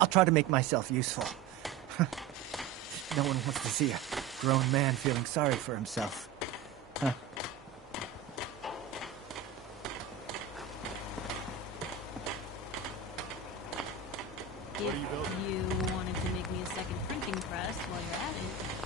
I'll try to make myself useful. No one wants to see a grown man feeling sorry for himself. Huh? If you wanted to make me a second printing press while you're at it.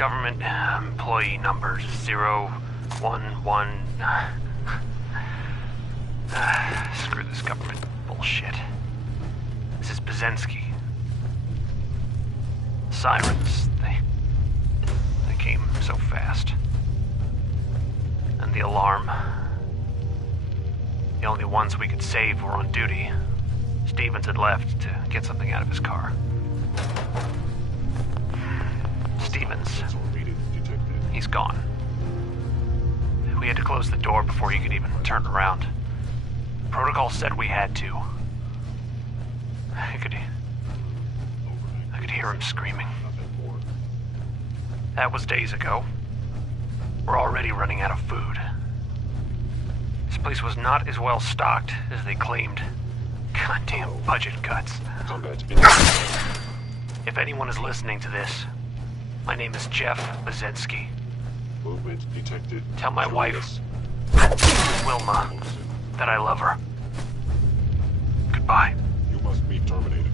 government employee number 011... screw this government bullshit. This is Bazensky. Sirens, they came so fast. And the alarm. The only ones we could save were on duty. Stevens had left to get something out of his car. Stevens, he's gone. We had to close the door before he could even turn around. Protocol said we had to. I could hear him screaming. That was days ago. We're already running out of food. This place was not as well stocked as they claimed. Goddamn budget cuts. If anyone is listening to this, my name is Jeff Bazensky. Movement detected. Tell my wife, Wilma, that I love her. Goodbye. You must be terminated.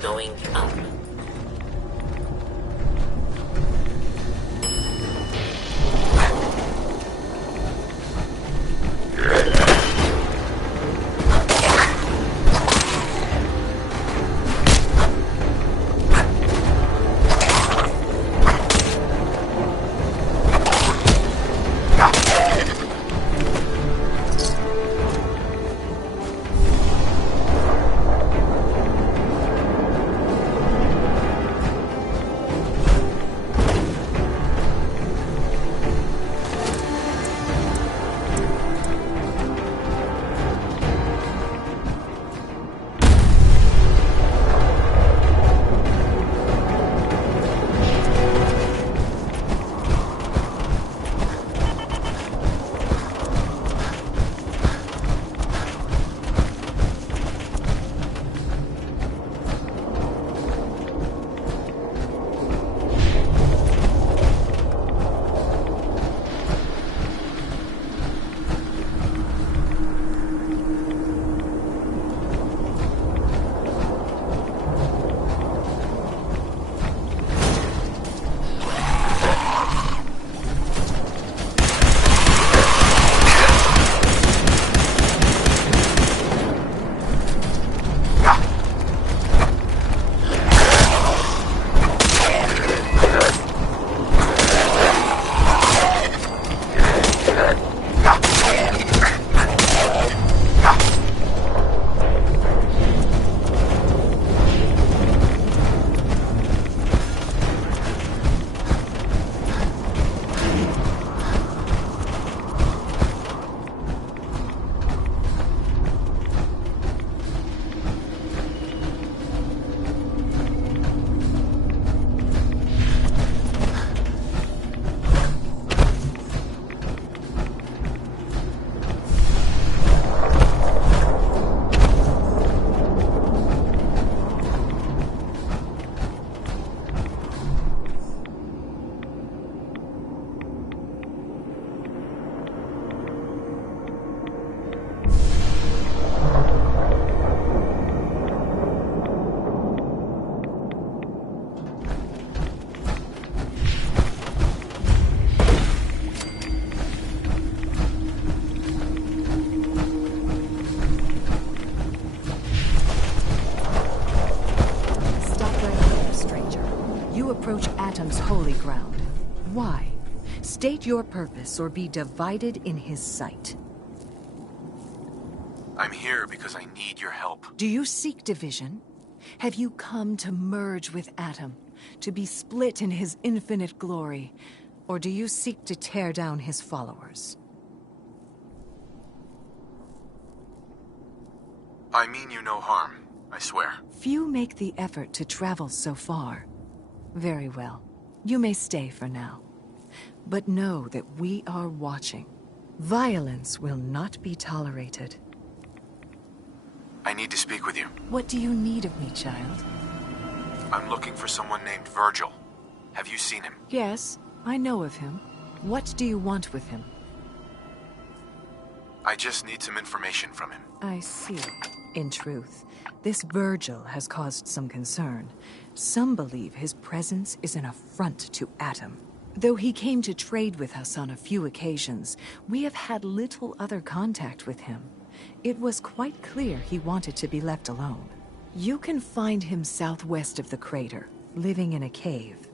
Going up. Approach Atom's holy ground. Why? State your purpose or be divided in his sight. I'm here because I need your help. Do you seek division? Have you come to merge with Atom, to be split in his infinite glory? Or do you seek to tear down his followers? I mean you no harm, I swear. Few make the effort to travel so far. Very well. You may stay for now. But know that we are watching. Violence will not be tolerated. I need to speak with you. What do you need of me, child? I'm looking for someone named Virgil. Have you seen him? Yes, I know of him. What do you want with him? I just need some information from him. I see. In truth, this Virgil has caused some concern. Some believe his presence is an affront to Atom. Though he came to trade with us on a few occasions, we have had little other contact with him. It was quite clear he wanted to be left alone. You can find him southwest of the crater, living in a cave.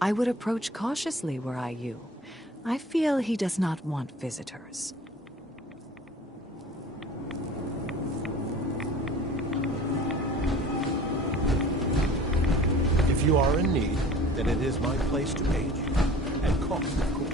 I would approach cautiously were I you. I feel he does not want visitors. If you are in need, then it is my place to aid you. At cost, of course.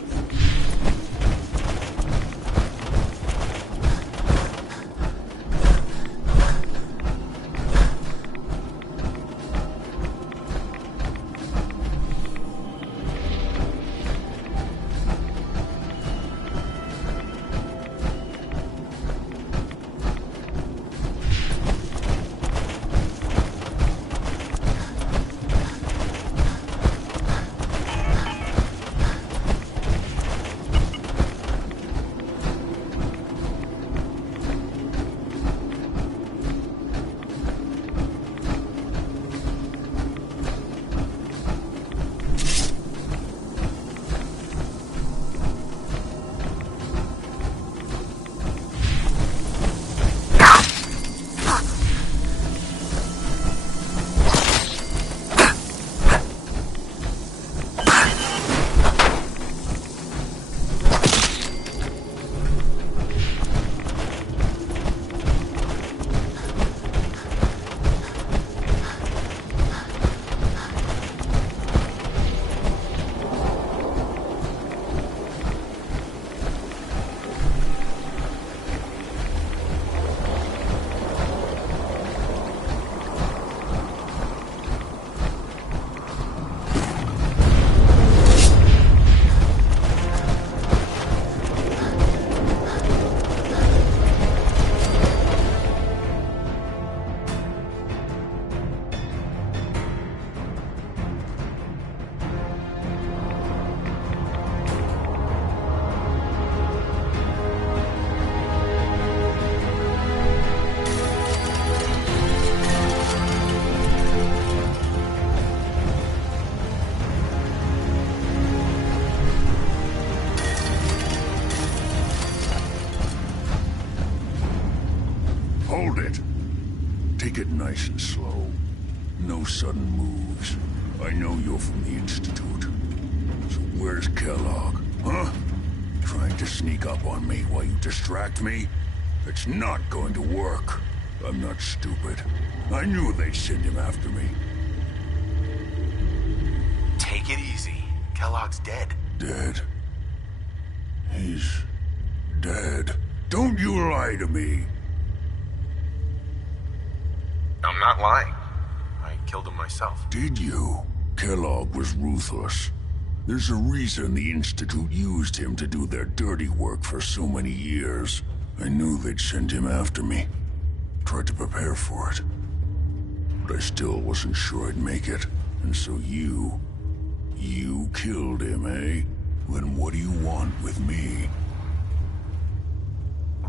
Take it nice and slow. No sudden moves. I know you're from the Institute. So where's Kellogg, huh? Trying to sneak up on me while you distract me? It's not going to work. I'm not stupid. I knew they'd send him after me. Take it easy. Kellogg's dead. Dead? He's dead. Don't you lie to me. I'm not lying. I killed him myself. Did you? Kellogg was ruthless. There's a reason the Institute used him to do their dirty work for so many years. I knew they'd send him after me. Tried to prepare for it. But I still wasn't sure I'd make it. And so you killed him, eh? Then what do you want with me?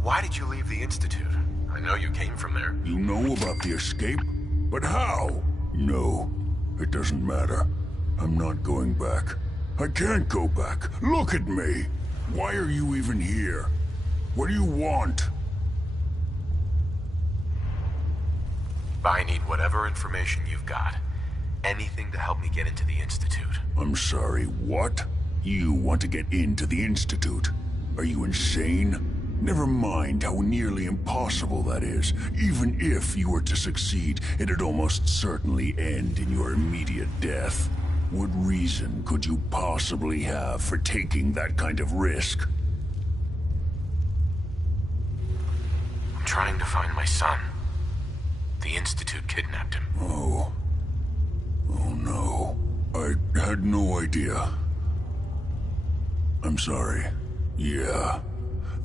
Why did you leave the Institute? I know you came from there. You know about the escape? But how? No, it doesn't matter. I'm not going back. I can't go back. Look at me. Why are you even here? What do you want? I need whatever information you've got. Anything to help me get into the Institute. I'm sorry, what? You want to get into the Institute? Are you insane? Never mind how nearly impossible that is. Even if you were to succeed, it'd almost certainly end in your immediate death. What reason could you possibly have for taking that kind of risk? I'm trying to find my son. The Institute kidnapped him. Oh no. I had no idea. I'm sorry. Yeah.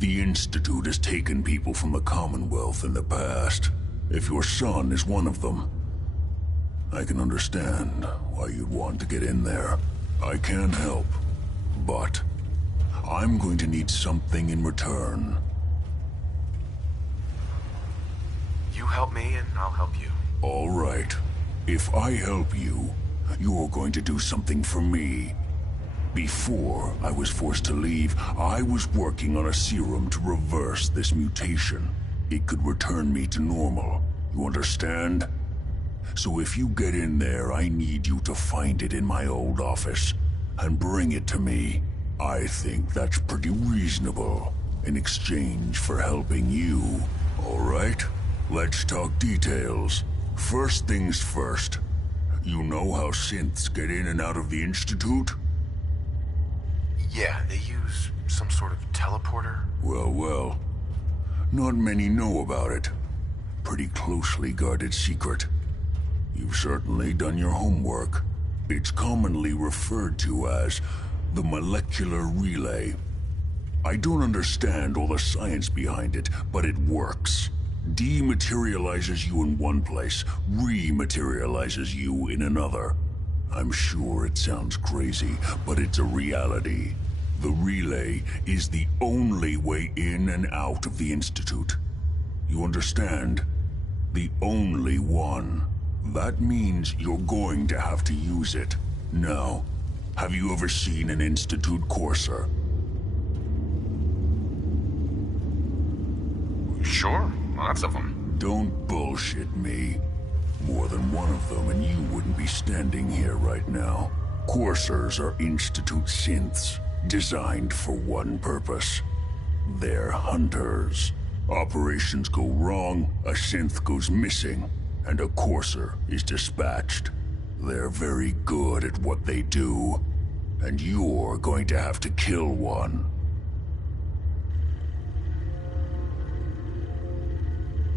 The Institute has taken people from the Commonwealth in the past. If your son is one of them, I can understand why you'd want to get in there. I can help, but I'm going to need something in return. You help me and I'll help you. All right. If I help you, you're going to do something for me. Before I was forced to leave, I was working on a serum to reverse this mutation. It could return me to normal. You understand? So if you get in there, I need you to find it in my old office and bring it to me. I think that's pretty reasonable in exchange for helping you. All right? Let's talk details. First things first. You know how synths get in and out of the Institute? Yeah, they use some sort of teleporter. Well. Not many know about it. Pretty closely guarded secret. You've certainly done your homework. It's commonly referred to as the molecular relay. I don't understand all the science behind it, but it works. Dematerializes you in one place, rematerializes you in another. I'm sure it sounds crazy, but it's a reality. The relay is the only way in and out of the Institute. You understand? The only one. That means you're going to have to use it. Now, have you ever seen an Institute courser? Sure, lots of them. Don't bullshit me. More than one of them, and you wouldn't be standing here right now. Coursers are Institute synths, designed for one purpose. They're hunters. Operations go wrong, a synth goes missing, and a courser is dispatched. They're very good at what they do, and you're going to have to kill one.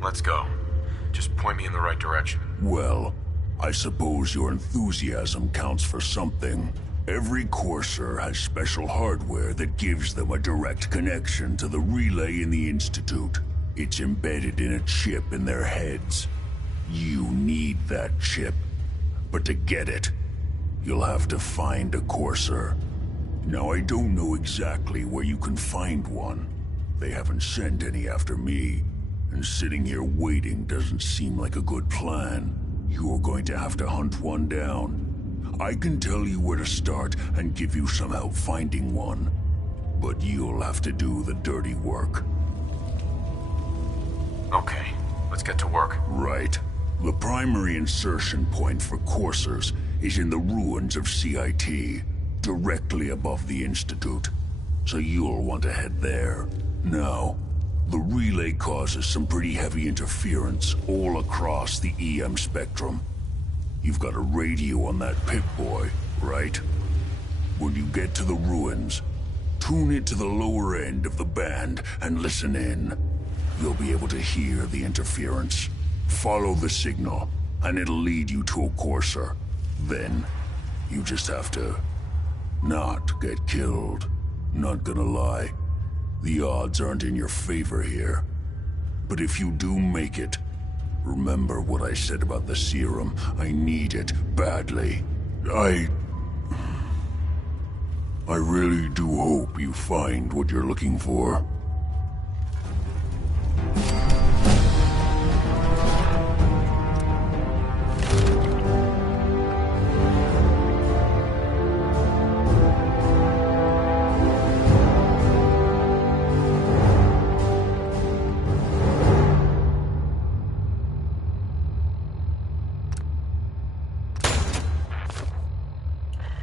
Let's go. Just point me in the right direction. Well, I suppose your enthusiasm counts for something. Every courser has special hardware that gives them a direct connection to the relay in the Institute. It's embedded in a chip in their heads. You need that chip. But to get it, you'll have to find a courser. Now, I don't know exactly where you can find one. They haven't sent any after me. And sitting here waiting doesn't seem like a good plan. You're going to have to hunt one down. I can tell you where to start and give you some help finding one. But you'll have to do the dirty work. Okay, let's get to work. Right. The primary insertion point for coursers is in the ruins of CIT, directly above the Institute. So you'll want to head there. Now, the relay causes some pretty heavy interference all across the EM spectrum. You've got a radio on that Pip-Boy, right? When you get to the ruins, tune it to the lower end of the band and listen in. You'll be able to hear the interference. Follow the signal, and it'll lead you to a courser. Then, you just have to not get killed. Not gonna lie, the odds aren't in your favor here. But if you do make it, remember what I said about the serum. I need it badly. I really do hope you find what you're looking for.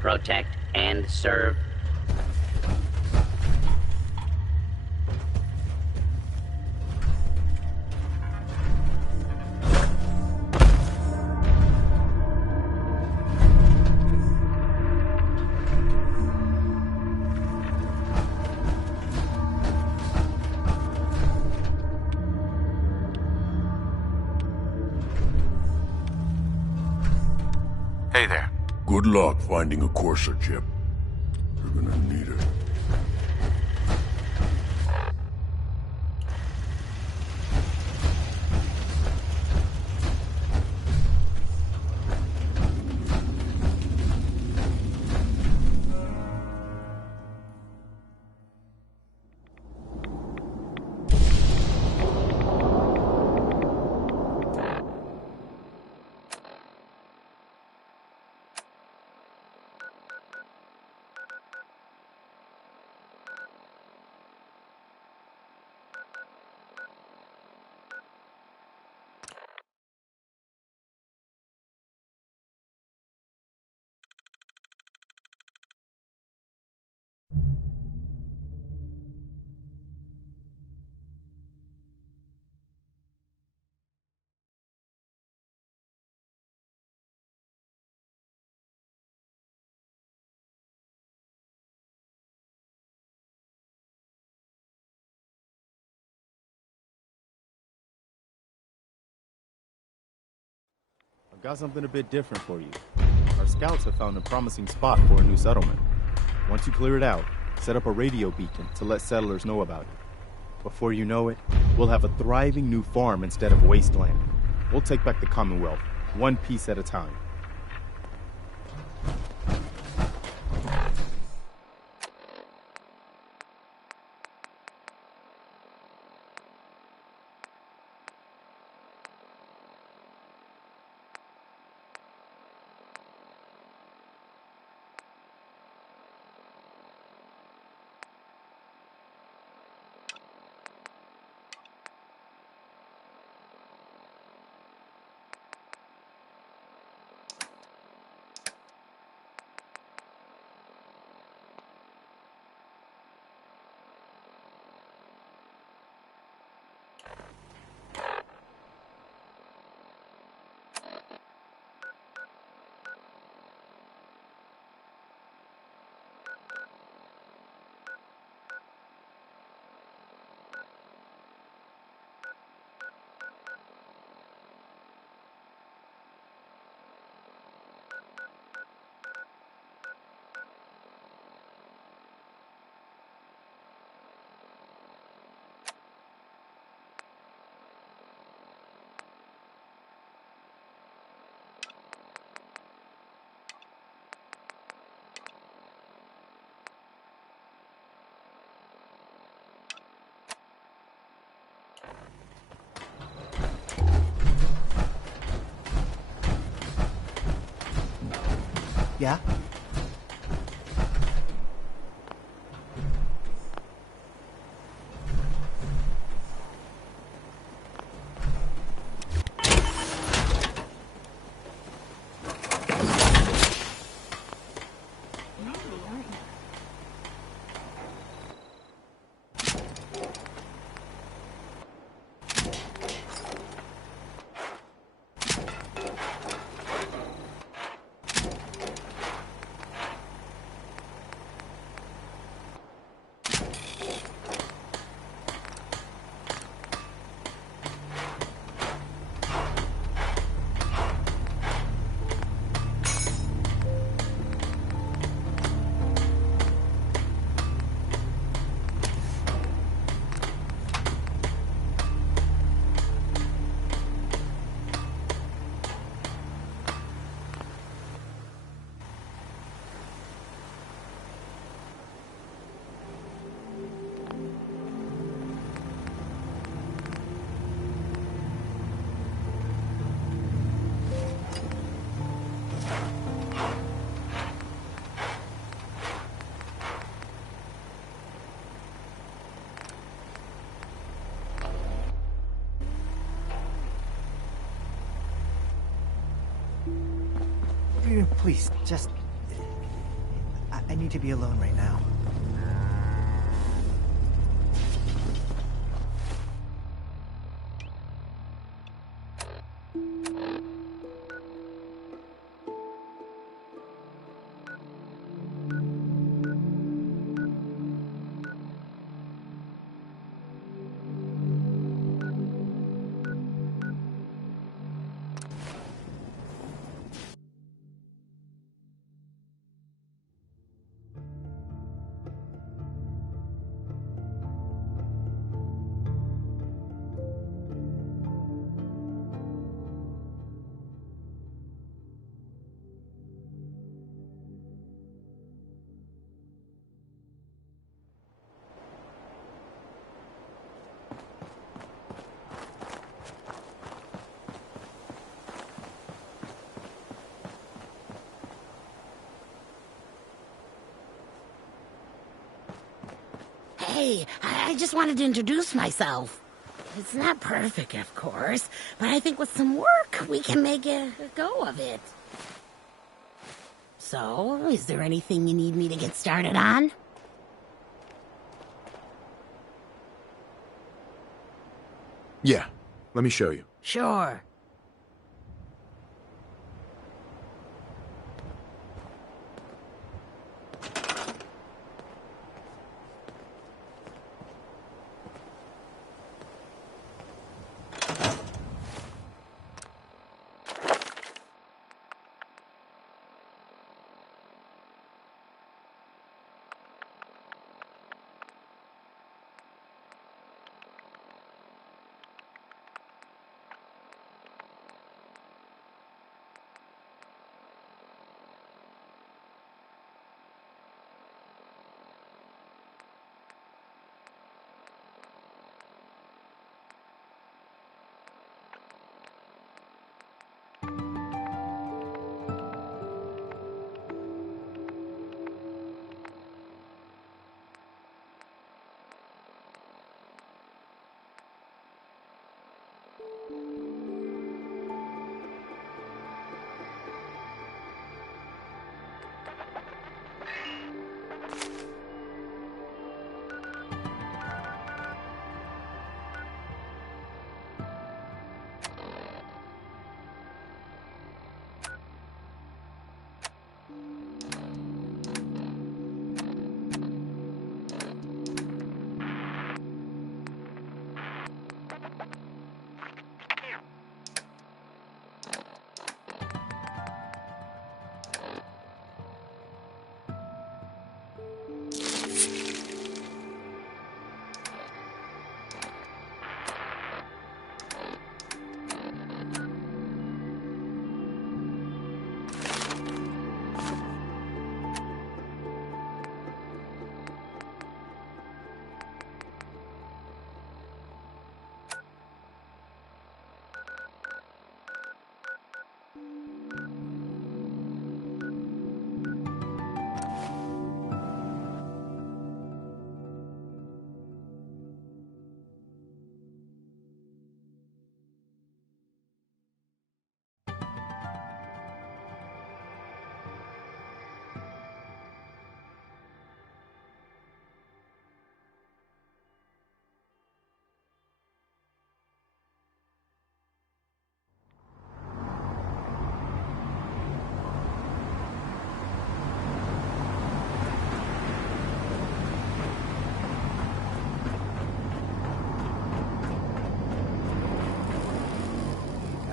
Protect and serve. Hey there. Good luck finding a courser chip. You're gonna need it. I've got something a bit different for you. Our scouts have found a promising spot for a new settlement. Once you clear it out, set up a radio beacon to let settlers know about it. Before you know it, we'll have a thriving new farm instead of wasteland. We'll take back the Commonwealth, one piece at a time. Yeah? Please, just... I need to be alone right now. Hey, I just wanted to introduce myself. It's not perfect, of course, but I think with some work, we can make a go of it. So, is there anything you need me to get started on? Yeah, let me show you. Sure.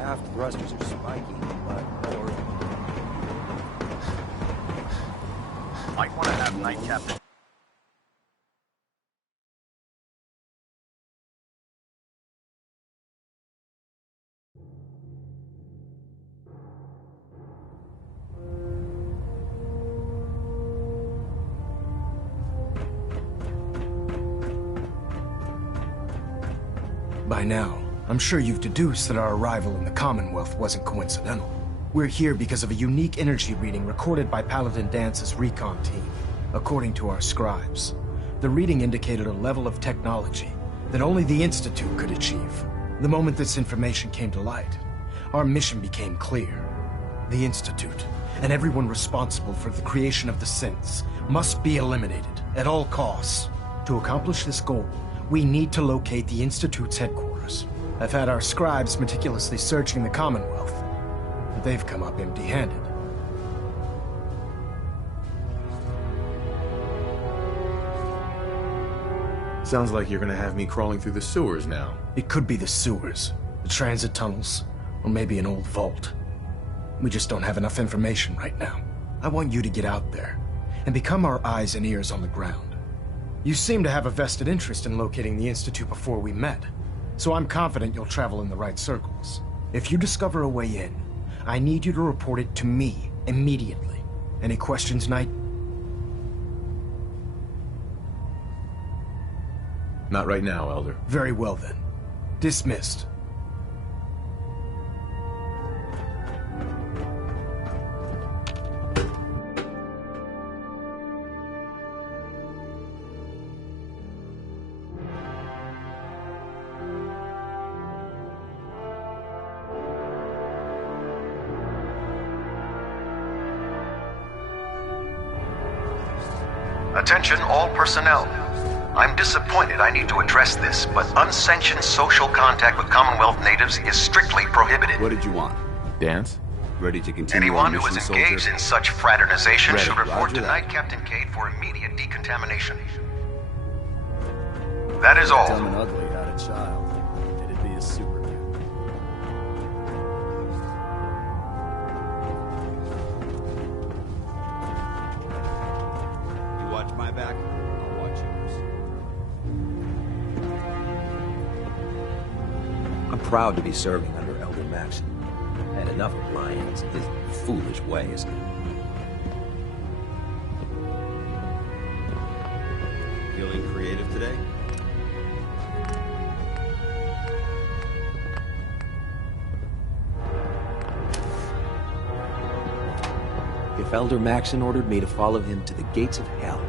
Aft thrusters are spiky, but Might want to have Night Captain. By now, I'm sure you've deduced that our arrival in the Commonwealth wasn't coincidental. We're here because of a unique energy reading recorded by Paladin Dance's recon team. According to our scribes, the reading indicated a level of technology that only the Institute could achieve. The moment this information came to light, our mission became clear. The Institute, and everyone responsible for the creation of the synths, must be eliminated at all costs. To accomplish this goal, we need to locate the Institute's headquarters. I've had our scribes meticulously searching the Commonwealth, but they've come up empty-handed. Sounds like you're gonna have me crawling through the sewers now. It could be the sewers, the transit tunnels, or maybe an old vault. We just don't have enough information right now. I want you to get out there and become our eyes and ears on the ground. You seem to have a vested interest in locating the Institute before we met, so I'm confident you'll travel in the right circles. If you discover a way in, I need you to report it to me immediately. Any questions, Knight? Not right now, Elder. Very well then. Dismissed. Attention all personnel. I'm disappointed I need to address this, but unsanctioned social contact with Commonwealth natives is strictly prohibited. What did you want? Dance? Ready to continue Anyone our who is mission, engaged soldier? in such fraternization Ready. should report Roger to that. Knight Captain Cade for immediate decontamination. That is all. Dumb and ugly had a child. It'd be a super kid. You watch my back, I'll watch yours. I'm proud to be serving under Elder Maxon. Had enough of Lyons, his foolish ways. Feeling creative today? If Elder Maxon ordered me to follow him to the gates of hell,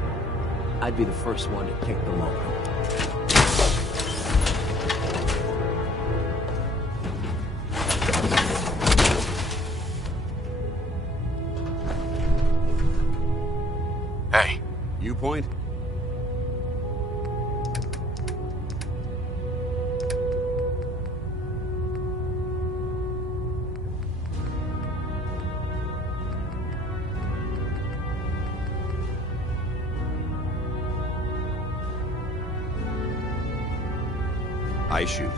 I'd be the first one to kick them open. Hey. You point? I shoot.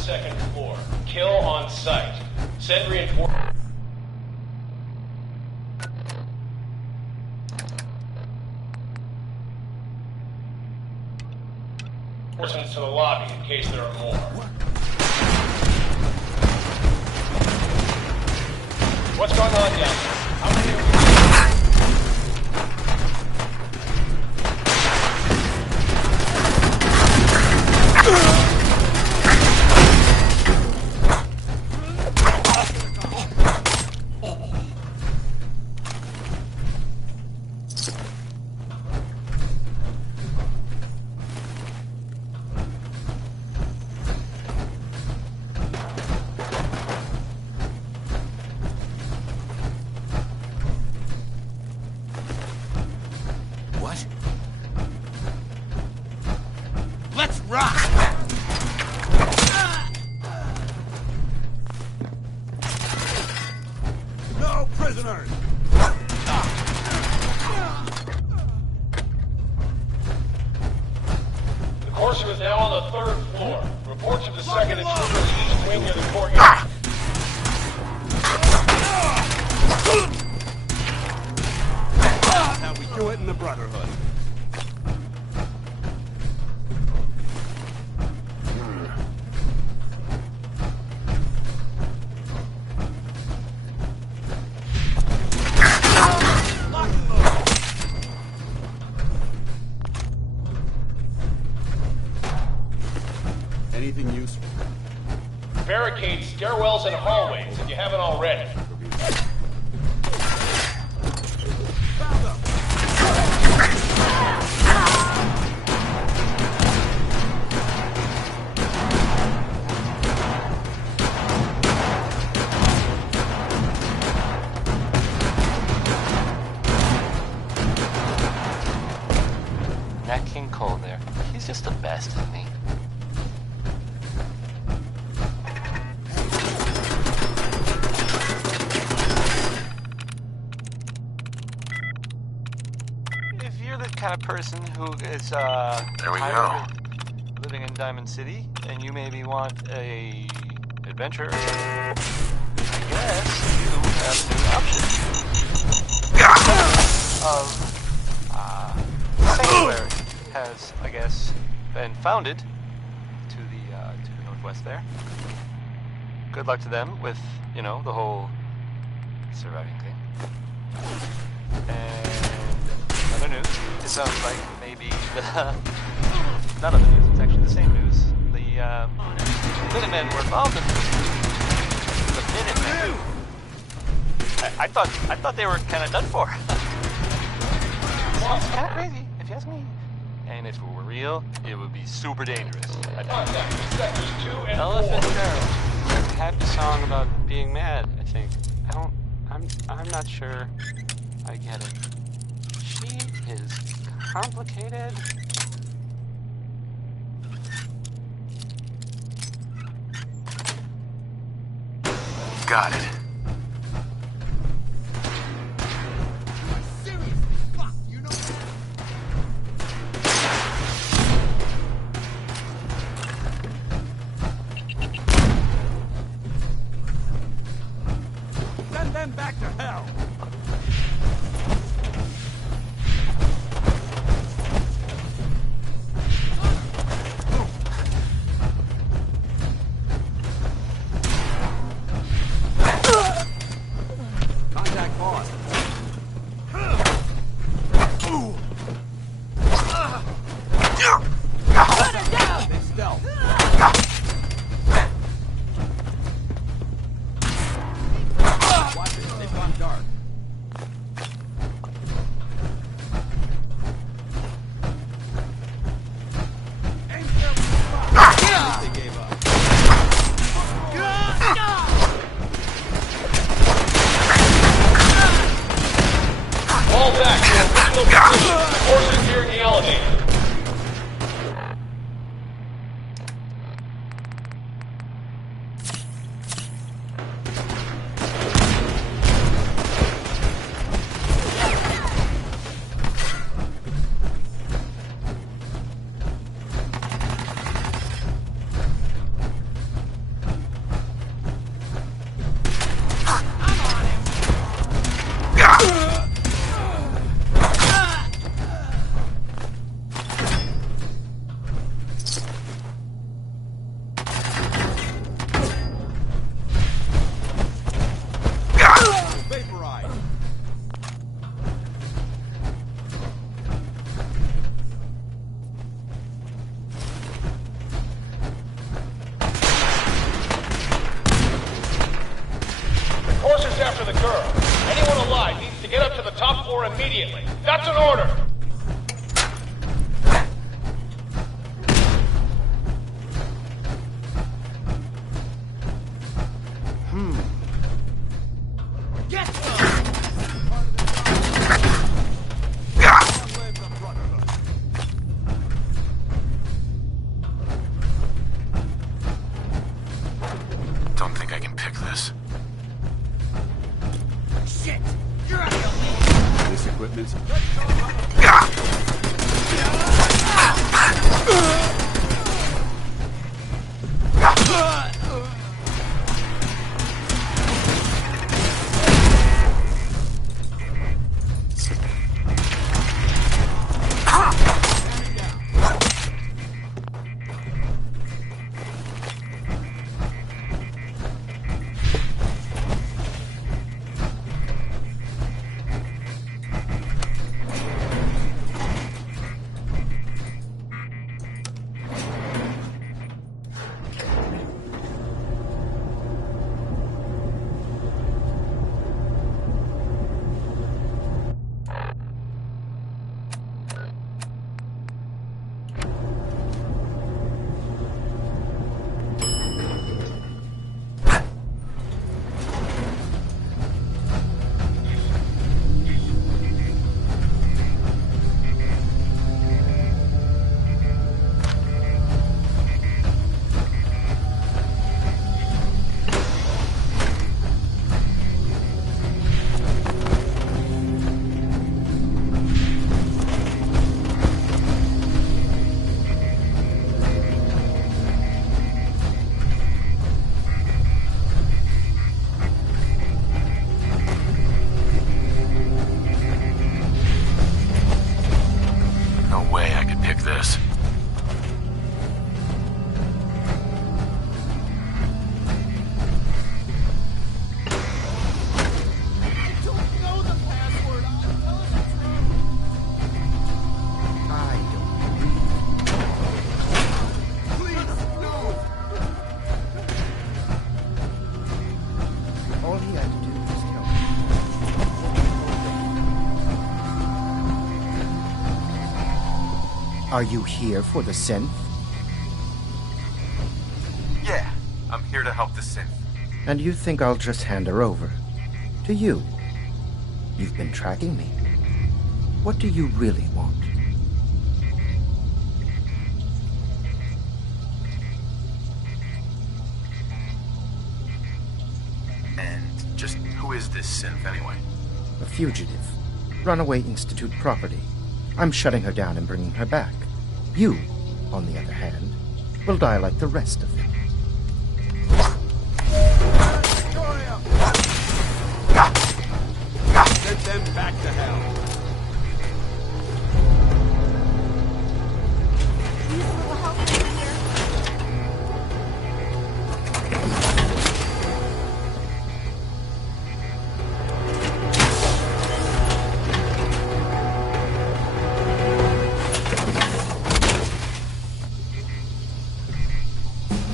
second floor. Kill on sight. Send reinforcements to the lobby in case there are more. What's going on down there? How many are anything useful? barricade stairwells and hallways if you haven't already. That King Cole there, he's just the best of me. If you're the kind of person who is there we go. Living in Diamond City, and you maybe want a adventure, I guess you have the option of Sanctuary has, I guess, been founded to the northwest there. Good luck to them with, you know, the whole surviving thing. And other news, it sounds like maybe not other news, it's actually the same news. The Minutemen were involved in this. The Minutemen. I thought they were kind of done for. It's kind of crazy, if you ask me. And if it were real, it would be super dangerous. Elephant Girl. Happy song about being mad, I think. I'm not sure I get it. She is complicated. Got it. the girl. Anyone alive needs to get up to the top floor immediately. That's an order! Don't think I can pick this. Shit! You're out of the way! This equipment's... Are you here for the synth? Yeah, I'm here to help the synth. And you think I'll just hand her over? To you? You've been tracking me. What do you really want? And just who is this synth anyway? A fugitive. Runaway Institute property. I'm shutting her down and bringing her back. You, on the other hand, will die like the rest of them. Send them back to hell.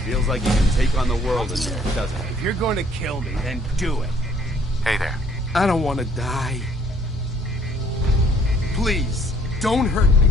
Feels like you can take on the world in there, doesn't it? If you're going to kill me, then do it. Hey there. I don't want to die. Please, don't hurt me.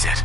This is it.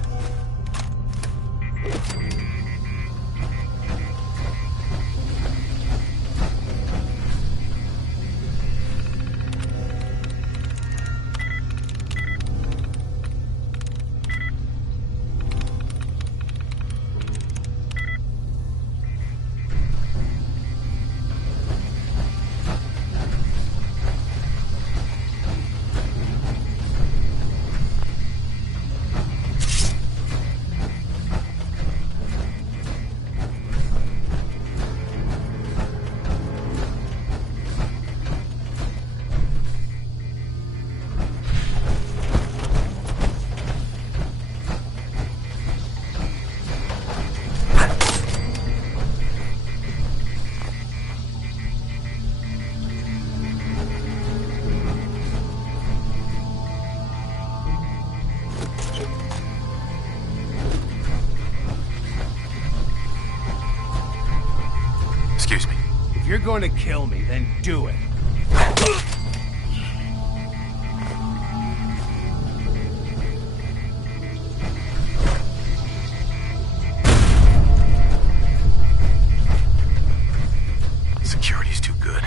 Excuse me. If you're going to kill me, then do it. Security's too good.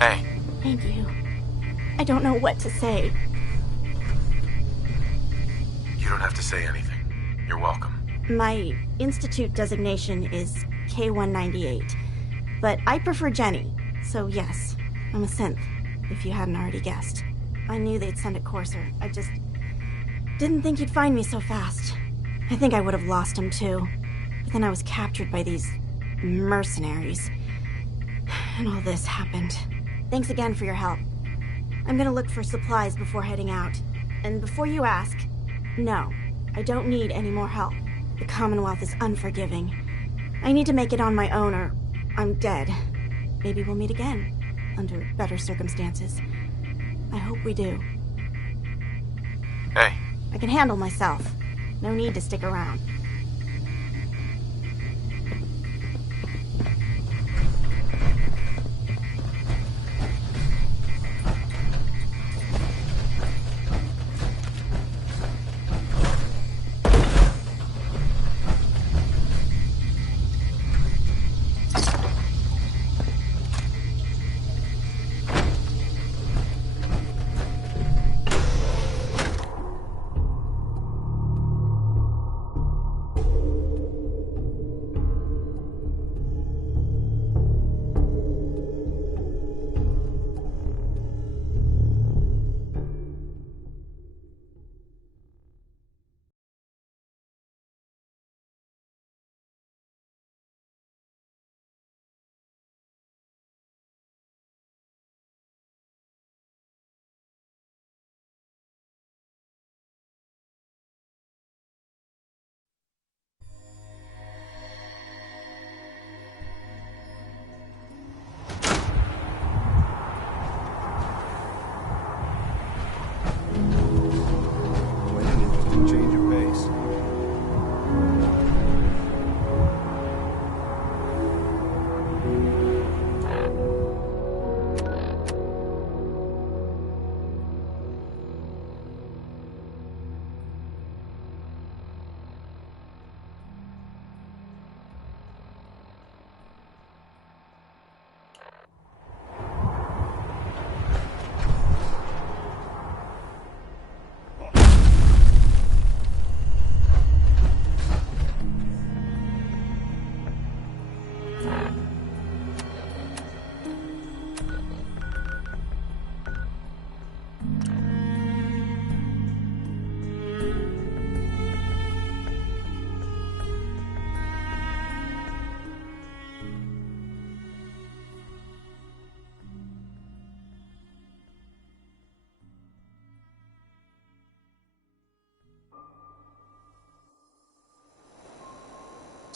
Hey. Thank you. I don't know what to say. You don't have to say anything. You're welcome. My institute designation is K-198, but I prefer Jenny, so yes, I'm a synth, if you hadn't already guessed. I knew they'd send a courser. I just didn't think you'd find me so fast. I think I would have lost him too, but then I was captured by these mercenaries, and all this happened. Thanks again for your help. I'm gonna look for supplies before heading out. And before you ask, no, I don't need any more help. The Commonwealth is unforgiving. I need to make it on my own or I'm dead. Maybe we'll meet again, under better circumstances. I hope we do. Hey. I can handle myself. No need to stick around.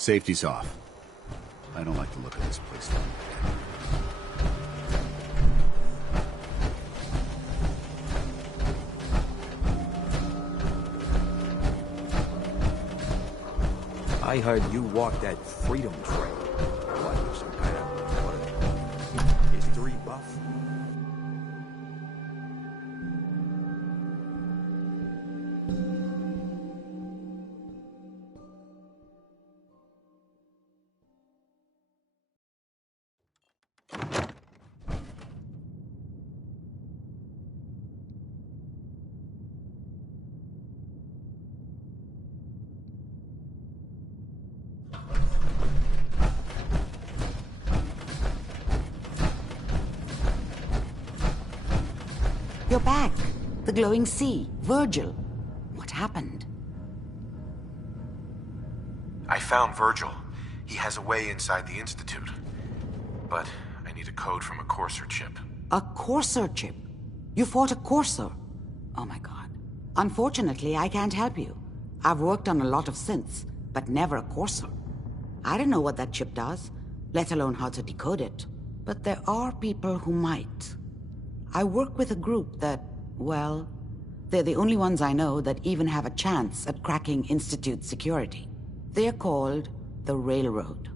Safety's off. I don't like the look of this place. I heard you walked that freedom trail. What, some kind of history buff? You're back. The glowing sea. Virgil. What happened? I found Virgil. He has a way inside the Institute. But I need a code from a Courser chip. A Courser chip? You fought a Courser? Oh my god. Unfortunately, I can't help you. I've worked on a lot of synths, but never a Courser. I don't know what that chip does, let alone how to decode it. But there are people who might. I work with a group that, well, they're the only ones I know that even have a chance at cracking Institute security. They're called the Railroad.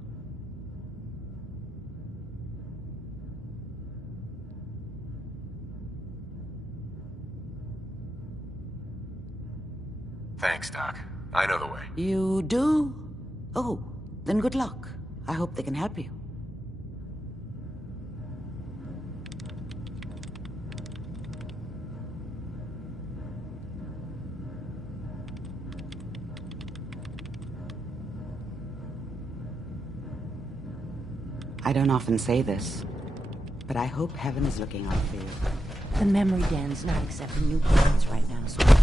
Thanks, Doc. I know the way. You do? Oh, then good luck. I hope they can help you. I don't often say this, but I hope heaven is looking out for you. The memory den's not accepting new clients right now, sweetheart.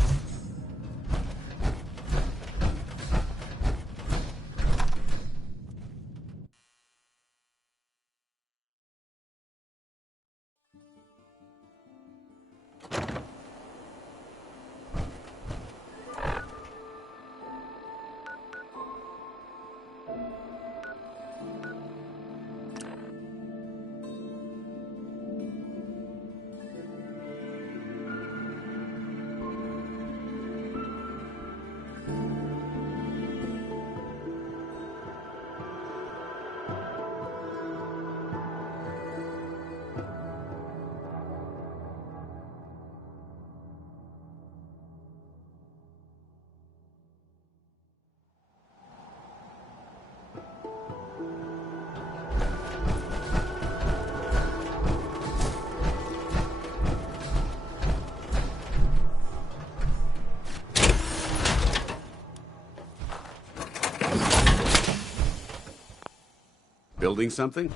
Building something?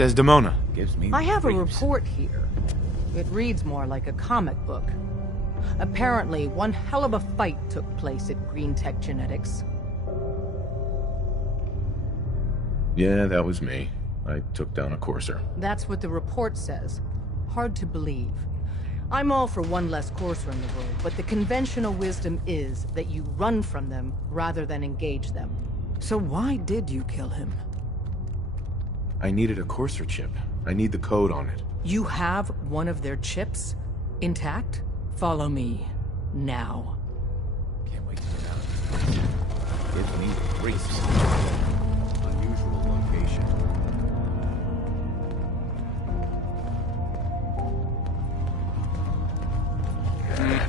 Desdemona. Gives me I have a creeps. report here. It reads more like a comic book. Apparently, one hell of a fight took place at Green Tech Genetics. Yeah, that was me. I took down a courser. That's what the report says. Hard to believe. I'm all for one less courser in the world, but the conventional wisdom is that you run from them rather than engage them. So why did you kill him? I needed a courser chip. I need the code on it. You have one of their chips? Intact? Follow me. Now. Can't wait to get out of this. Gives me creeps. Unusual location.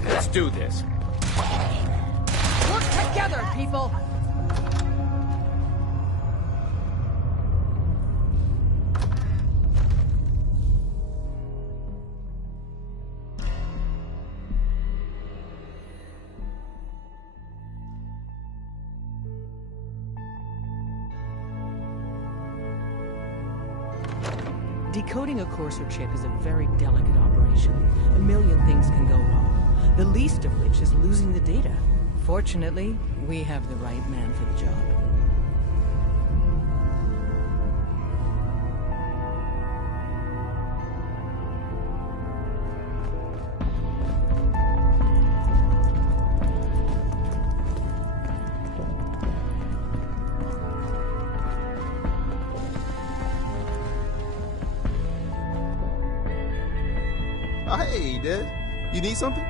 Let's do this. Work together, people! Decoding a courser chip is a very delicate operation. A million things can go wrong, the least of which is losing the data. Fortunately, we have the right man for the job. Hey, Des. You need something?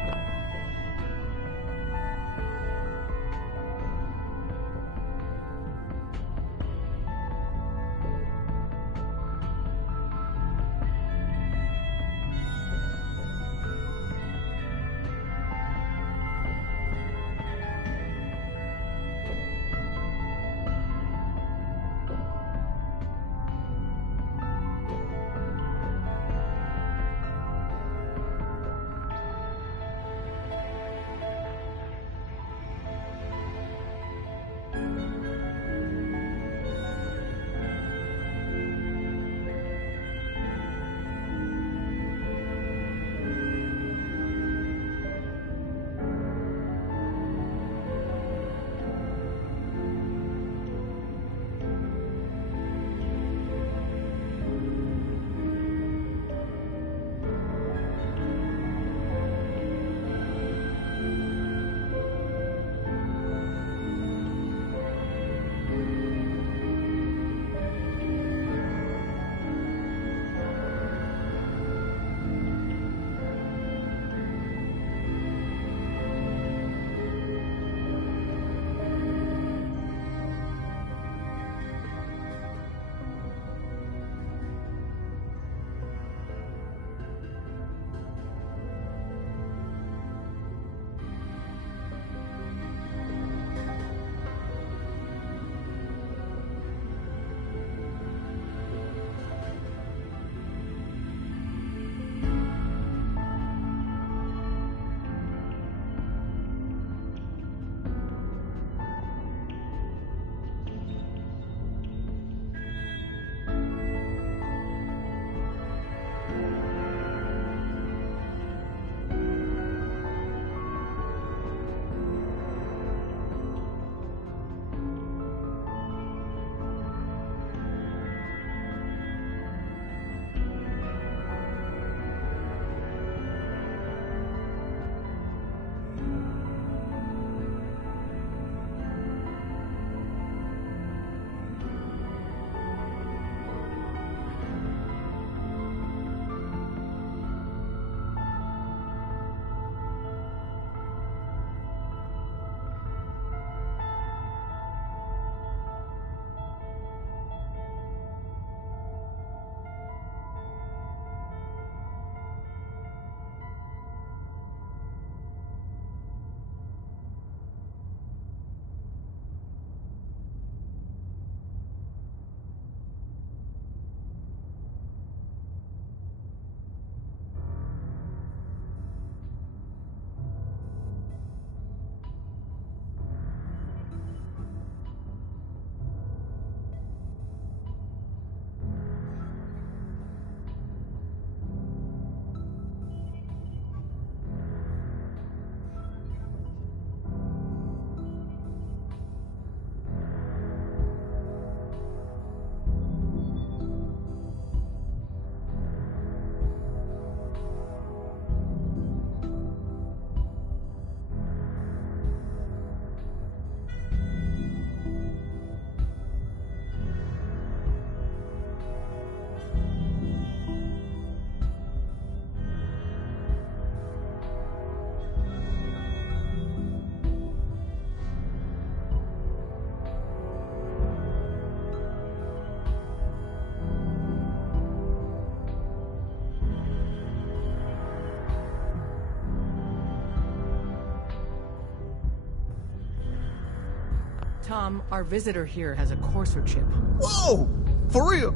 Tom, our visitor here has a Courser chip. Whoa! For real?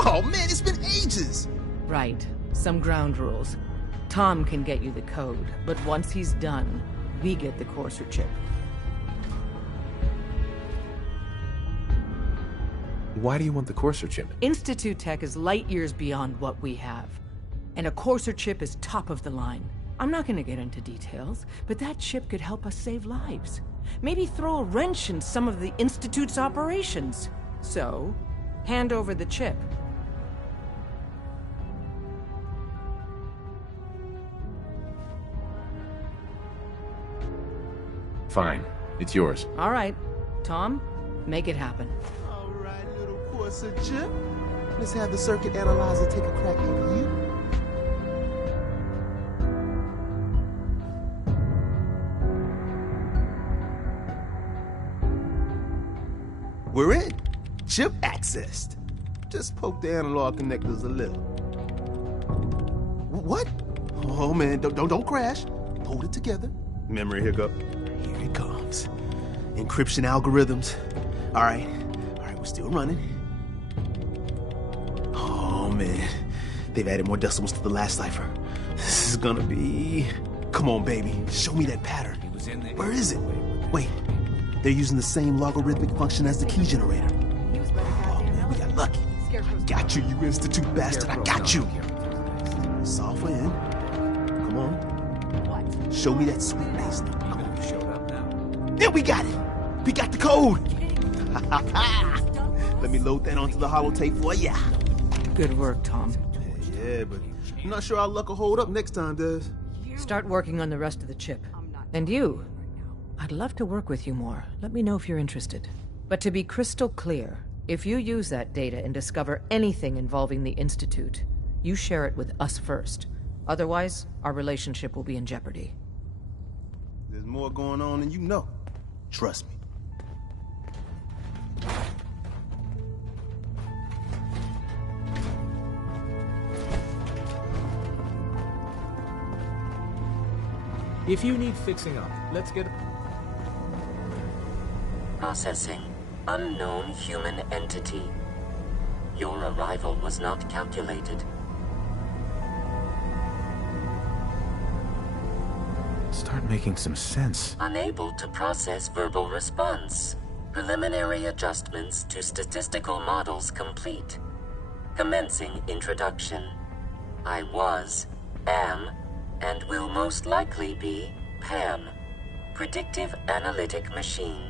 Oh man, it's been ages! Right. Some ground rules. Tom can get you the code, but once he's done, we get the Courser chip. Why do you want the Courser chip? Institute tech is light years beyond what we have. And a Courser chip is top of the line. I'm not gonna get into details, but that chip could help us save lives. Maybe throw a wrench in some of the Institute's operations. So, hand over the chip. Fine. It's yours. All right. Tom, make it happen. All right, little Courser chip. Let's have the circuit analyzer take a crack at you. We're in. Chip accessed. Just poke the analog connectors a little. What? Oh man, don't crash. Hold it together. Memory hiccup. Here it comes. Encryption algorithms. All right, we're still running. Oh man, they've added more decimals to the last cipher. This is gonna be... Come on, baby, show me that pattern. Where is it? Wait, they're using the same logarithmic function as the key generator. Oh man, we got lucky. I got you, you Institute bastard, I got you. Software in. Come on. Show me that sweet bass number. Yeah, we got it. We got the code. Let me load that onto the holotape for ya. Good work, Tom. Yeah, but I'm not sure our luck will hold up next time, Des. Start working on the rest of the chip. And you, I'd love to work with you more. Let me know if you're interested. But to be crystal clear, if you use that data and discover anything involving the Institute, you share it with us first. Otherwise, our relationship will be in jeopardy. There's more going on than you know. Trust me. If you need fixing up, let's get... Processing. Unknown human entity. Your arrival was not calculated. Start making some sense. Unable to process verbal response. Preliminary adjustments to statistical models complete. Commencing introduction. I was, am, and will most likely be Pam. Predictive Analytic Machine.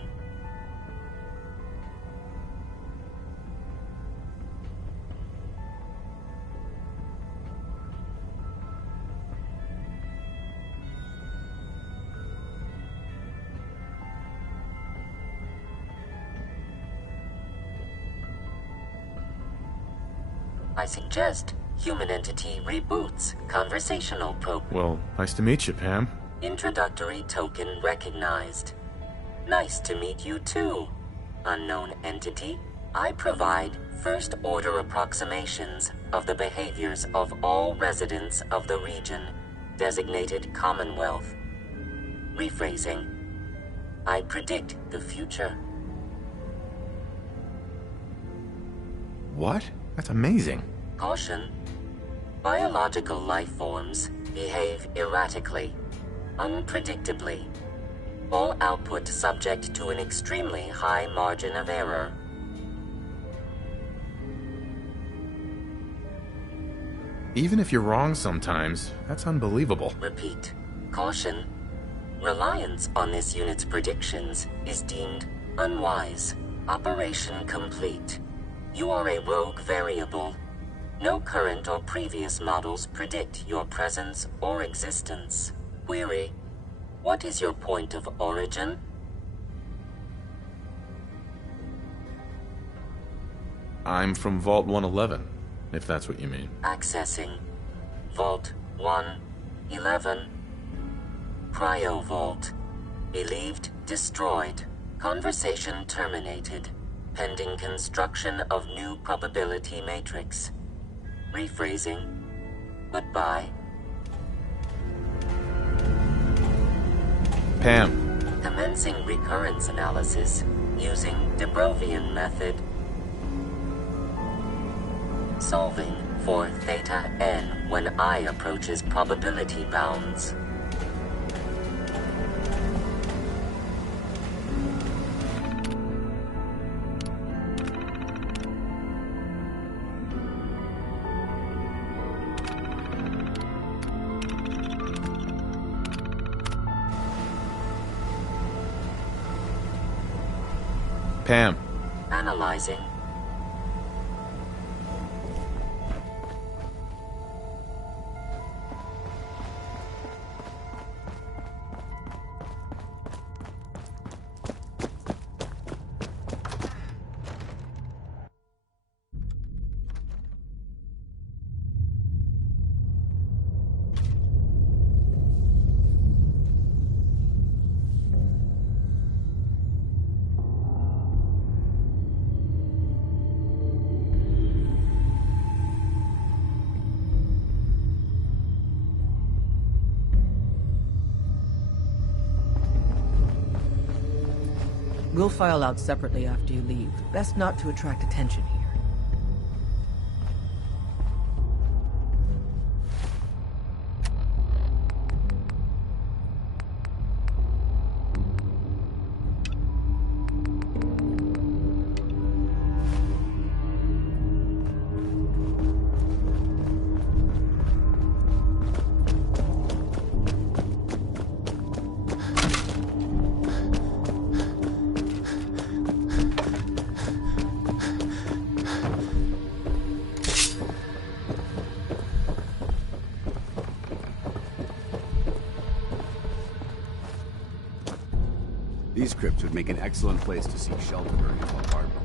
I suggest human entity reboots conversational program. Well, nice to meet you, Pam. Introductory token recognized. Nice to meet you too, unknown entity. I provide first-order approximations of the behaviors of all residents of the region, designated Commonwealth. Rephrasing. I predict the future. What? That's amazing. Caution. Biological life forms behave erratically, unpredictably. All output subject to an extremely high margin of error. Even if you're wrong sometimes, that's unbelievable. Repeat. Caution. Reliance on this unit's predictions is deemed unwise. Operation complete. You are a rogue variable. No current or previous models predict your presence or existence. Query. What is your point of origin? I'm from Vault 111, if that's what you mean. Accessing. Vault 111. Cryo Vault. Believed destroyed. Conversation terminated. Pending construction of new probability matrix. Rephrasing. Goodbye. Pam, Commencing recurrence analysis using de Brovian method. Solving for theta n when I approaches probability bounds. Pam. Analyzing. We'll file out separately after you leave. Best not to attract attention here. These crypts would make an excellent place to seek shelter during a bombardment.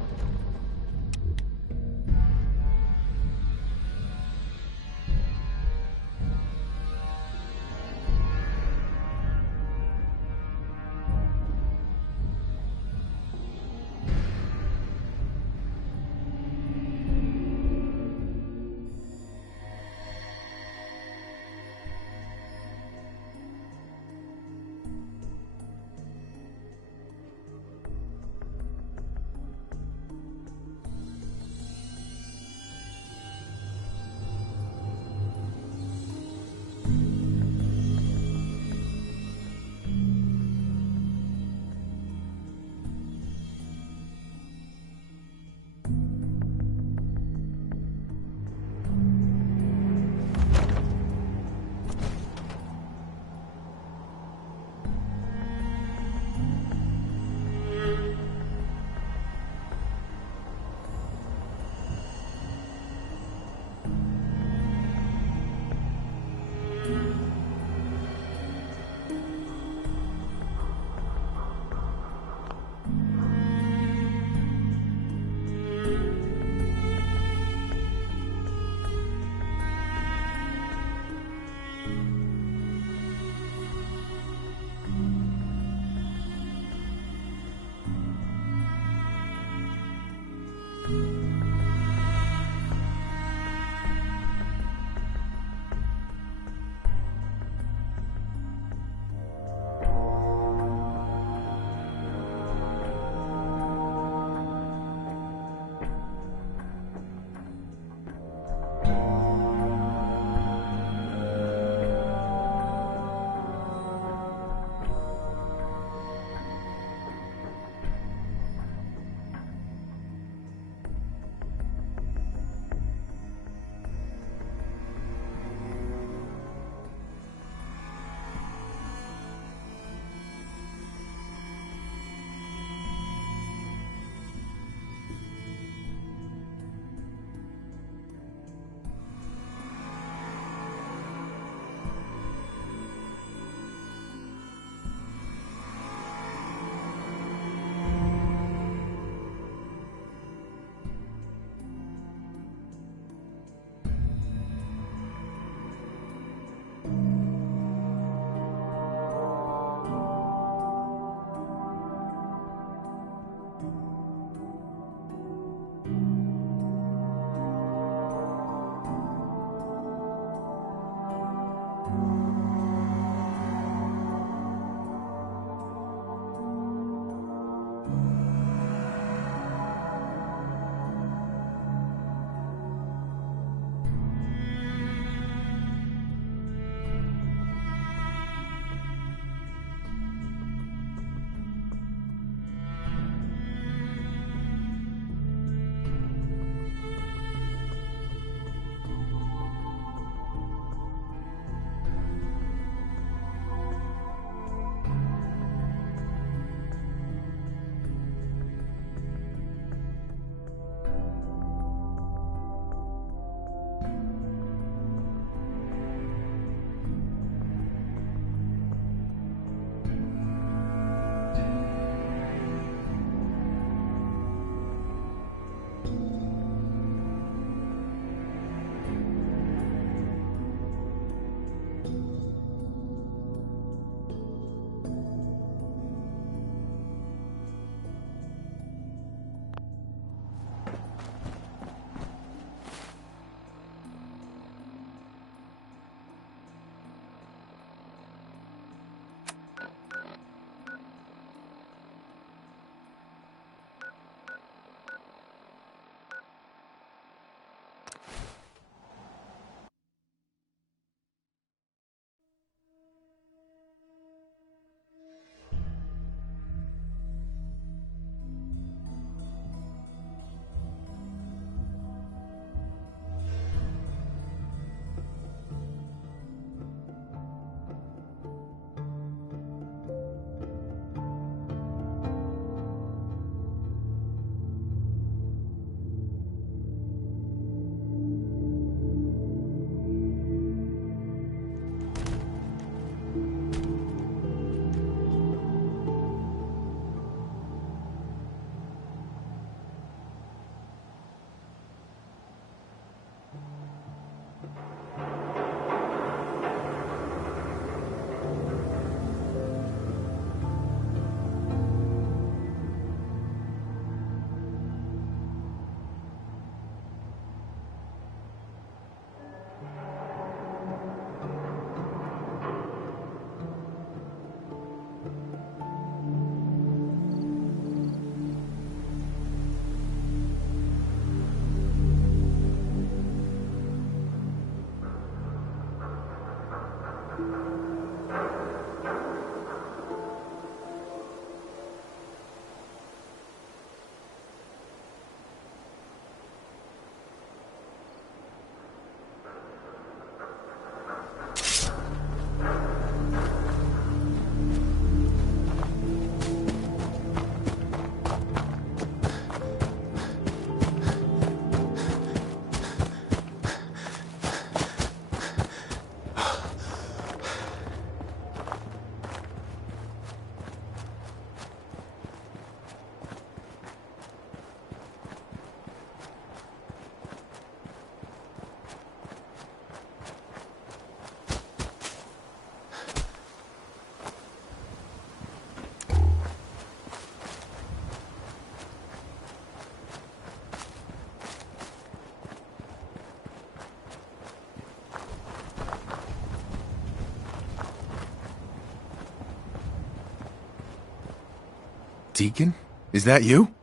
Deacon? Is that you?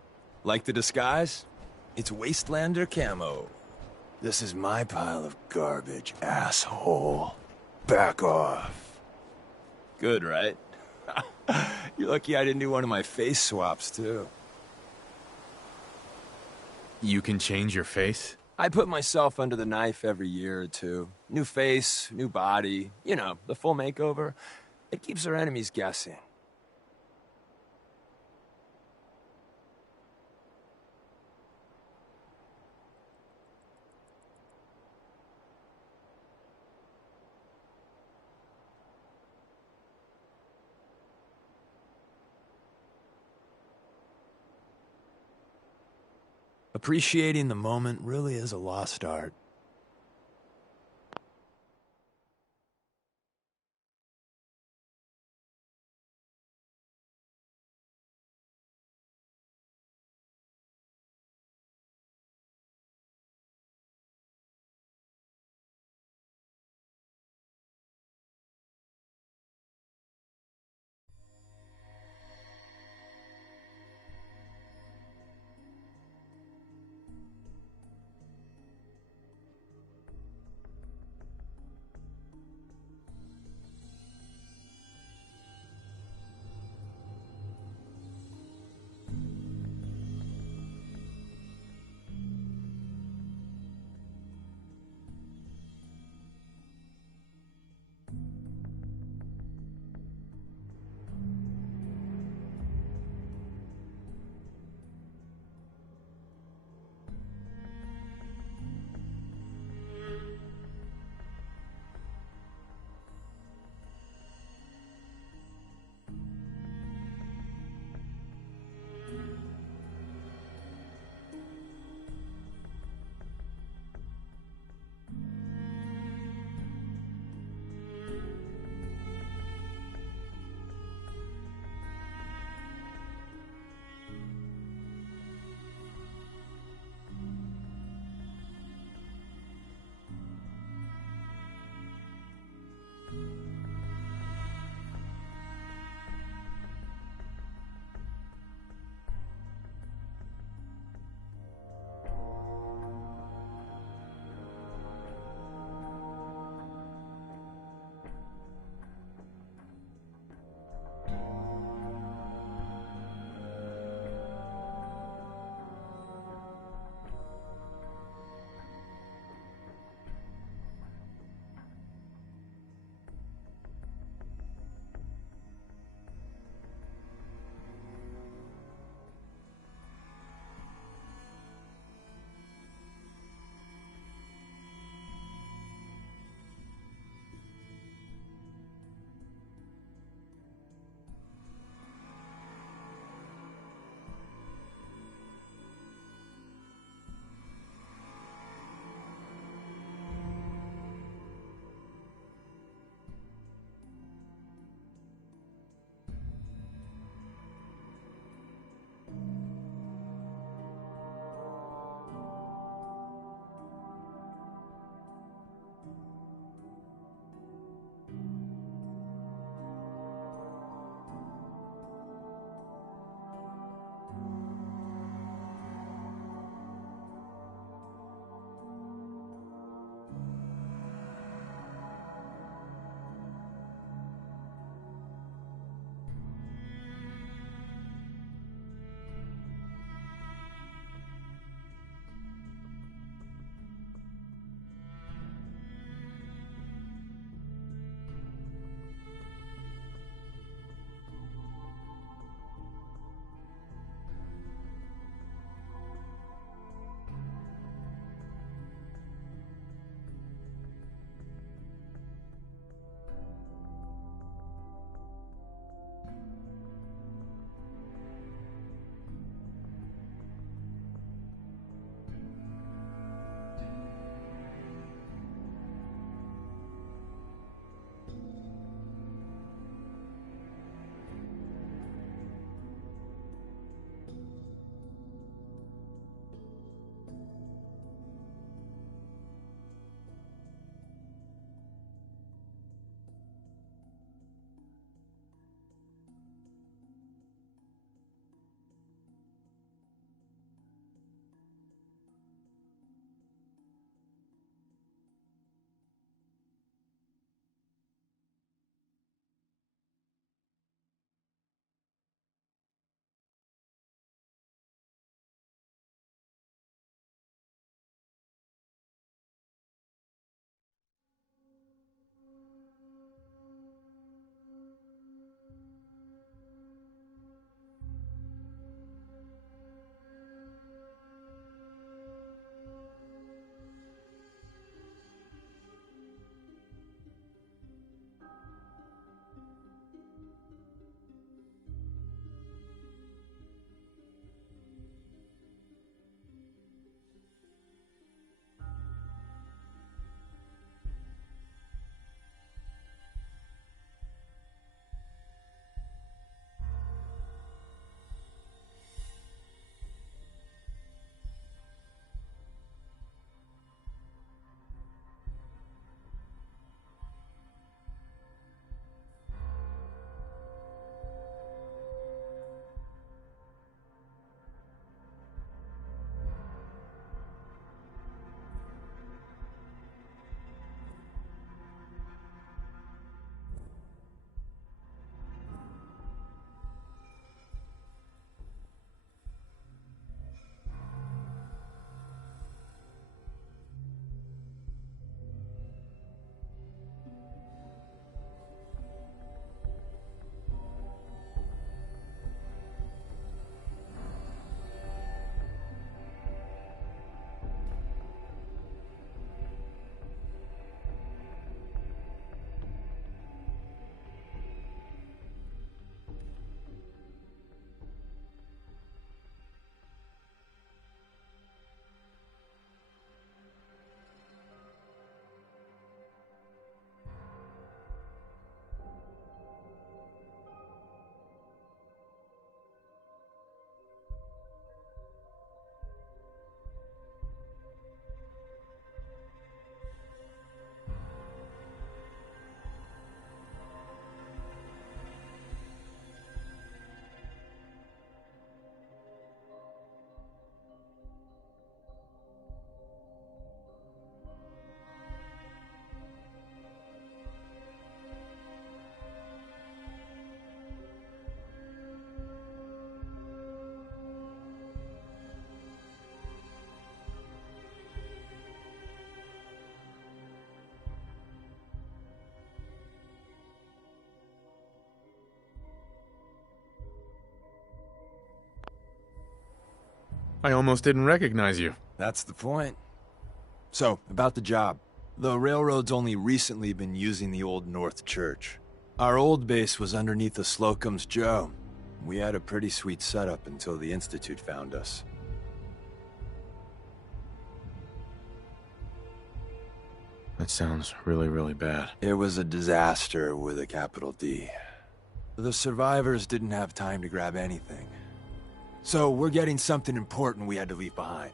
Like the disguise? It's Wastelander camo. This is my pile of garbage, asshole. Back off. Good, right? You're lucky I didn't do one of my face swaps, too. You can change your face? I put myself under the knife every year or two. New face, new body, you know, the full makeover. It keeps our enemies guessing. Appreciating the moment really is a lost art. I almost didn't recognize you. That's the point. So, about the job. The railroad's only recently been using the Old North Church. Our old base was underneath the Slocum's Joe. We had a pretty sweet setup until the Institute found us. That sounds really, really bad. It was a disaster with a capital D. The survivors didn't have time to grab anything. So we're getting something important we had to leave behind.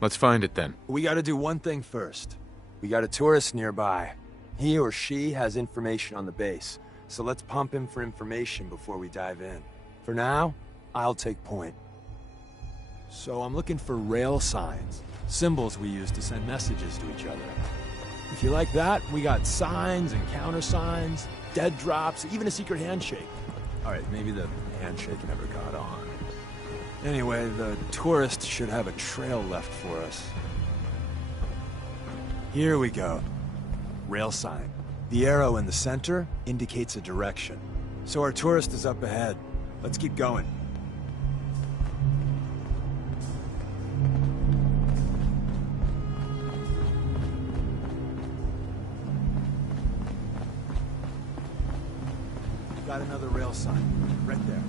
Let's find it then. We gotta do one thing first. We got a tourist nearby. He or she has information on the base, so let's pump him for information before we dive in. For now, I'll take point. So I'm looking for rail signs, symbols we use to send messages to each other. If you like that, we got signs and countersigns, dead drops, even a secret handshake. Alright, maybe the handshake never got on. Anyway, the tourist should have a trail left for us. Here we go. Rail sign. The arrow in the center indicates a direction. So our tourist is up ahead. Let's keep going. Got another rail sign. Right there.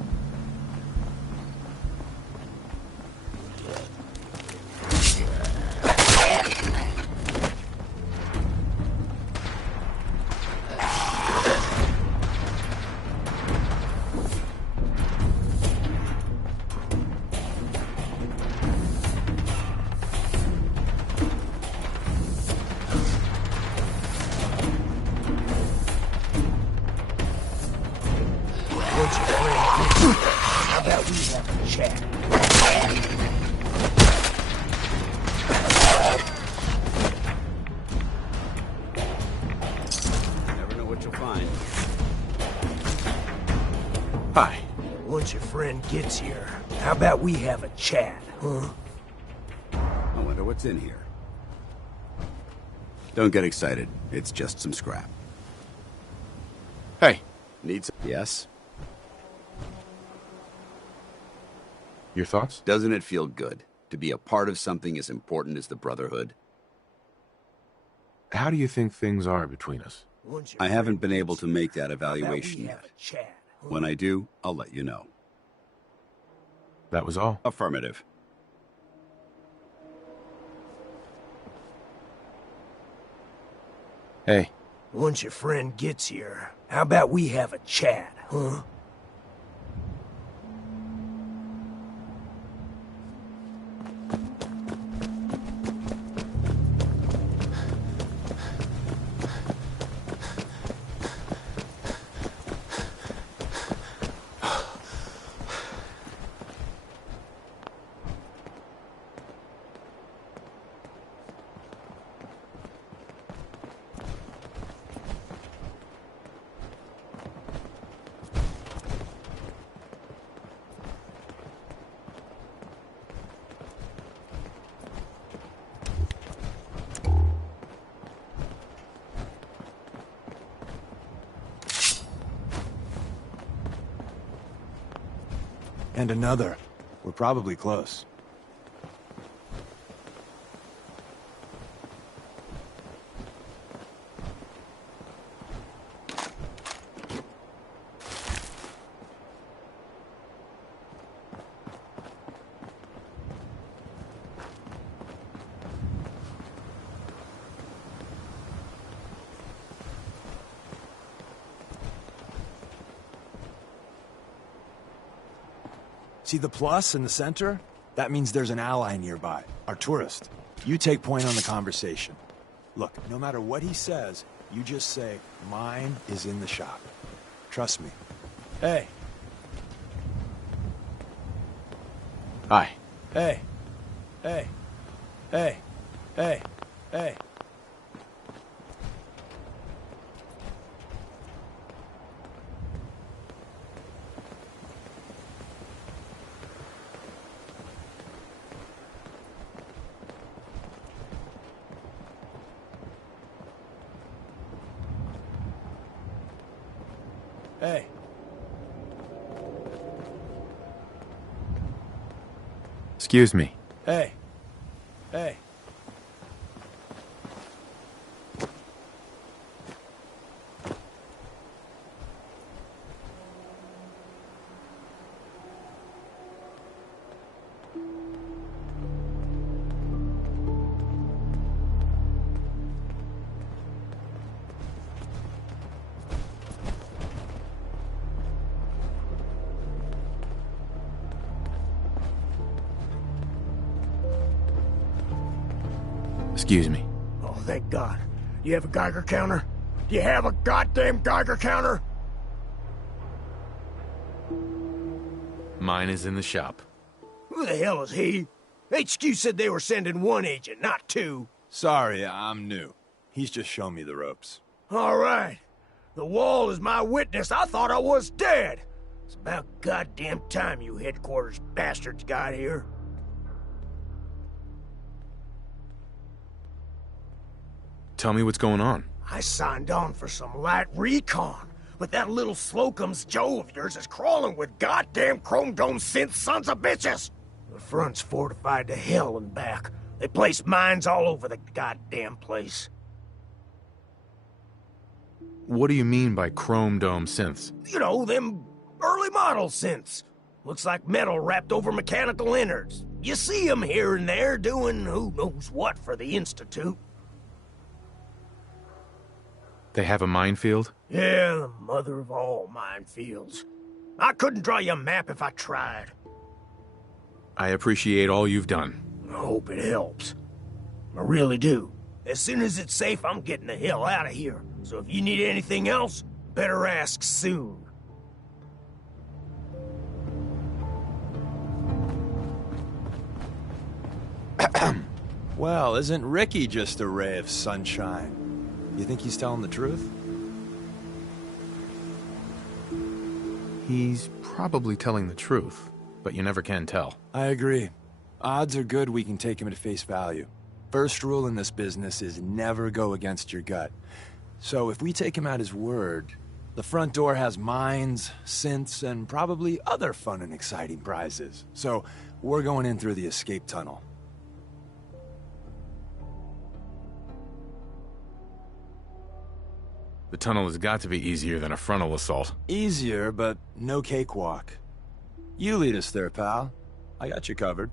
How about we have a chat? Never know what you'll find. Hi. Once your friend gets here, how about we have a chat, huh? I wonder what's in here. Don't get excited. It's just some scrap. Hey. Need some... Yes? Your thoughts? Doesn't it feel good to be a part of something as important as the Brotherhood? How do you think things are between us? I haven't been able to make that evaluation yet. When I do, I'll let you know. That was all? Affirmative. Hey. Once your friend gets here, how about we have a chat, huh? And another. We're probably close. See the plus in the center? That means there's an ally nearby, our tourist. You take point on the conversation. Look, no matter what he says, you just say, mine is in the shop. Trust me. Hey. Hi. Hey. Hey. Hey. Hey. Hey. Hey. Excuse me. Hey. Hey. Excuse me. Oh, thank God. You have a Geiger counter? Do you have a goddamn Geiger counter? Mine is in the shop. Who the hell is he? HQ said they were sending one agent, not two. Sorry, I'm new. He's just shown me the ropes. All right. The wall is my witness. I thought I was dead. It's about goddamn time you headquarters bastards got here. Tell me what's going on. I signed on for some light recon, but that little Slocum's Joe of yours is crawling with goddamn chrome dome synth sons of bitches. The front's fortified to hell and back. They placed mines all over the goddamn place. What do you mean by chrome dome synths? You know, them early model synths. Looks like metal wrapped over mechanical innards. You see them here and there doing who knows what for the Institute. They have a minefield? Yeah, the mother of all minefields. I couldn't draw you a map if I tried. I appreciate all you've done. I hope it helps. I really do. As soon as it's safe, I'm getting the hell out of here. So if you need anything else, better ask soon. Well, isn't Ricky just a ray of sunshine? You think he's telling the truth? He's probably telling the truth, but you never can tell. I agree. Odds are good we can take him at face value. First rule in this business is never go against your gut. So if we take him at his word, the front door has mines, synths, and probably other fun and exciting prizes. So we're going in through the escape tunnel. The tunnel has got to be easier than a frontal assault. Easier, but no cakewalk. You lead us there, pal. I got you covered.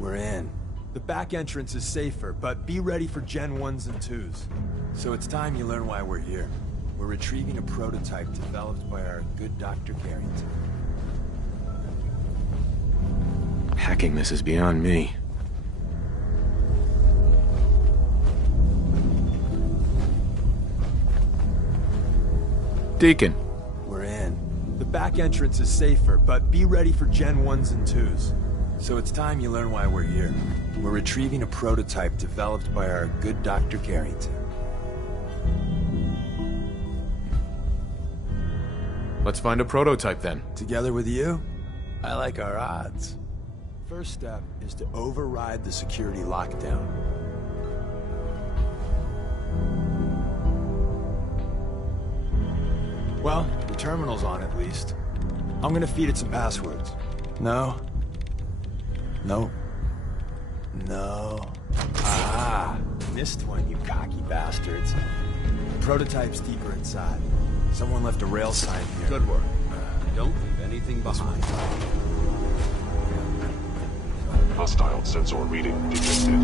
We're in. The back entrance is safer, but be ready for Gen 1s and 2s. So it's time you learn why we're here. We're retrieving a prototype developed by our good Dr. Carrington. Hacking this is beyond me. Deacon. We're in. The back entrance is safer, but be ready for Gen 1s and 2s. So it's time you learn why we're here. We're retrieving a prototype developed by our good Dr. Carrington. Let's find a prototype then. Together with you, I like our odds. First step is to override the security lockdown. Well, the terminal's on at least. I'm gonna feed it some passwords. No. No. No. Ah, missed one, you cocky bastards. The prototype's deeper inside. Someone left a rail sign here. Good work. Don't leave anything behind. Hostile sensor reading detected.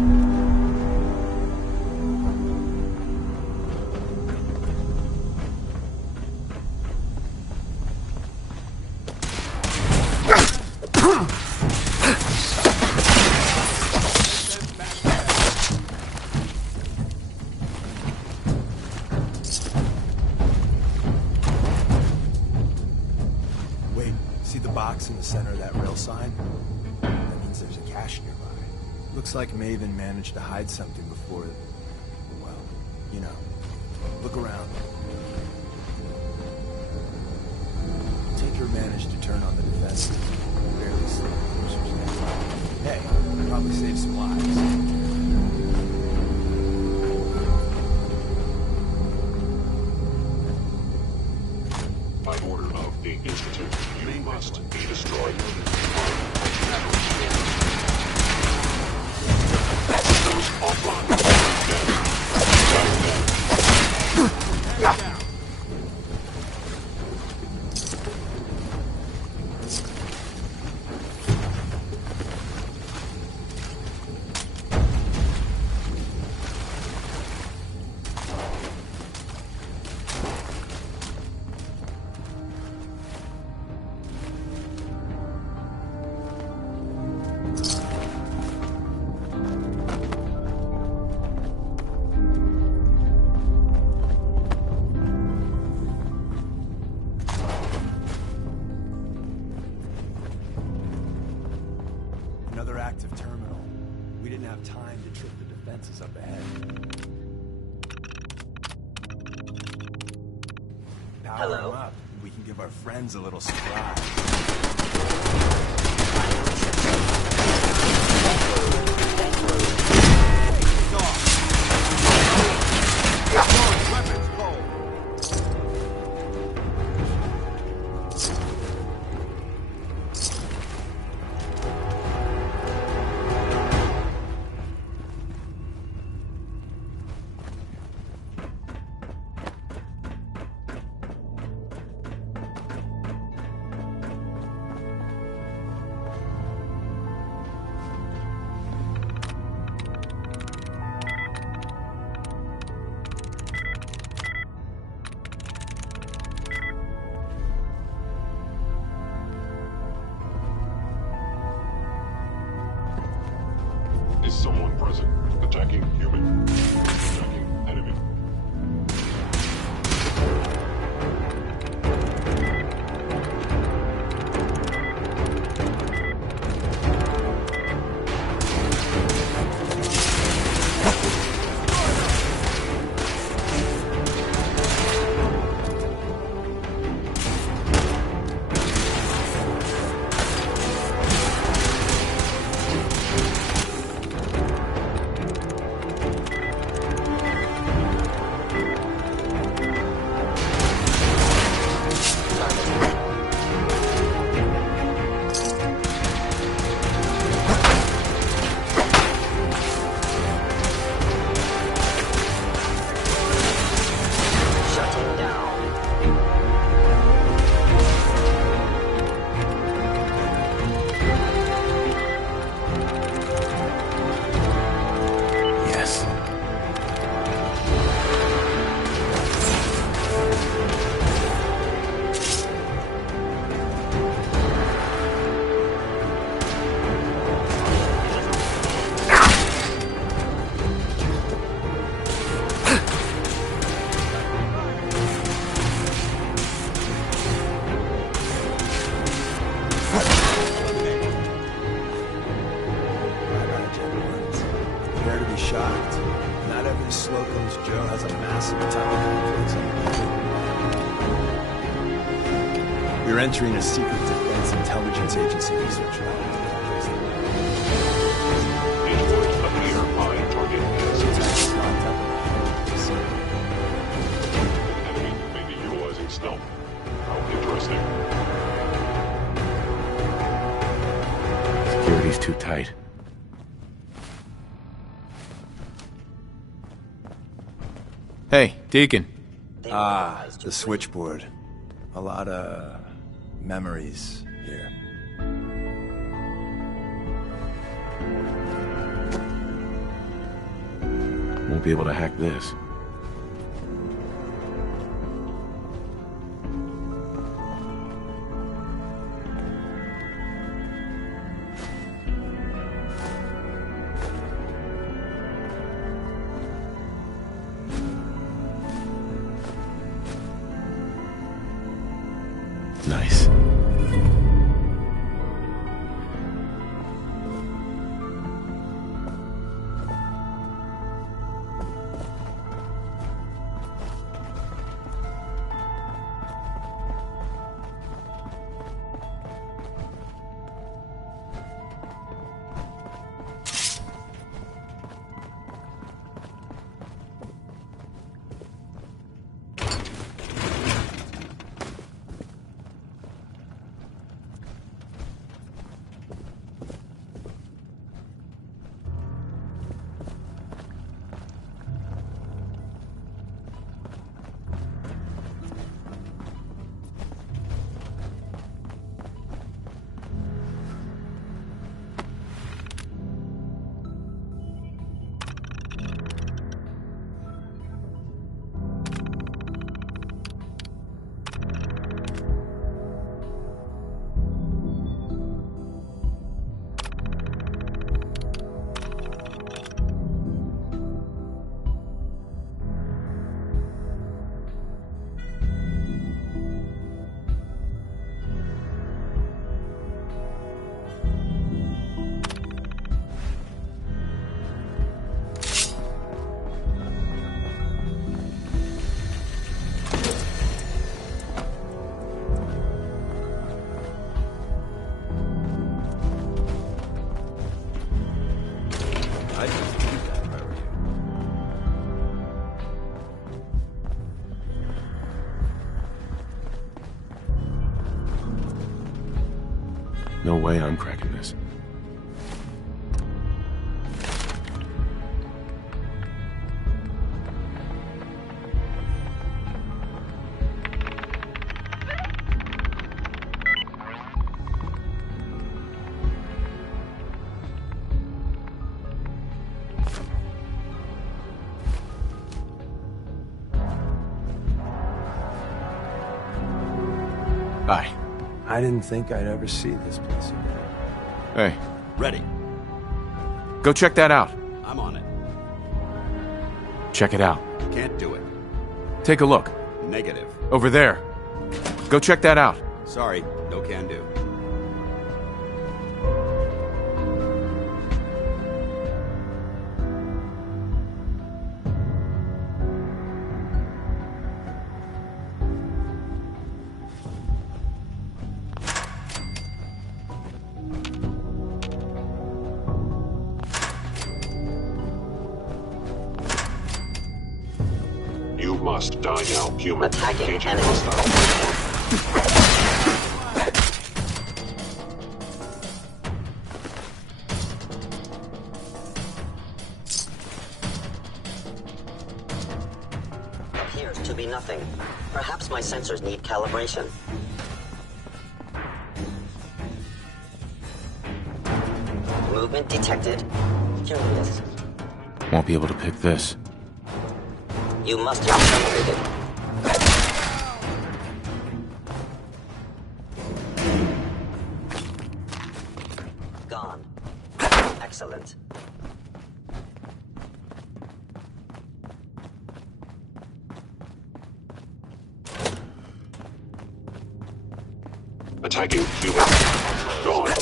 Wait, see the box in the center of that rail sign? That means there's a cache nearby. Looks like Maven managed to hide something before... well, you know. Look around. Tinker managed to turn on the defenses. Barely slowed the cruisers down. Hey, probably saved some lives. By order of the Institute, you must be destroyed. Those offline. Another active terminal. We didn't have time to trip the defenses up ahead. Power them up. We can give our friends a little surprise. time to complicate something. We're entering a secret defense intelligence agency research lab. Input appear by target assets. Enemy may be utilizing stealth. How interesting. Security's too tight. Hey, Deacon. Ah, the switchboard. A lot of memories here. Won't be able to hack this. Nice. No way I'm cracking this. Hi. I didn't think I'd ever see this place again. Hey. Ready. Go check that out. I'm on it. Check it out. Can't do it. Take a look. Negative. Over there. Go check that out. Sorry, no can do. You must die now, human. Attacking Engaging enemy. hostile. Appears to be nothing. Perhaps my sensors need calibration. Movement detected. Curious. Won't be able to pick this. You must have separated. Gone. Excellent. Attacking human. Gone.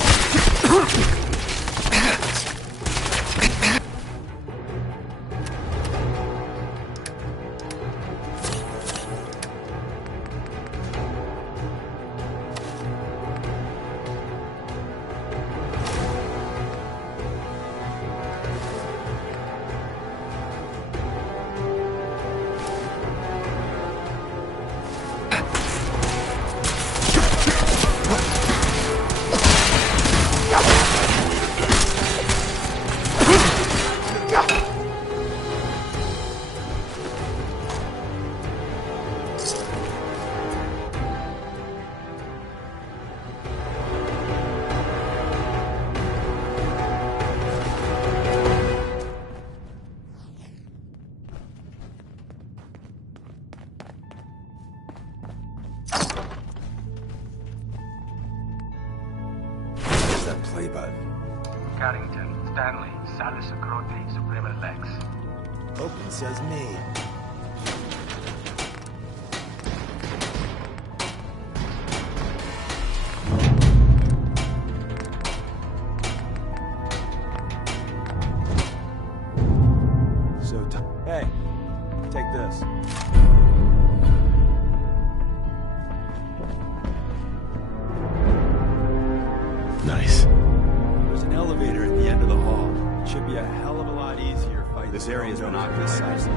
that play button? Carrington, Stanley, Salis Acrote, Suprema Lex. Open says me. Hey, take this. Nice. There's an elevator at the end of the hall. It should be a hell of a lot easier fighting. This area's been occupied.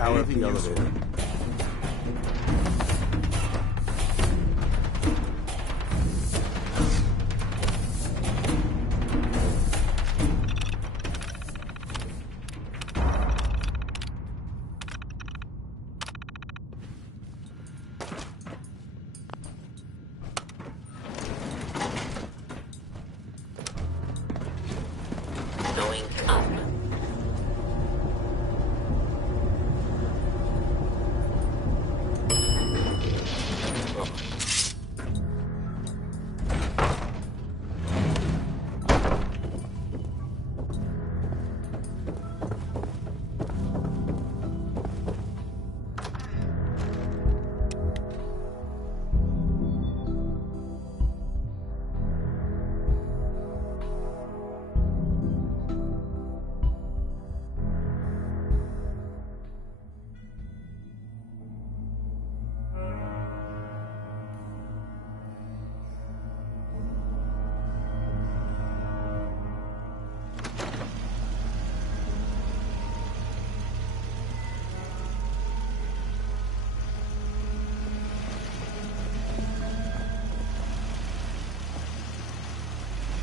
Power up the elevator. Going up.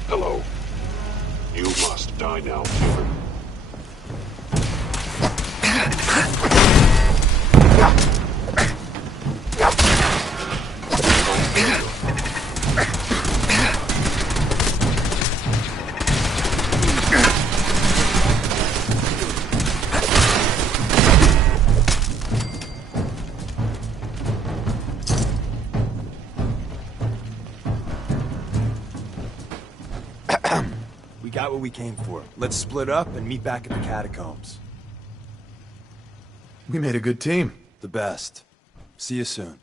Hello. You must die now, human. got what we came for. Let's split up and meet back at the catacombs. We made a good team. The best. See you soon.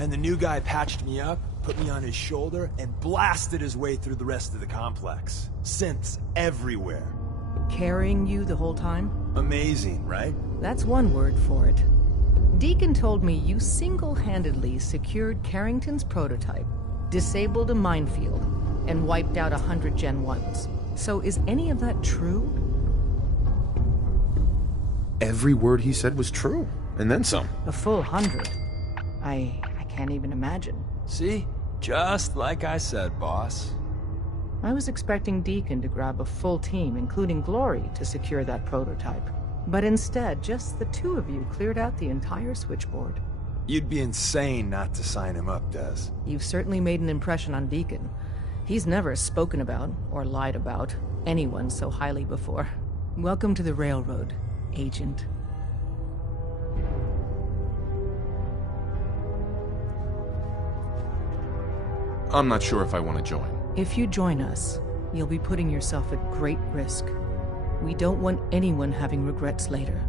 And the new guy patched me up, put me on his shoulder, and blasted his way through the rest of the complex. Synths everywhere. Carrying you the whole time? Amazing, right? That's one word for it. Deacon told me you single-handedly secured Carrington's prototype, disabled a minefield, and wiped out 100 Gen 1s. So is any of that true? Every word he said was true, and then some. A full 100. I can't even imagine. See? Just like I said, boss. I was expecting Deacon to grab a full team, including Glory, to secure that prototype. But instead, just the two of you cleared out the entire switchboard. You'd be insane not to sign him up, Des. You've certainly made an impression on Deacon. He's never spoken about, or lied about, anyone so highly before. Welcome to the Railroad, Agent. I'm not sure if I want to join. If you join us, you'll be putting yourself at great risk. We don't want anyone having regrets later.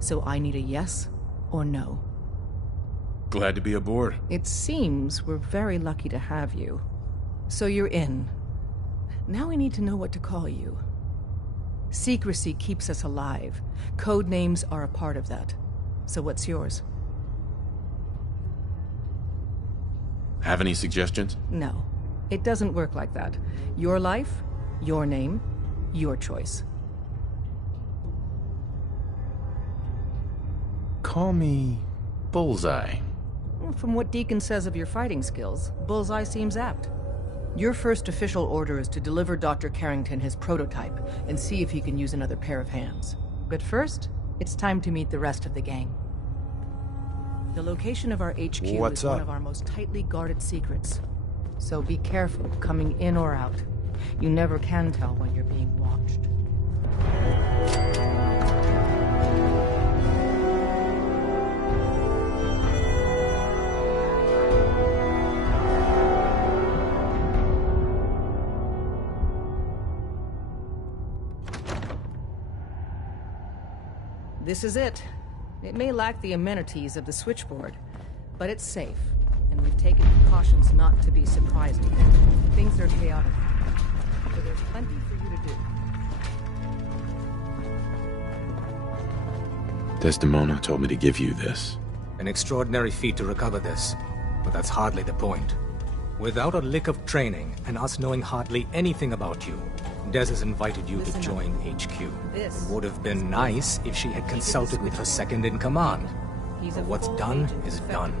So I need a yes or no. Glad to be aboard. It seems we're very lucky to have you. So you're in. Now we need to know what to call you. Secrecy keeps us alive. Code names are a part of that. So what's yours? Have any suggestions? No. It doesn't work like that. Your life, your name, your choice. Call me Bullseye. From what Deacon says of your fighting skills, Bullseye seems apt. Your first official order is to deliver Dr. Carrington his prototype and see if he can use another pair of hands. But first, it's time to meet the rest of the gang. The location of our HQ is one of our most tightly guarded secrets. So be careful coming in or out. You never can tell when you're being watched. This is it. It may lack the amenities of the switchboard, but it's safe, and we've taken precautions not to be surprised again. Things are chaotic, so there's plenty for you to do. Desdemona told me to give you this. An extraordinary feat to recover this, but that's hardly the point. Without a lick of training, and us knowing hardly anything about you, Des has invited you to join HQ. It would have been nice if she had consulted with her second in command. But what's done is done.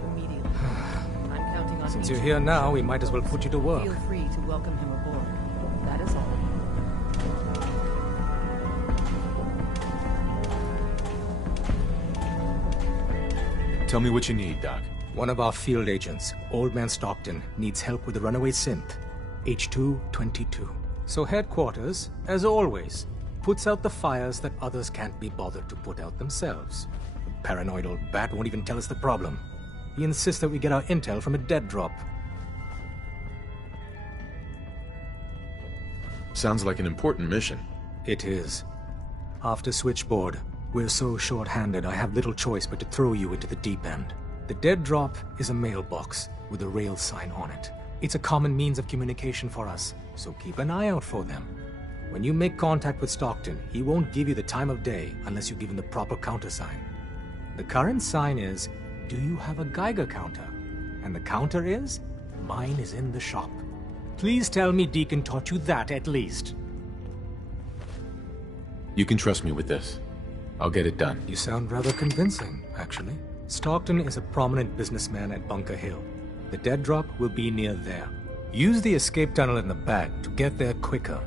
Since you're here now, we might as well put you to work. Feel free to welcome him aboard. That is all. Tell me what you need, Doc. One of our field agents, Old Man Stockton, needs help with the runaway synth, H222. So headquarters, as always, puts out the fires that others can't be bothered to put out themselves. The paranoid old bat won't even tell us the problem. He insists that we get our intel from a dead drop. Sounds like an important mission. It is. After Switchboard, we're so short-handed I have little choice but to throw you into the deep end. The dead drop is a mailbox with a rail sign on it. It's a common means of communication for us, so keep an eye out for them. When you make contact with Stockton, he won't give you the time of day unless you give him the proper countersign. The current sign is, do you have a Geiger counter? And the counter is, mine is in the shop. Please tell me Deacon taught you that at least. You can trust me with this. I'll get it done. You sound rather convincing, actually. Stockton is a prominent businessman at Bunker Hill. The dead drop will be near there. Use the escape tunnel in the back to get there quicker.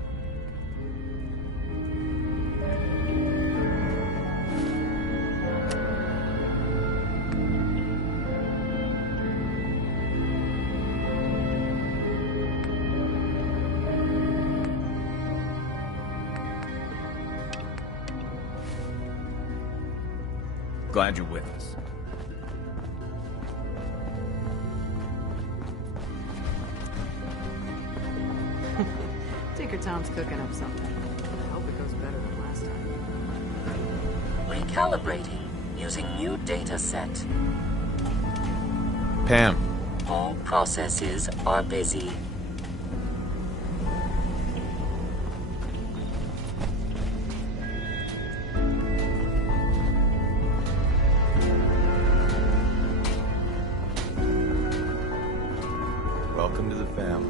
Glad you're with us. Tinker Tom's cooking up something. I hope it goes better than last time. Recalibrating using new data set. Pam. All processes are busy. Welcome to the fam.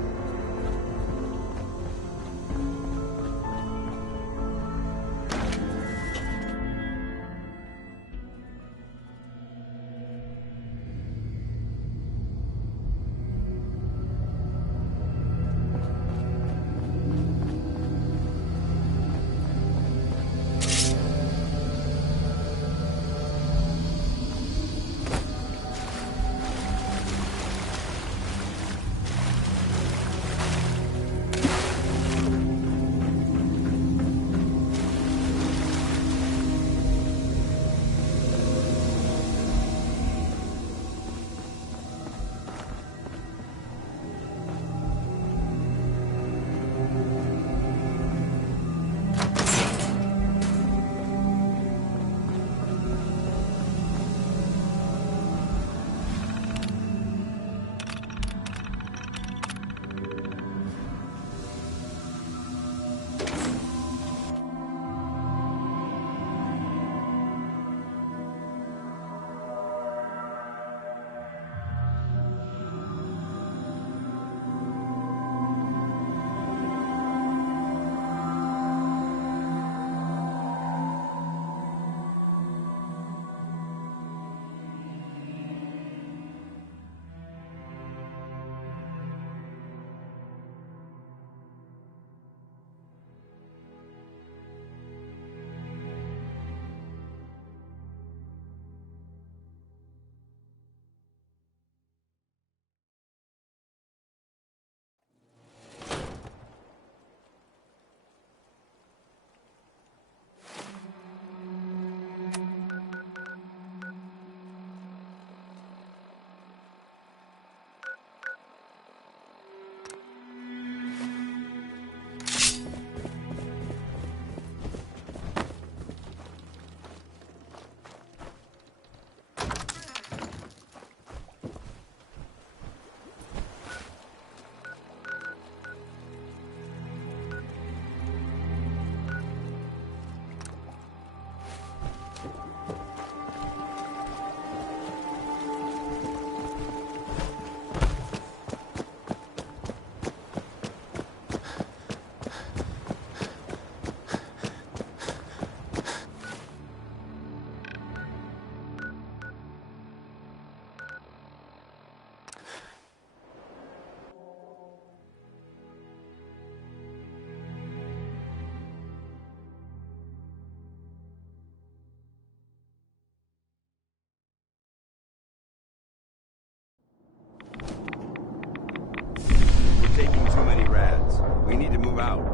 We need to move out.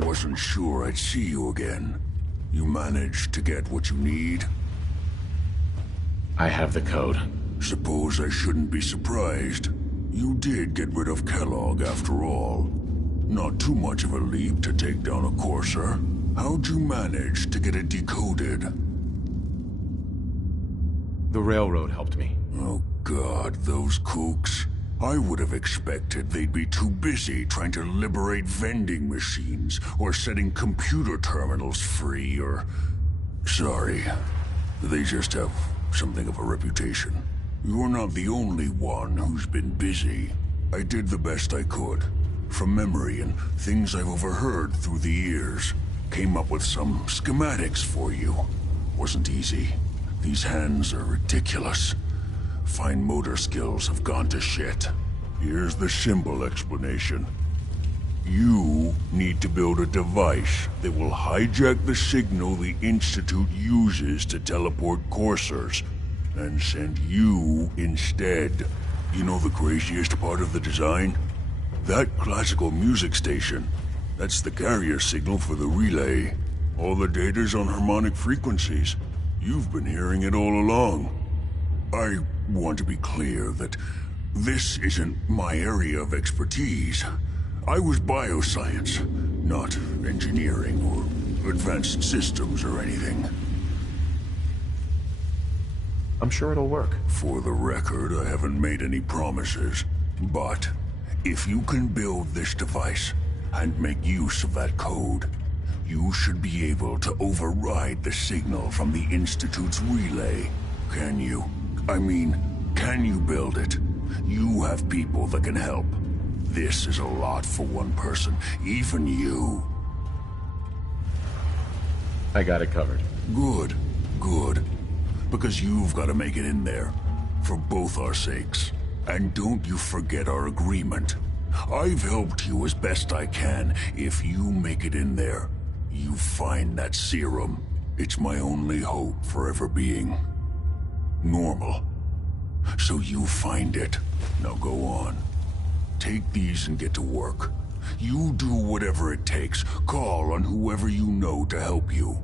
Wasn't sure I'd see you again. You managed to get what you need? I have the code. Suppose I shouldn't be surprised. You did get rid of Kellogg after all. Not too much of a leap to take down a courser. How'd you manage to get it decoded? The railroad helped me. Oh God, those kooks. I would have expected they'd be too busy trying to liberate vending machines or setting computer terminals free or... Sorry. They just have something of a reputation. You're not the only one who's been busy. I did the best I could. From memory and things I've overheard through the years. Came up with some schematics for you. Wasn't easy. These hands are ridiculous. Fine motor skills have gone to shit. Here's the simple explanation. You need to build a device that will hijack the signal the Institute uses to teleport coursers, and send you instead. You know the craziest part of the design? That classical music station. That's the carrier signal for the relay. All the data's on harmonic frequencies. You've been hearing it all along. I want to be clear that this isn't my area of expertise. I was bioscience, not engineering or advanced systems or anything. I'm sure it'll work. For the record, I haven't made any promises. But if you can build this device and make use of that code, you should be able to override the signal from the Institute's relay. Can you? I mean, can you build it? You have people that can help. This is a lot for one person, even you. I got it covered. Good, good. Because you've got to make it in there, for both our sakes. And don't you forget our agreement. I've helped you as best I can. If you make it in there, you find that serum. It's my only hope for ever being normal. So you find it. Now go on. Take these and get to work. You do whatever it takes. Call on whoever you know to help you.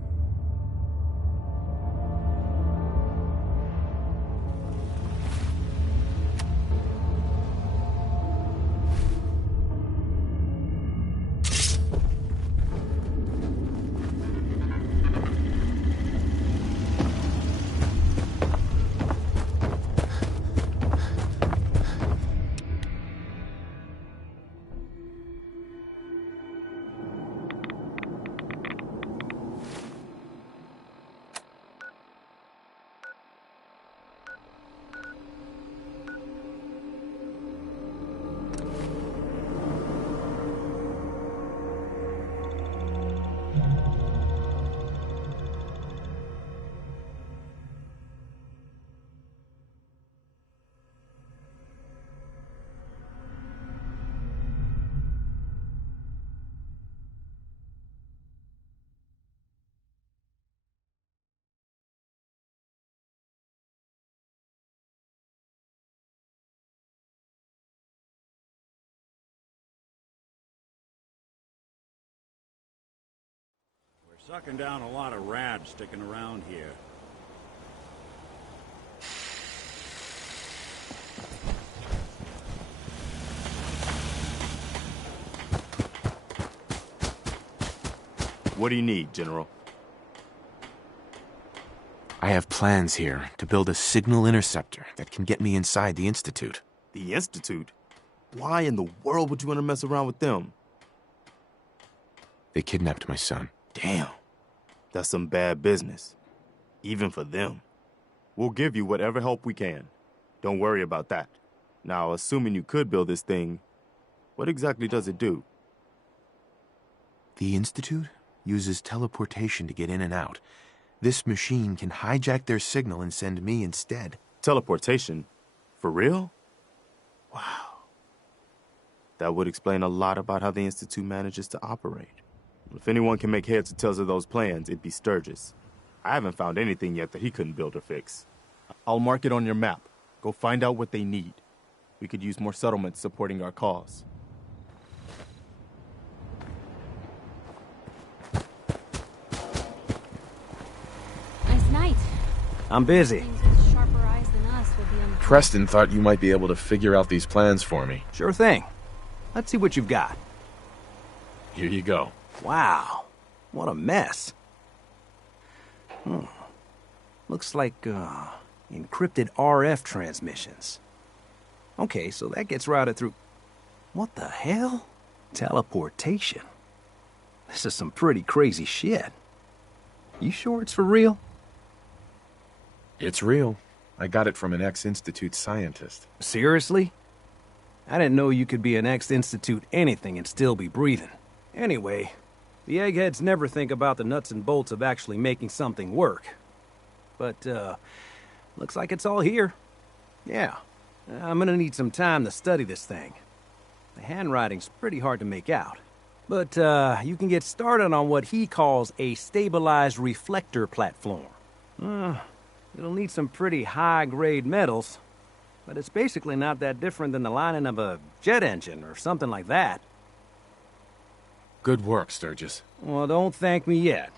Sucking down a lot of rats sticking around here. What do you need, General? I I have plans here to build a signal interceptor that can get me inside the Institute. The Institute? Why in the world would you want to mess around with them? They kidnapped my son. Damn. That's some bad business. Even for them. We'll give you whatever help we can. Don't worry about that. Now, assuming you could build this thing, what exactly does it do? The Institute uses teleportation to get in and out. This machine can hijack their signal and send me instead. Teleportation? For real? Wow. That would explain a lot about how the Institute manages to operate. If anyone can make heads or tails of those plans, it'd be Sturgis. I haven't found anything yet that he couldn't build or fix. I'll mark it on your map. Go find out what they need. We could use more settlements supporting our cause. Nice night. I'm busy. Things with sharper eyes than us will be on the Preston thought you might be able to figure out these plans for me. Sure thing. Let's see what you've got. Here you go. Wow. What a mess. Looks like, encrypted RF transmissions. Okay, so that gets routed through... What the hell? Teleportation. This is some pretty crazy shit. You sure it's for real? It's real. I got it from an ex-Institute scientist. Seriously? I didn't know you could be an ex-Institute anything and still be breathing. Anyway, the eggheads never think about the nuts and bolts of actually making something work. But, looks like it's all here. Yeah, I'm gonna need some time to study this thing. The handwriting's pretty hard to make out. But, you can get started on what he calls a stabilized reflector platform. It'll need some pretty high-grade metals, but it's basically not that different than the lining of a jet engine or something like that. Good work, Sturgis. Well, don't thank me yet.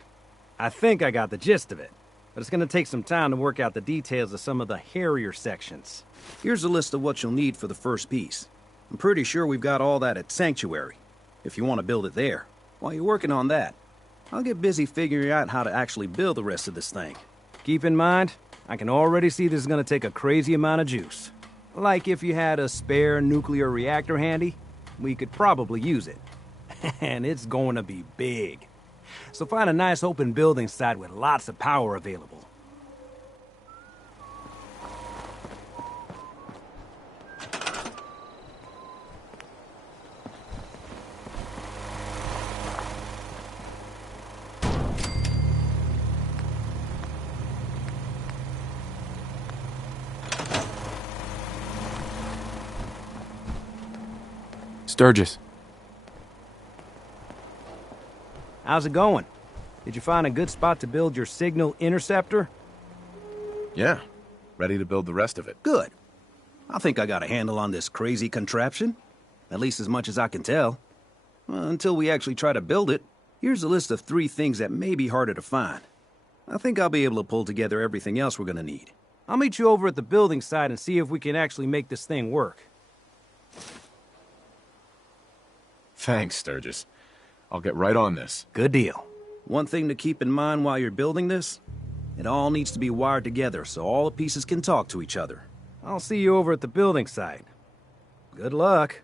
I think I got the gist of it, but it's gonna take some time to work out the details of some of the hairier sections. Here's a list of what you'll need for the first piece. I'm pretty sure we've got all that at Sanctuary, if you want to build it there. While you're working on that, I'll get busy figuring out how to actually build the rest of this thing. Keep in mind, I can already see this is gonna take a crazy amount of juice. Like if you had a spare nuclear reactor handy, we could probably use it. And it's going to be big. So find a nice open building site with lots of power available. Sturgis. How's it going? Did you find a good spot to build your signal interceptor? Yeah, ready to build the rest of it. Good. I think I got a handle on this crazy contraption. At least as much as I can tell. Until we actually try to build it, here's a list of 3 things that may be harder to find. I think I'll be able to pull together everything else we're gonna need. I'll meet you over at the building site and see if we can actually make this thing work. Thanks, Sturgis. I'll get right on this. Good deal. One thing to keep in mind while you're building this, it all needs to be wired together so all the pieces can talk to each other. I'll see you over at the building site. Good luck.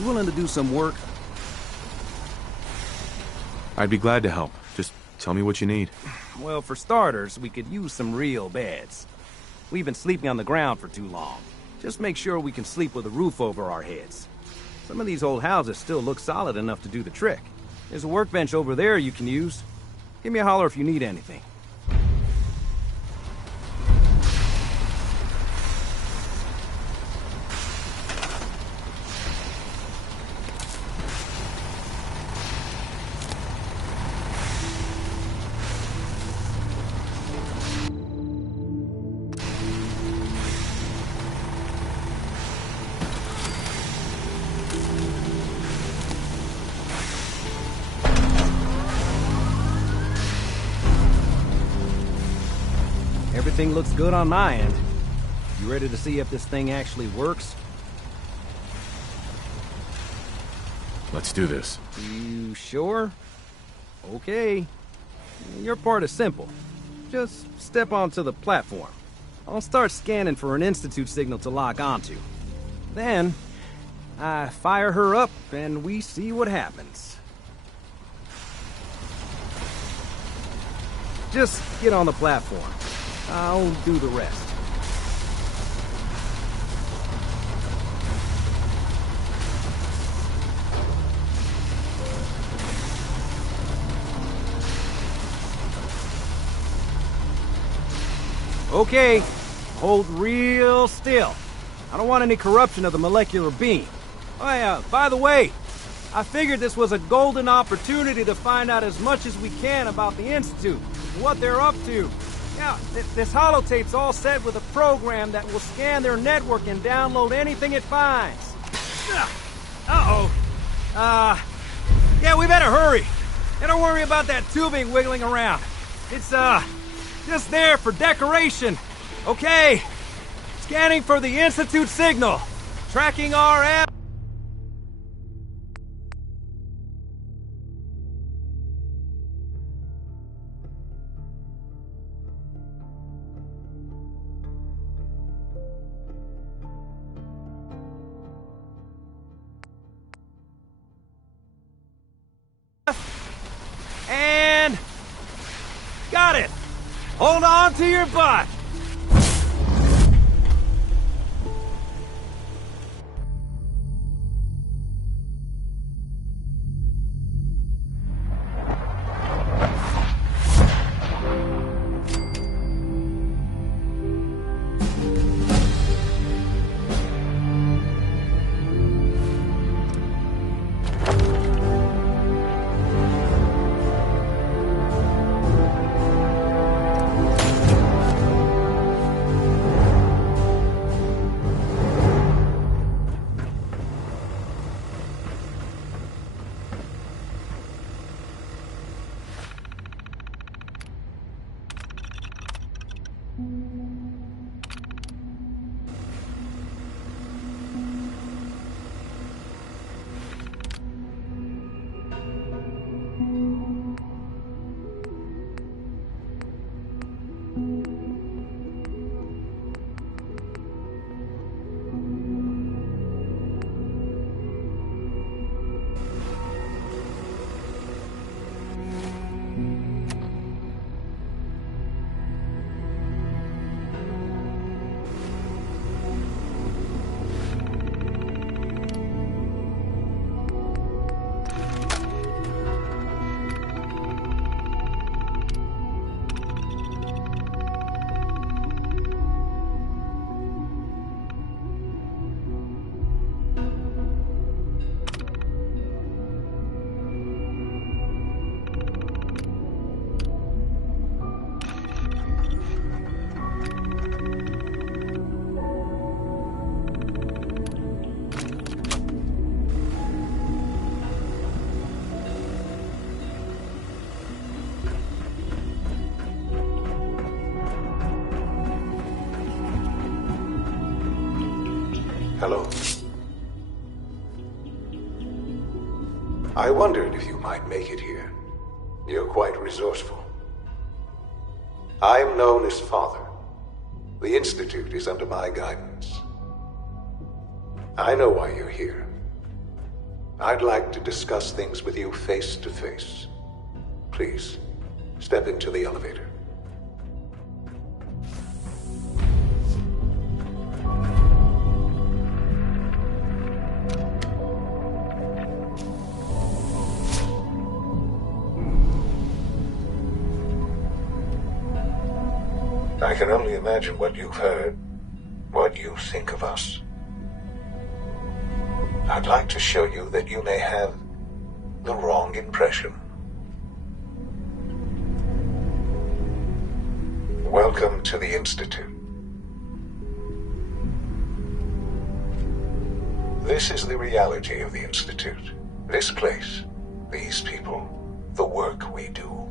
You willing to do some work? I'd be glad to help. Just tell me what you need. Well, for starters, we could use some real beds. We've been sleeping on the ground for too long. Just make sure we can sleep with a roof over our heads. Some of these old houses still look solid enough to do the trick. There's a workbench over there you can use. Give me a holler if you need anything. Everything looks good on my end. You ready to see if this thing actually works? Let's do this. You sure? Okay. Your part is simple. Just step onto the platform. I'll start scanning for an Institute signal to lock onto. Then, I fire her up and we see what happens. Just get on the platform. I'll do the rest. Okay, hold real still. I don't want any corruption of the molecular beam. Oh yeah, by the way, I figured this was a golden opportunity to find out as much as we can about the Institute, what they're up to. Yeah, this holotape's all set with a program that will scan their network and download anything it finds. Uh-oh. Yeah, we better hurry. And don't worry about that tubing wiggling around. It's, just there for decoration. Okay. Scanning for the Institute signal. Tracking our app. And got it. Hold on to your butt. Hello. I wondered if you might make it here. You're quite resourceful. I'm known as Father. The Institute is under my guidance. I know why you're here. I'd like to discuss things with you face to face. Please, step into the elevator. I can only imagine what you've heard, what you think of us. I'd like to show you that you may have the wrong impression. Welcome to the Institute. This is the reality of the Institute. This place, these people, the work we do.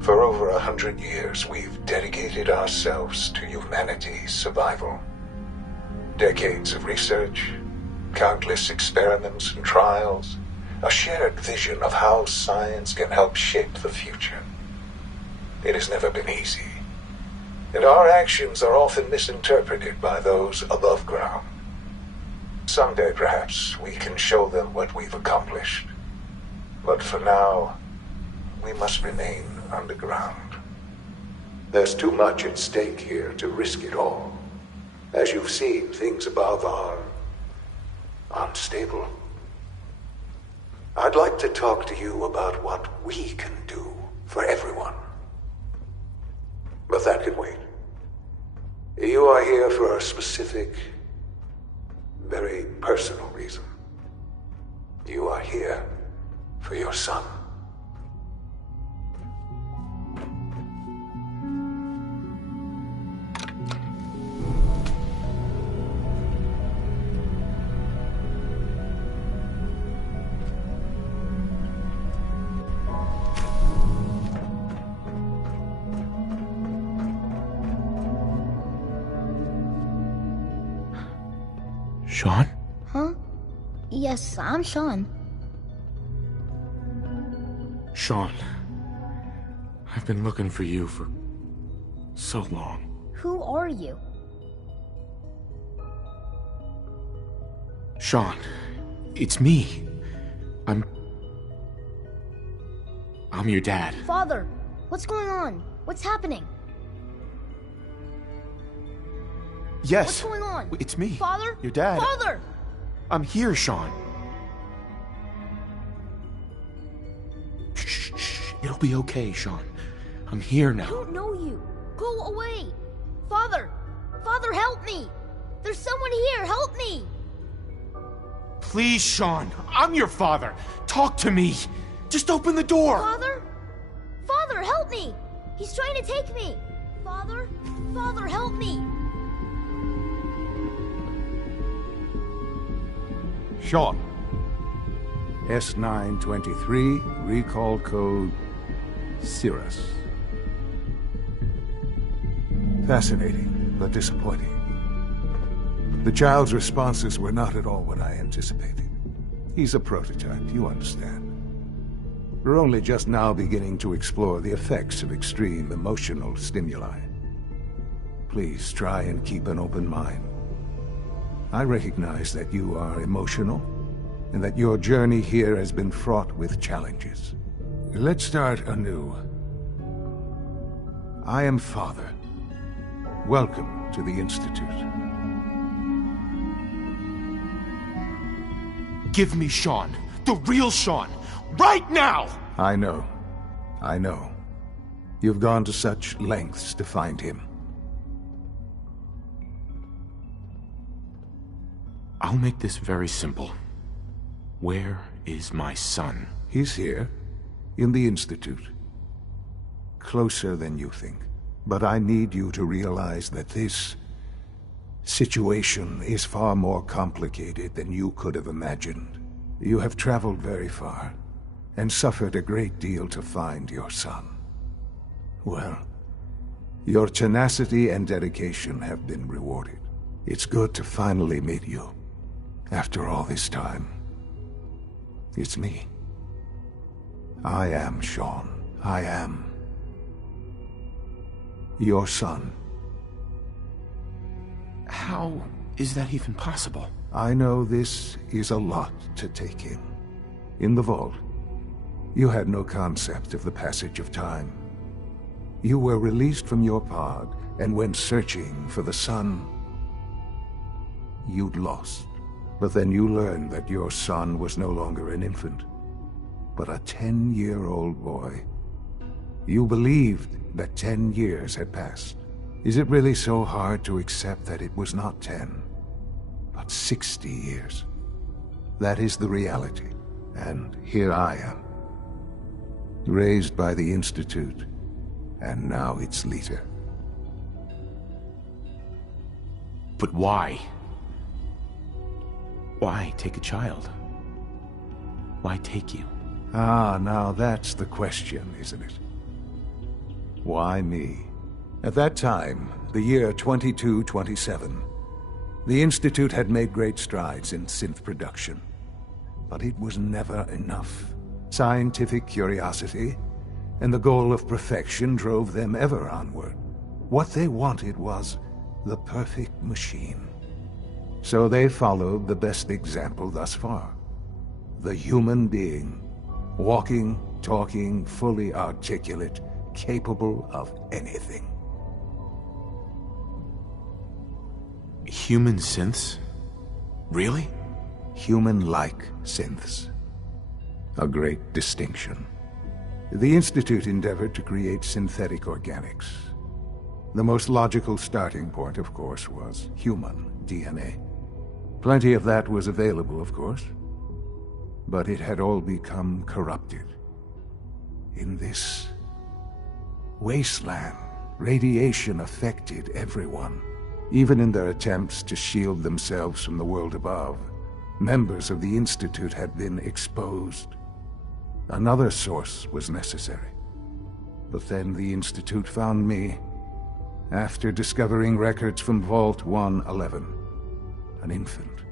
For over 100 years, we've dedicated ourselves to humanity's survival. Decades of research, countless experiments and trials, a shared vision of how science can help shape the future. It has never been easy, and our actions are often misinterpreted by those above ground. Someday, perhaps, we can show them what we've accomplished. But for now, we must remain underground. There's too much at stake here to risk it all. As you've seen, things above are unstable. I'd like to talk to you about what we can do for everyone. But that can wait. You are here for a specific, very personal reason. You are here for your son. Sean? Huh? Yes, I'm Sean. Sean. I've been looking for you for so long. Who are you? Sean, it's me. I'm your dad. Father, what's going on? What's happening? Yes. What's going on? It's me. Father? Your dad. Father! I'm here, Sean. Shh. It'll be okay, Sean. I'm here now. I don't know you. Go away. Father! Father, help me! There's someone here. Help me! Please, Sean. I'm your father. Talk to me. Just open the door. Father? Father, help me! He's trying to take me. Father? Father, help me! Sean. S923, recall code Cirrus. Fascinating, but disappointing. The child's responses were not at all what I anticipated. He's a prototype, you understand. We're only just now beginning to explore the effects of extreme emotional stimuli. Please try and keep an open mind. I recognize that you are emotional, and that your journey here has been fraught with challenges. Let's start anew. I am Father. Welcome to the Institute. Give me Sean. The real Sean. Right now! I know. You've gone to such lengths to find him. I'll make this very simple. Where is my son? He's here, in the Institute. Closer than you think. But I need you to realize that this situation is far more complicated than you could have imagined. You have traveled very far, and suffered a great deal to find your son. Well, your tenacity and dedication have been rewarded. It's good to finally meet you. After all this time, it's me. I am Sean. I am your son. How is that even possible? I know this is a lot to take in. In the vault, you had no concept of the passage of time. You were released from your pod and went searching for the sun. You'd lost. But then you learned that your son was no longer an infant, but a 10-year-old boy. You believed that 10 years had passed. Is it really so hard to accept that it was not 10, but 60 years? That is the reality, and here I am. Raised by the Institute, and now its leader. But why? Why take a child? Why take you? Ah, now that's the question, isn't it? Why me? At that time, the year 2227, the Institute had made great strides in synth production. But it was never enough. Scientific curiosity and the goal of perfection drove them ever onward. What they wanted was the perfect machine. So they followed the best example thus far. The human being. Walking, talking, fully articulate, capable of anything. Human synths? Really? Human-like synths. A great distinction. The Institute endeavored to create synthetic organics. The most logical starting point, of course, was human DNA. Plenty of that was available, of course. But it had all become corrupted. In this wasteland, radiation affected everyone. Even in their attempts to shield themselves from the world above, members of the Institute had been exposed. Another source was necessary. But then the Institute found me, after discovering records from Vault 111. An infant,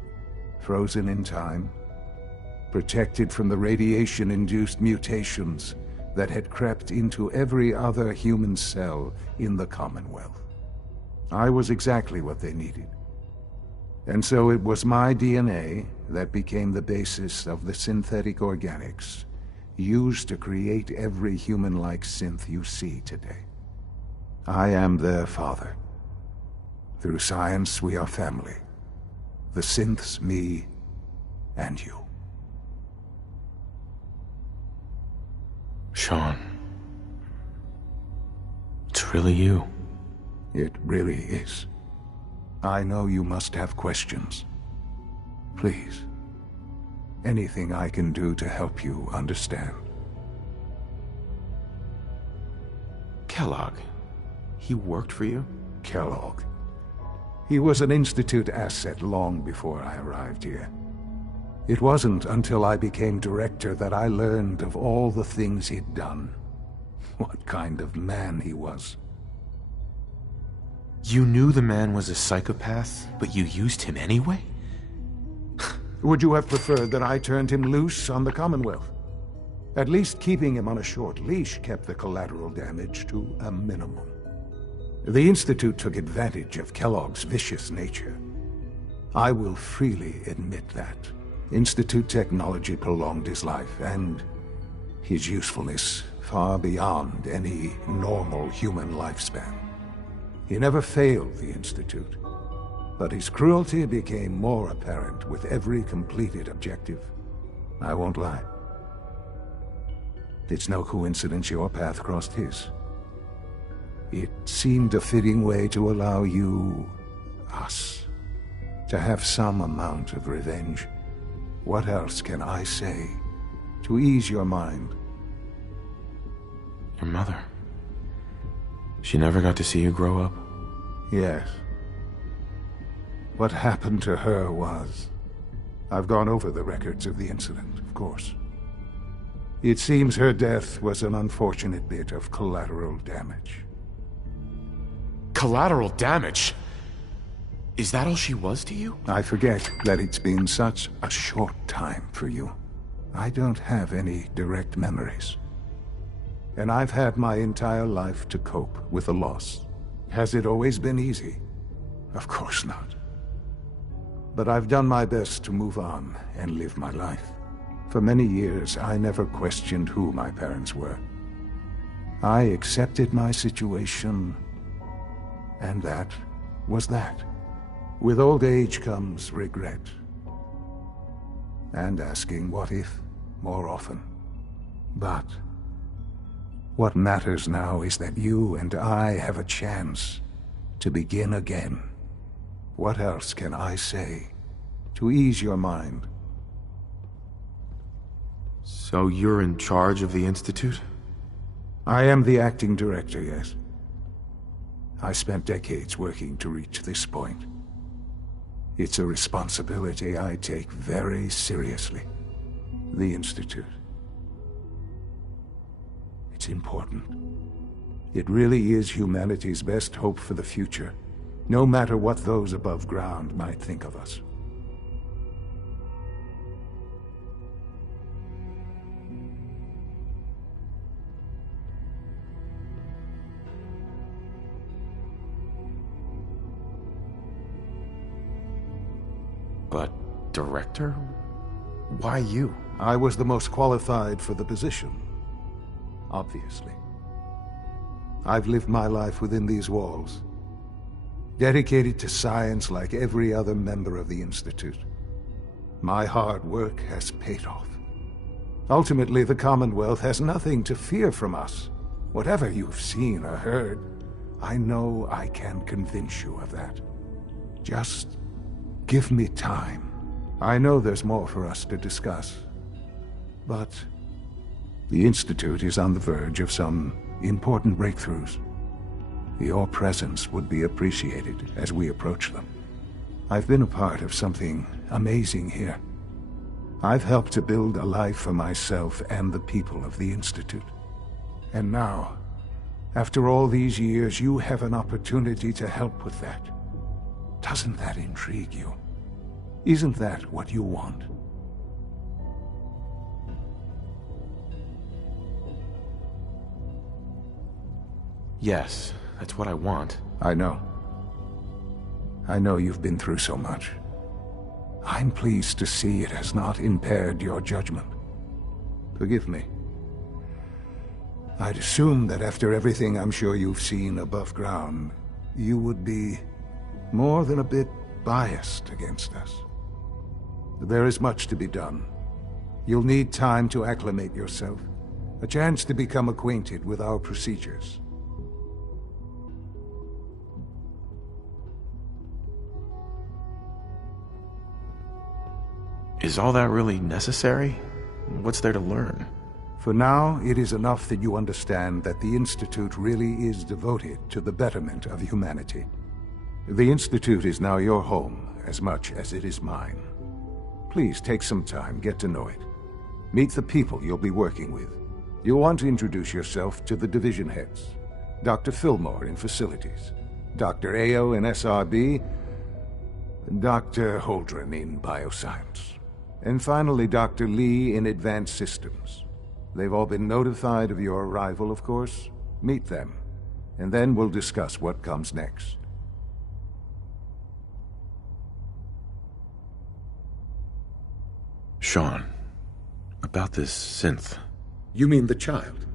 frozen in time, protected from the radiation-induced mutations that had crept into every other human cell in the Commonwealth. I was exactly what they needed. And so it was my DNA that became the basis of the synthetic organics used to create every human-like synth you see today. I am their father. Through science, we are family. The synths, me, and you. Sean. It's really you. It really is. I know you must have questions. Please. Anything I can do to help you understand. Kellogg. He worked for you? Kellogg. He was an Institute asset long before I arrived here. It wasn't until I became director that I learned of all the things he'd done. What kind of man he was. You knew the man was a psychopath, but you used him anyway? Would you have preferred that I turned him loose on the Commonwealth? At least keeping him on a short leash kept the collateral damage to a minimum. The Institute took advantage of Kellogg's vicious nature. I will freely admit that. Institute technology prolonged his life, and his usefulness far beyond any normal human lifespan. He never failed the Institute, but his cruelty became more apparent with every completed objective. I won't lie. It's no coincidence your path crossed his. It seemed a fitting way to allow you, us, to have some amount of revenge. What else can I say to ease your mind? Your mother. She never got to see you grow up? Yes. What happened to her was... I've gone over the records of the incident, of course. It seems her death was an unfortunate bit of collateral damage. Collateral damage? Is that all she was to you? I forget that it's been such a short time for you. I don't have any direct memories. And I've had my entire life to cope with the loss. Has it always been easy? Of course not. But I've done my best to move on and live my life. For many years, I never questioned who my parents were. I accepted my situation, and that was that. With old age comes regret. And asking what if more often. But what matters now is that you and I have a chance to begin again. What else can I say to ease your mind? So you're in charge of the Institute? I am the acting director, yes. I spent decades working to reach this point. It's a responsibility I take very seriously. The Institute. It's important. It really is humanity's best hope for the future, no matter what those above ground might think of us. But, Director? Why you? I was the most qualified for the position. Obviously. I've lived my life within these walls, dedicated to science like every other member of the Institute. My hard work has paid off. Ultimately, the Commonwealth has nothing to fear from us. Whatever you've seen or heard, I know I can convince you of that. Just give me time. I know there's more for us to discuss, but the Institute is on the verge of some important breakthroughs. Your presence would be appreciated as we approach them. I've been a part of something amazing here. I've helped to build a life for myself and the people of the Institute. And now, after all these years, you have an opportunity to help with that. Doesn't that intrigue you? Isn't that what you want? Yes, that's what I want. I know. I know you've been through so much. I'm pleased to see it has not impaired your judgment. Forgive me. I'd assumed that after everything I'm sure you've seen above ground, you would be more than a bit biased against us. There is much to be done. You'll need time to acclimate yourself, a chance to become acquainted with our procedures. Is all that really necessary? What's there to learn? For now, it is enough that you understand that the Institute really is devoted to the betterment of humanity. The Institute is now your home as much as it is mine. Please take some time, get to know it. Meet the people you'll be working with. You'll want to introduce yourself to the division heads. Dr. Fillmore in Facilities, Dr. Ao in SRB, Dr. Holdren in Bioscience, and finally Dr. Lee in Advanced Systems. They've all been notified of your arrival, of course. Meet them, and then we'll discuss what comes next. Sean, about this synth. You mean the child?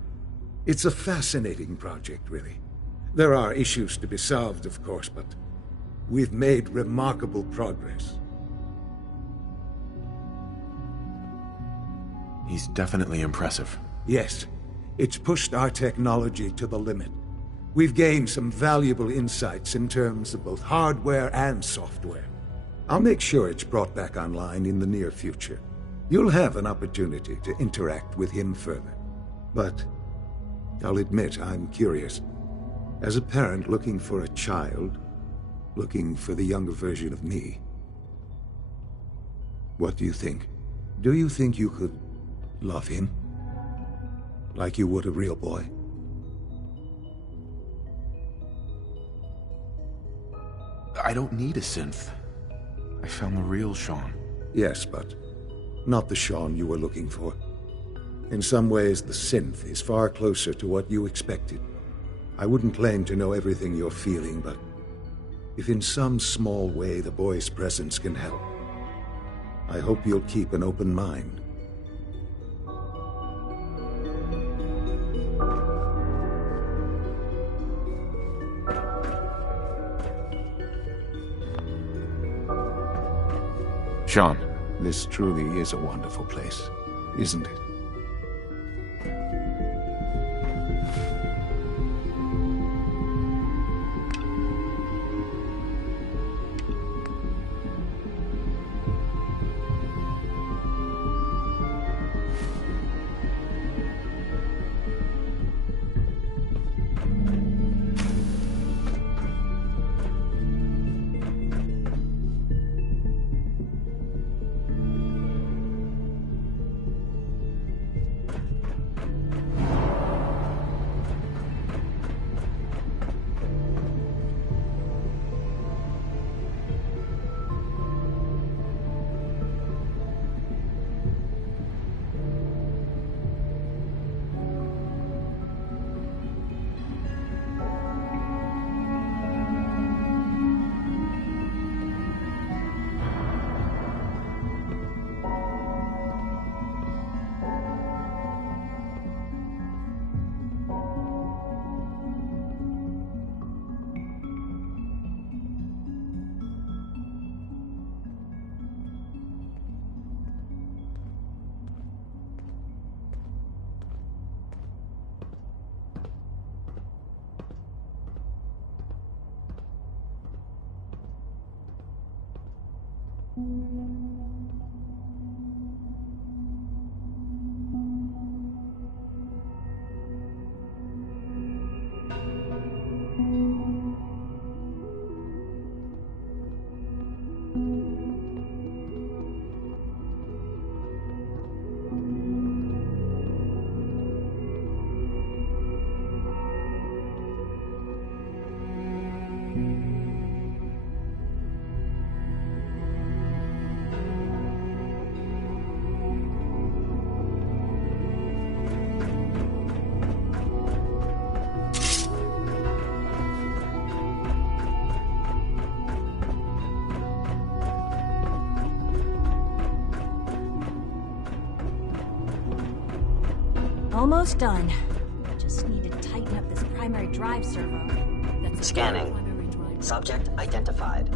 It's a fascinating project, really. There are issues to be solved, of course, but we've made remarkable progress. He's definitely impressive. Yes, it's pushed our technology to the limit. We've gained some valuable insights in terms of both hardware and software. I'll make sure it's brought back online in the near future. You'll have an opportunity to interact with him further. But I'll admit I'm curious. As a parent looking for a child, looking for the younger version of me, what do you think? Do you think you could love him like you would a real boy? I don't need a synth. I found the real Sean. Yes, but not the Sean you were looking for. In some ways, the synth is far closer to what you expected. I wouldn't claim to know everything you're feeling, but if in some small way the boy's presence can help, I hope you'll keep an open mind. Sean. This truly is a wonderful place, isn't it? Almost done. Just need to tighten up this primary drive servo. Scanning. Subject identified.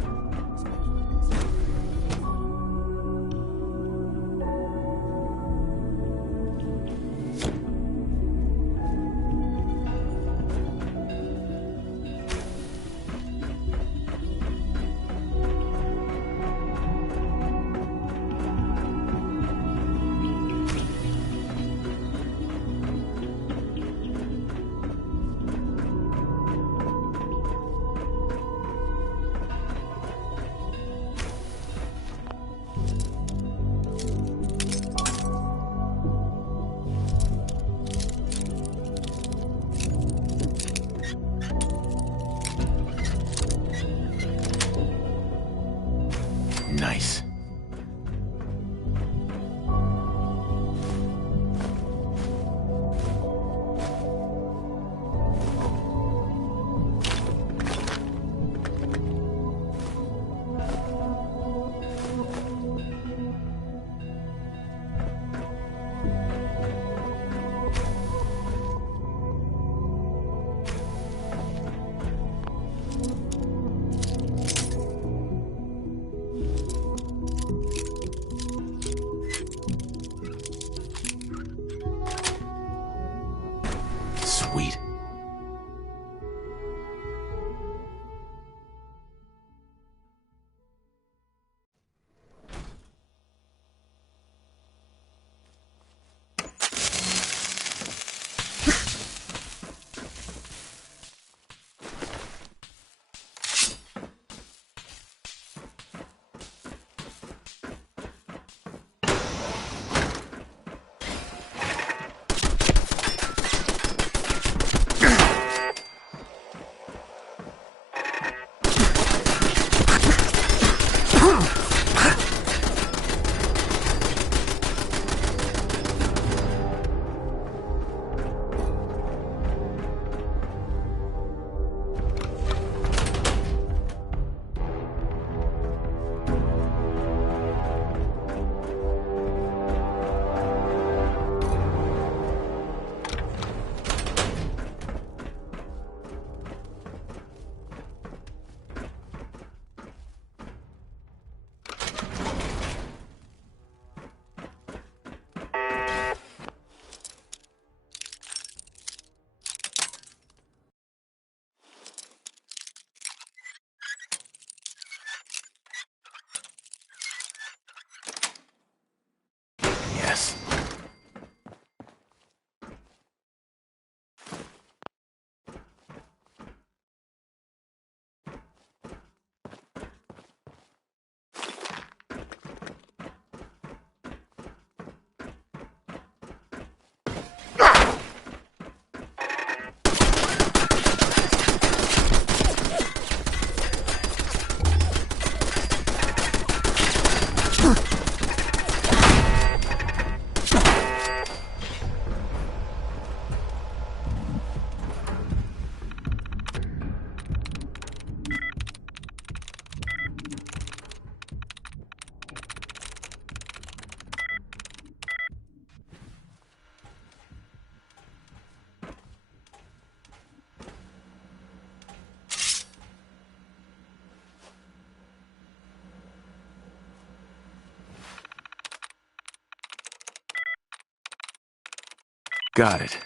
Got it.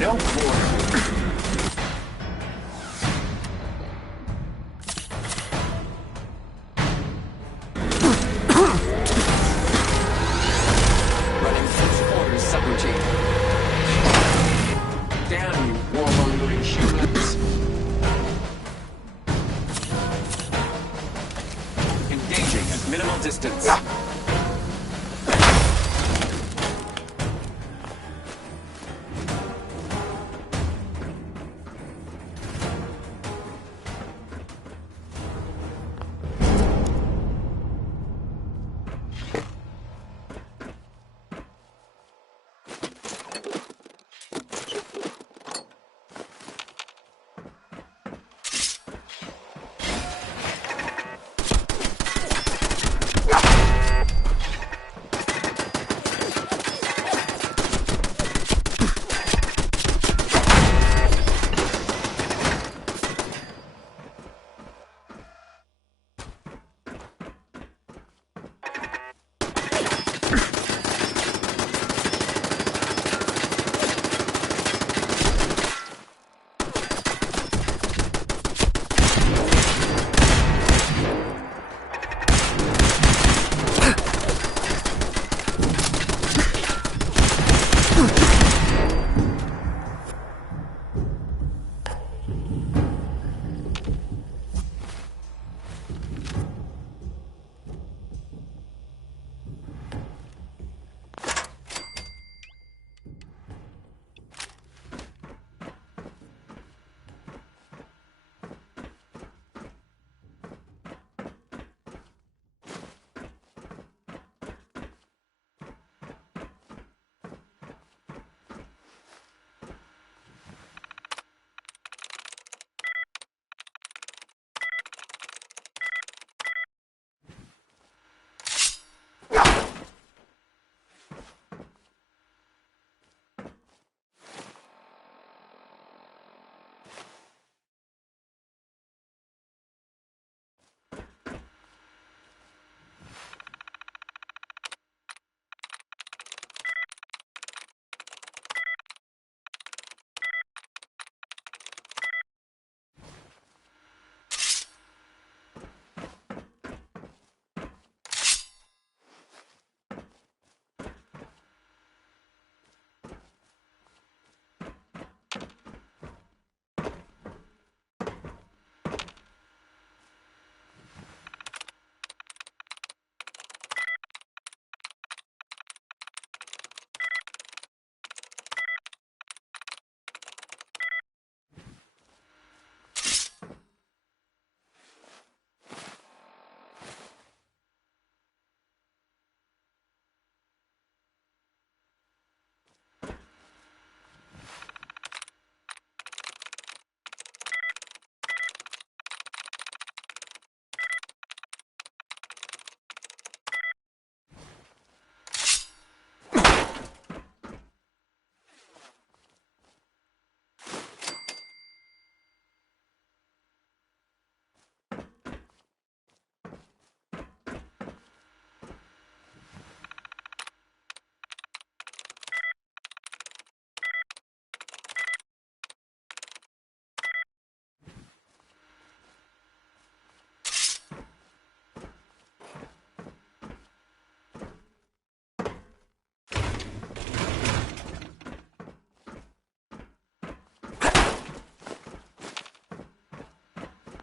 No quarter. Running close quarters subroutine. Down, you warmongering humans. Engaging at minimal distance.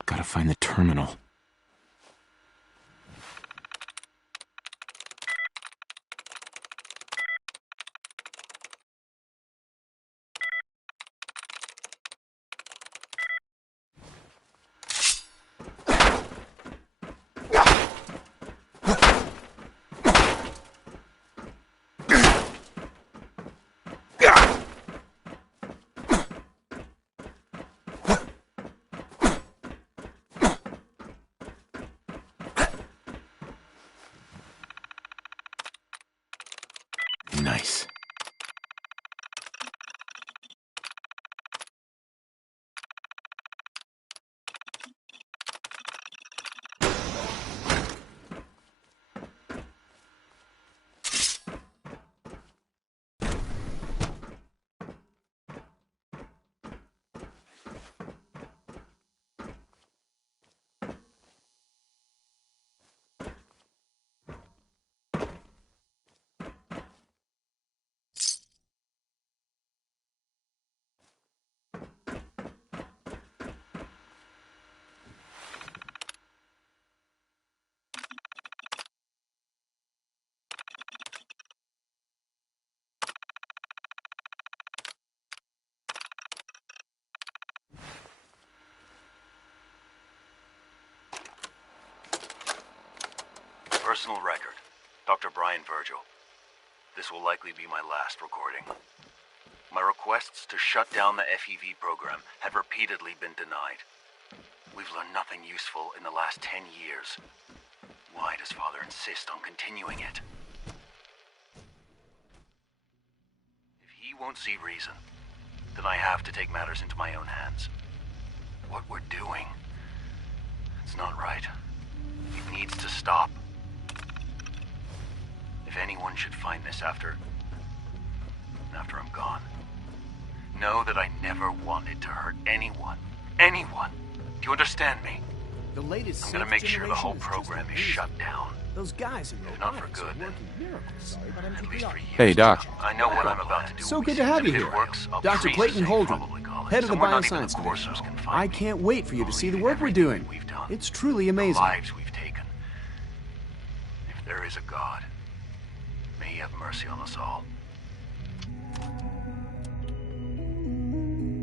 Gotta find the terminal. Nice. Personal record. Dr. Brian Virgil. This will likely be my last recording. My requests to shut down the FEV program have repeatedly been denied. We've learned nothing useful in the last 10 years. Why does Father insist on continuing it? If he won't see reason, then I have to take matters into my own hands. What we're doing, it's not right. It needs to stop. If anyone should find this after I'm gone, know that I never wanted to hurt anyone. Anyone. Do you understand me? The latest I'm gonna make sure the whole program is shut down. Those guys in If not for good, then at least for you. Hey, Doc. I know what I'm about to do. So good to have you here. Dr. Clayton Holdren, head of the Bioscience Division. I can't wait for you to see the work we're doing. It's truly amazing. The lives we've taken. If there is a God, may he have mercy on us all.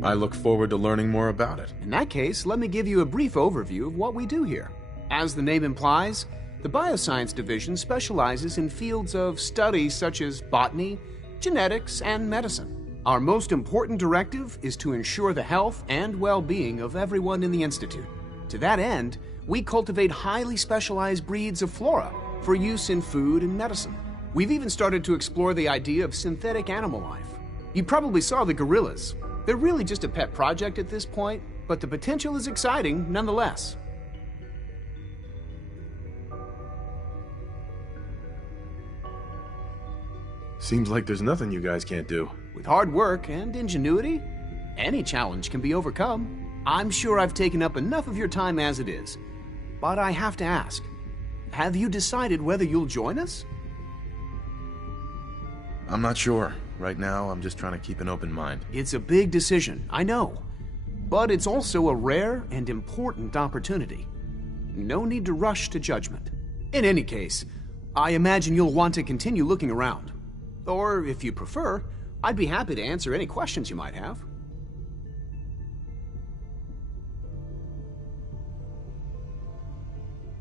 I look forward to learning more about it. In that case, let me give you a brief overview of what we do here. As the name implies, the Bioscience Division specializes in fields of study such as botany, genetics, and medicine. Our most important directive is to ensure the health and well-being of everyone in the Institute. To that end, we cultivate highly specialized breeds of flora for use in food and medicine. We've even started to explore the idea of synthetic animal life. You probably saw the gorillas. They're really just a pet project at this point, but the potential is exciting nonetheless. Seems like there's nothing you guys can't do. With hard work and ingenuity, any challenge can be overcome. I'm sure I've taken up enough of your time as it is. But I have to ask, have you decided whether you'll join us? I'm not sure. Right now, I'm just trying to keep an open mind. It's a big decision, I know. But it's also a rare and important opportunity. No need to rush to judgment. In any case, I imagine you'll want to continue looking around. Or, if you prefer, I'd be happy to answer any questions you might have.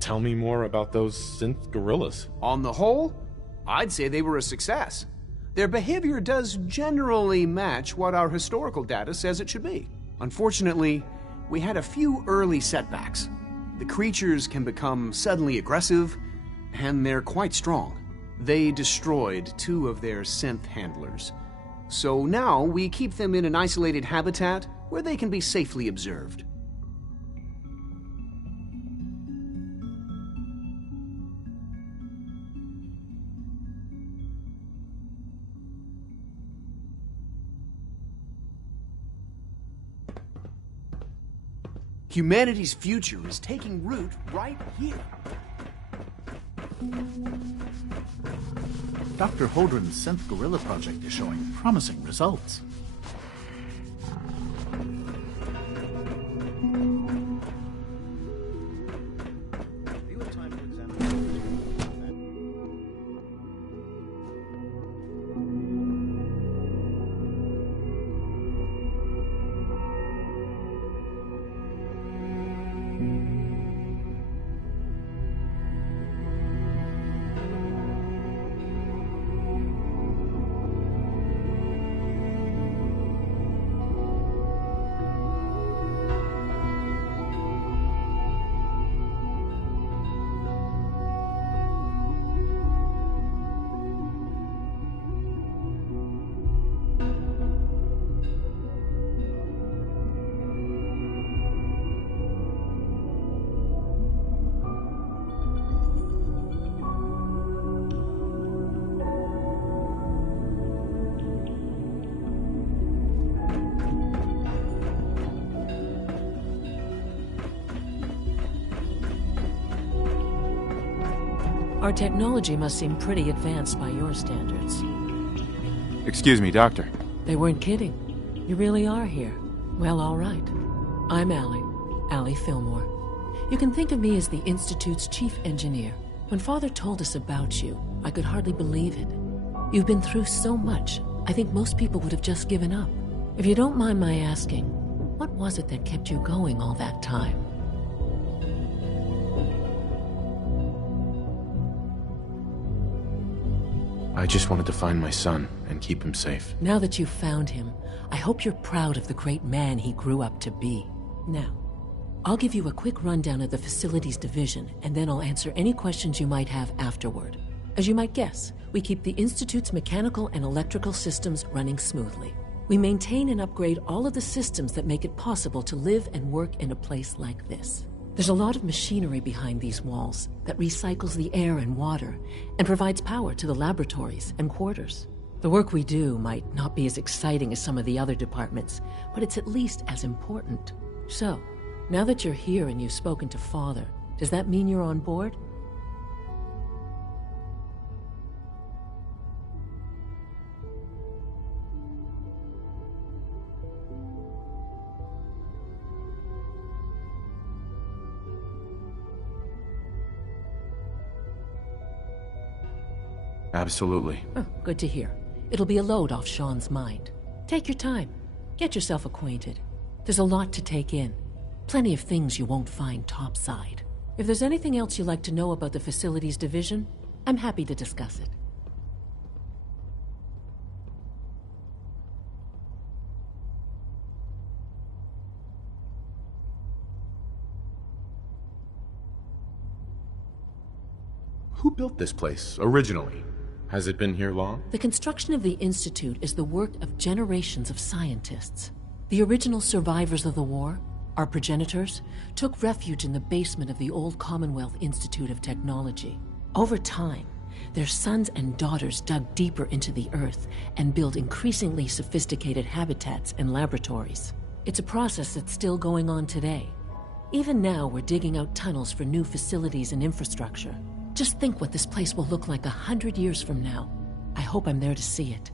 Tell me more about those synth gorillas. On the whole, I'd say they were a success. Their behavior does generally match what our historical data says it should be. Unfortunately, we had a few early setbacks. The creatures can become suddenly aggressive, and they're quite strong. They destroyed 2 of their synth handlers. So now we keep them in an isolated habitat where they can be safely observed. Humanity's future is taking root right here. Dr. Holdren's Synth Gorilla project is showing promising results. Our technology must seem pretty advanced by your standards. Excuse me, Doctor. They weren't kidding. You really are here. Well, all right. I'm Allie Fillmore. You can think of me as the Institute's chief engineer. When Father told us about you, I could hardly believe it. You've been through so much, I think most people would have just given up. If you don't mind my asking, what was it that kept you going all that time? I just wanted to find my son and keep him safe. Now that you've found him, I hope you're proud of the great man he grew up to be. Now, I'll give you a quick rundown of the Facilities Division, and then I'll answer any questions you might have afterward. As you might guess, we keep the Institute's mechanical and electrical systems running smoothly. We maintain and upgrade all of the systems that make it possible to live and work in a place like this. There's a lot of machinery behind these walls that recycles the air and water and provides power to the laboratories and quarters. The work we do might not be as exciting as some of the other departments, but it's at least as important. So, now that you're here and you've spoken to Father, does that mean you're on board? Absolutely. Oh, good to hear. It'll be a load off Sean's mind. Take your time. Get yourself acquainted. There's a lot to take in. Plenty of things you won't find topside. If there's anything else you'd like to know about the Facilities Division, I'm happy to discuss it. Who built this place, originally? Has it been here long? The construction of the Institute is the work of generations of scientists. The original survivors of the war, our progenitors, took refuge in the basement of the old Commonwealth Institute of Technology. Over time, their sons and daughters dug deeper into the earth and built increasingly sophisticated habitats and laboratories. It's a process that's still going on today. Even now, we're digging out tunnels for new facilities and infrastructure. Just think what this place will look like 100 years from now. I hope I'm there to see it.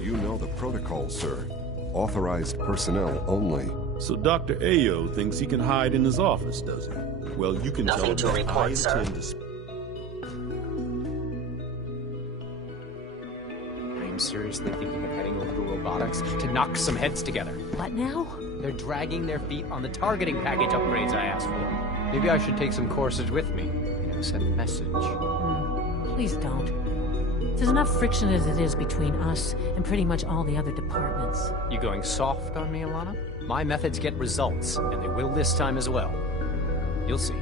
You know the protocol, sir. Authorized personnel only. So Dr. Ayo thinks he can hide in his office, does he? Well, you can Nothing tell to him that report, I sir. intend to... I'm seriously thinking of heading over to robotics to knock some heads together. What now? They're dragging their feet on the targeting package upgrades I asked for. Maybe I should take some courses with me. Send a message. Please don't. There's enough friction as it is between us and pretty much all the other departments. You going soft on me, Alana? My methods get results, and they will this time as well. You'll see.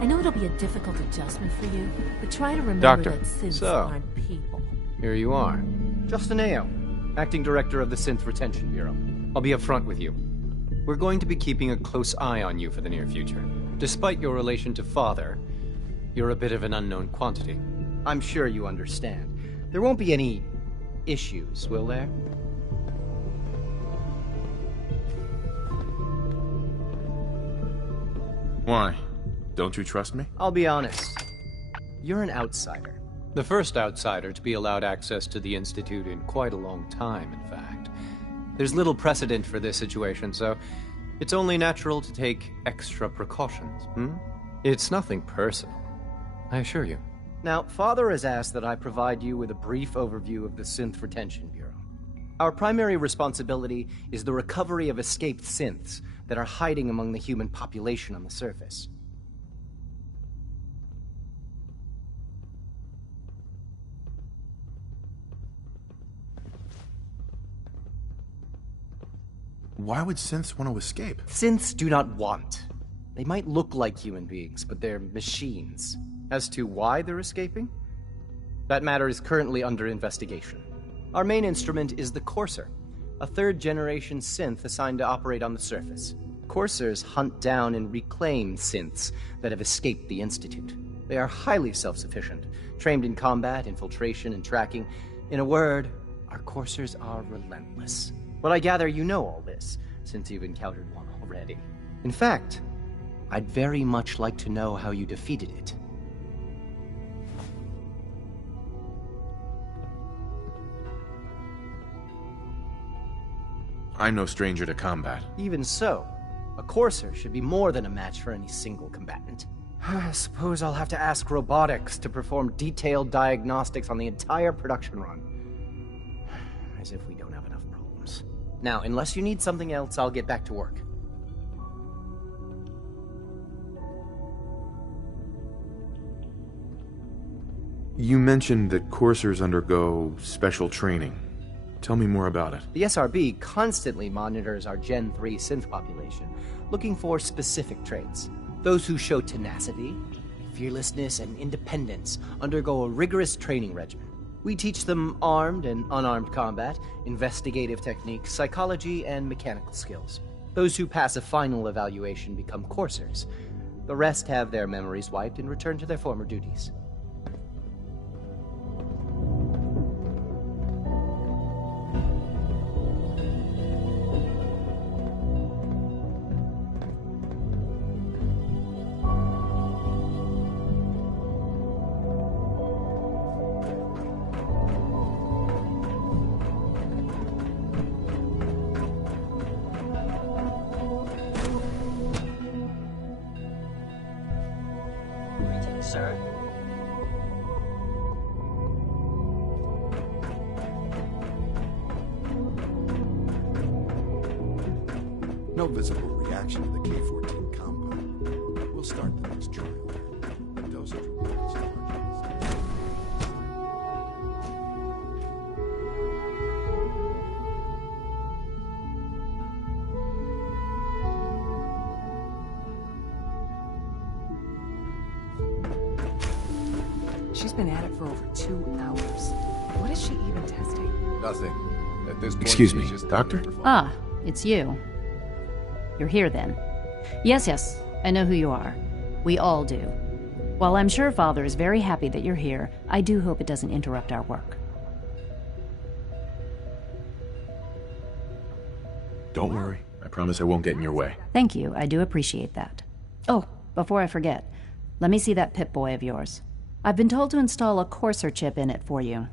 I know it'll be a difficult adjustment for you, but try to remember Doctor. that synths So, aren't people. Here you are. Justin Ayo, Acting Director of the Synth Retention Bureau. I'll be upfront with you. We're going to be keeping a close eye on you for the near future. Despite your relation to Father, you're a bit of an unknown quantity. I'm sure you understand. There won't be any issues, will there? Why? Don't you trust me? I'll be honest. You're an outsider. The first outsider to be allowed access to the Institute in quite a long time, in fact. There's little precedent for this situation, so it's only natural to take extra precautions. It's nothing personal, I assure you. Now, Father has asked that I provide you with a brief overview of the Synth Retention Bureau. Our primary responsibility is the recovery of escaped synths that are hiding among the human population on the surface. Why would synths want to escape? Synths do not want. They might look like human beings, but they're machines. As to why they're escaping? That matter is currently under investigation. Our main instrument is the Courser, a third-generation synth assigned to operate on the surface. Coursers hunt down and reclaim synths that have escaped the Institute. They are highly self-sufficient, trained in combat, infiltration, and tracking. In a word, our Coursers are relentless. But I gather you know all this, since you've encountered one already. In fact, I'd very much like to know how you defeated it. I'm no stranger to combat. Even so, a Courser should be more than a match for any single combatant. I suppose I'll have to ask robotics to perform detailed diagnostics on the entire production run. As if we don't have enough problems. Now, unless you need something else, I'll get back to work. You mentioned that coursers undergo special training. Tell me more about it. The SRB constantly monitors our Gen 3 synth population, looking for specific traits. Those who show tenacity, fearlessness, and independence undergo a rigorous training regimen. We teach them armed and unarmed combat, investigative techniques, psychology, and mechanical skills. Those who pass a final evaluation become coursers. The rest have their memories wiped and return to their former duties. Sir. No visible reaction to the K-14 compound. We'll start the next trial. The dosage will be as large. She's been at it for over 2 hours. What is she even testing? Nothing. At this point, Excuse me, she's just Doctor? Ah, it's you. You're here then. Yes, I know who you are. We all do. While I'm sure Father is very happy that you're here, I do hope it doesn't interrupt our work. Don't worry. I promise I won't get in your way. Thank you, I do appreciate that. Oh, before I forget, let me see that Pip-Boy of yours. I've been told to install a Courser chip in it for you.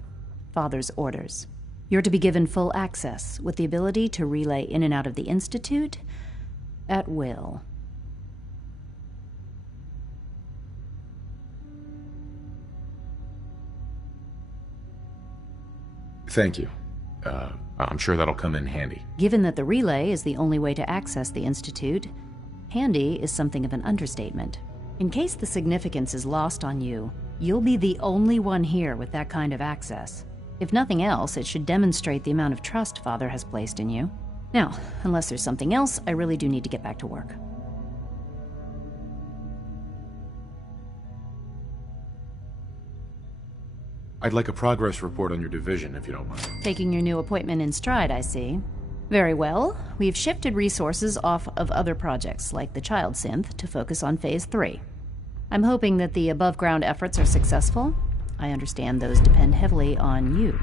Father's orders. You're to be given full access, with the ability to relay in and out of the Institute at will. Thank you. I'm sure that'll come in handy. Given that the relay is the only way to access the Institute, handy is something of an understatement. In case the significance is lost on you, you'll be the only one here with that kind of access. If nothing else, it should demonstrate the amount of trust Father has placed in you. Now, unless there's something else, I really do need to get back to work. I'd like a progress report on your division, if you don't mind. Taking your new appointment in stride, I see. Very well. We've shifted resources off of other projects, like the Child Synth, to focus on Phase 3. I'm hoping that the above-ground efforts are successful. I understand those depend heavily on you.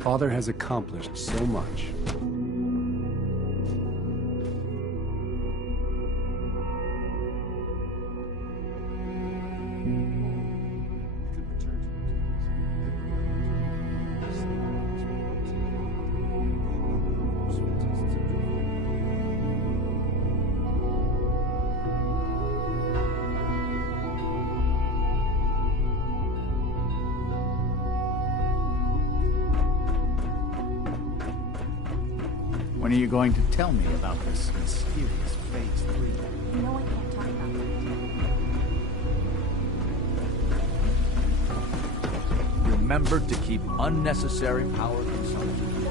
Father has accomplished so much. When are you going to tell me about this mysterious Phase 3? No, I can't talk about it. Remember to keep unnecessary power consumption.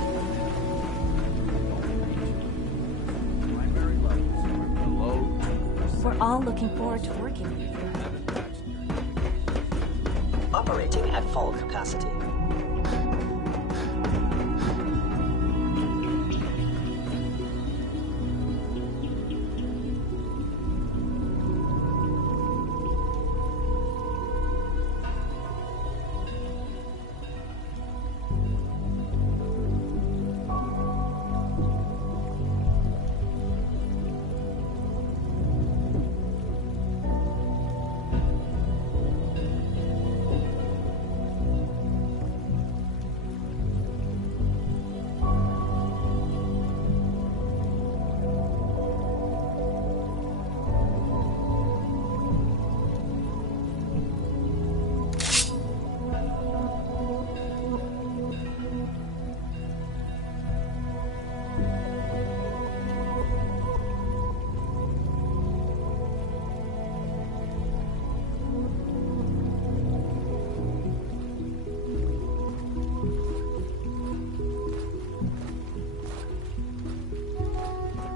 Primary levels are below 2%. We're all looking forward to working with you. Operating at full capacity.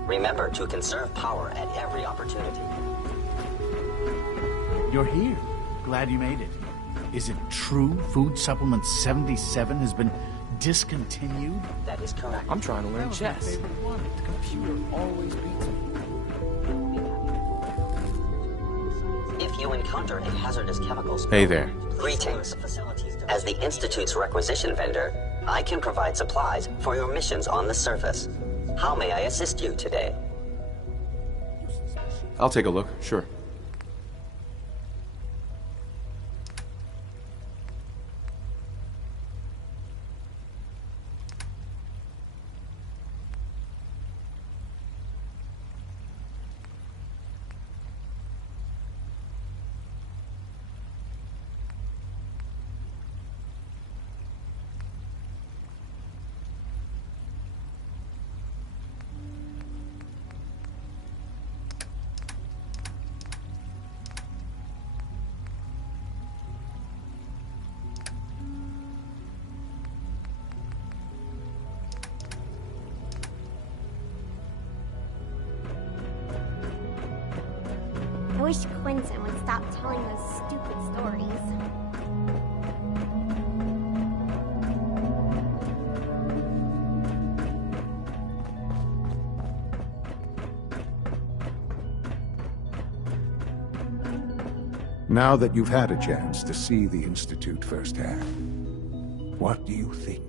Remember to conserve power at every opportunity. You're here. Glad you made it. Is it true Food Supplement 77 has been discontinued? That is correct. I'm trying to learn chess. The computer always beats me. If you encounter a hazardous chemical spill, Hey there. Greetings. As the Institute's requisition vendor, I can provide supplies for your missions on the surface. How may I assist you today? I'll take a look, sure. I wish Quentin would stop telling those stupid stories. Now that you've had a chance to see the Institute firsthand, what do you think?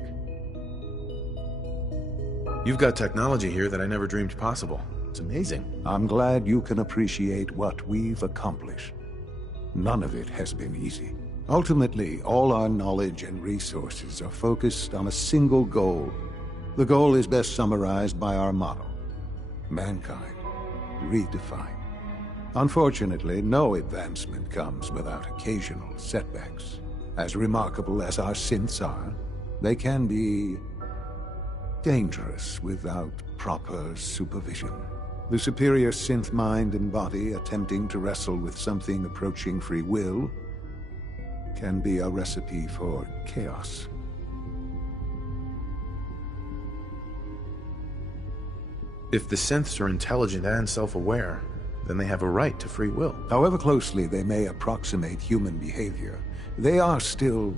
You've got technology here that I never dreamed possible. It's amazing. I'm glad you can appreciate what we've accomplished. None of it has been easy. Ultimately, all our knowledge and resources are focused on a single goal. The goal is best summarized by our motto: mankind redefined. Unfortunately, no advancement comes without occasional setbacks. As remarkable as our synths are, they can be dangerous without proper supervision. The superior synth mind and body attempting to wrestle with something approaching free will can be a recipe for chaos. If the synths are intelligent and self-aware, then they have a right to free will. However closely they may approximate human behavior, they are still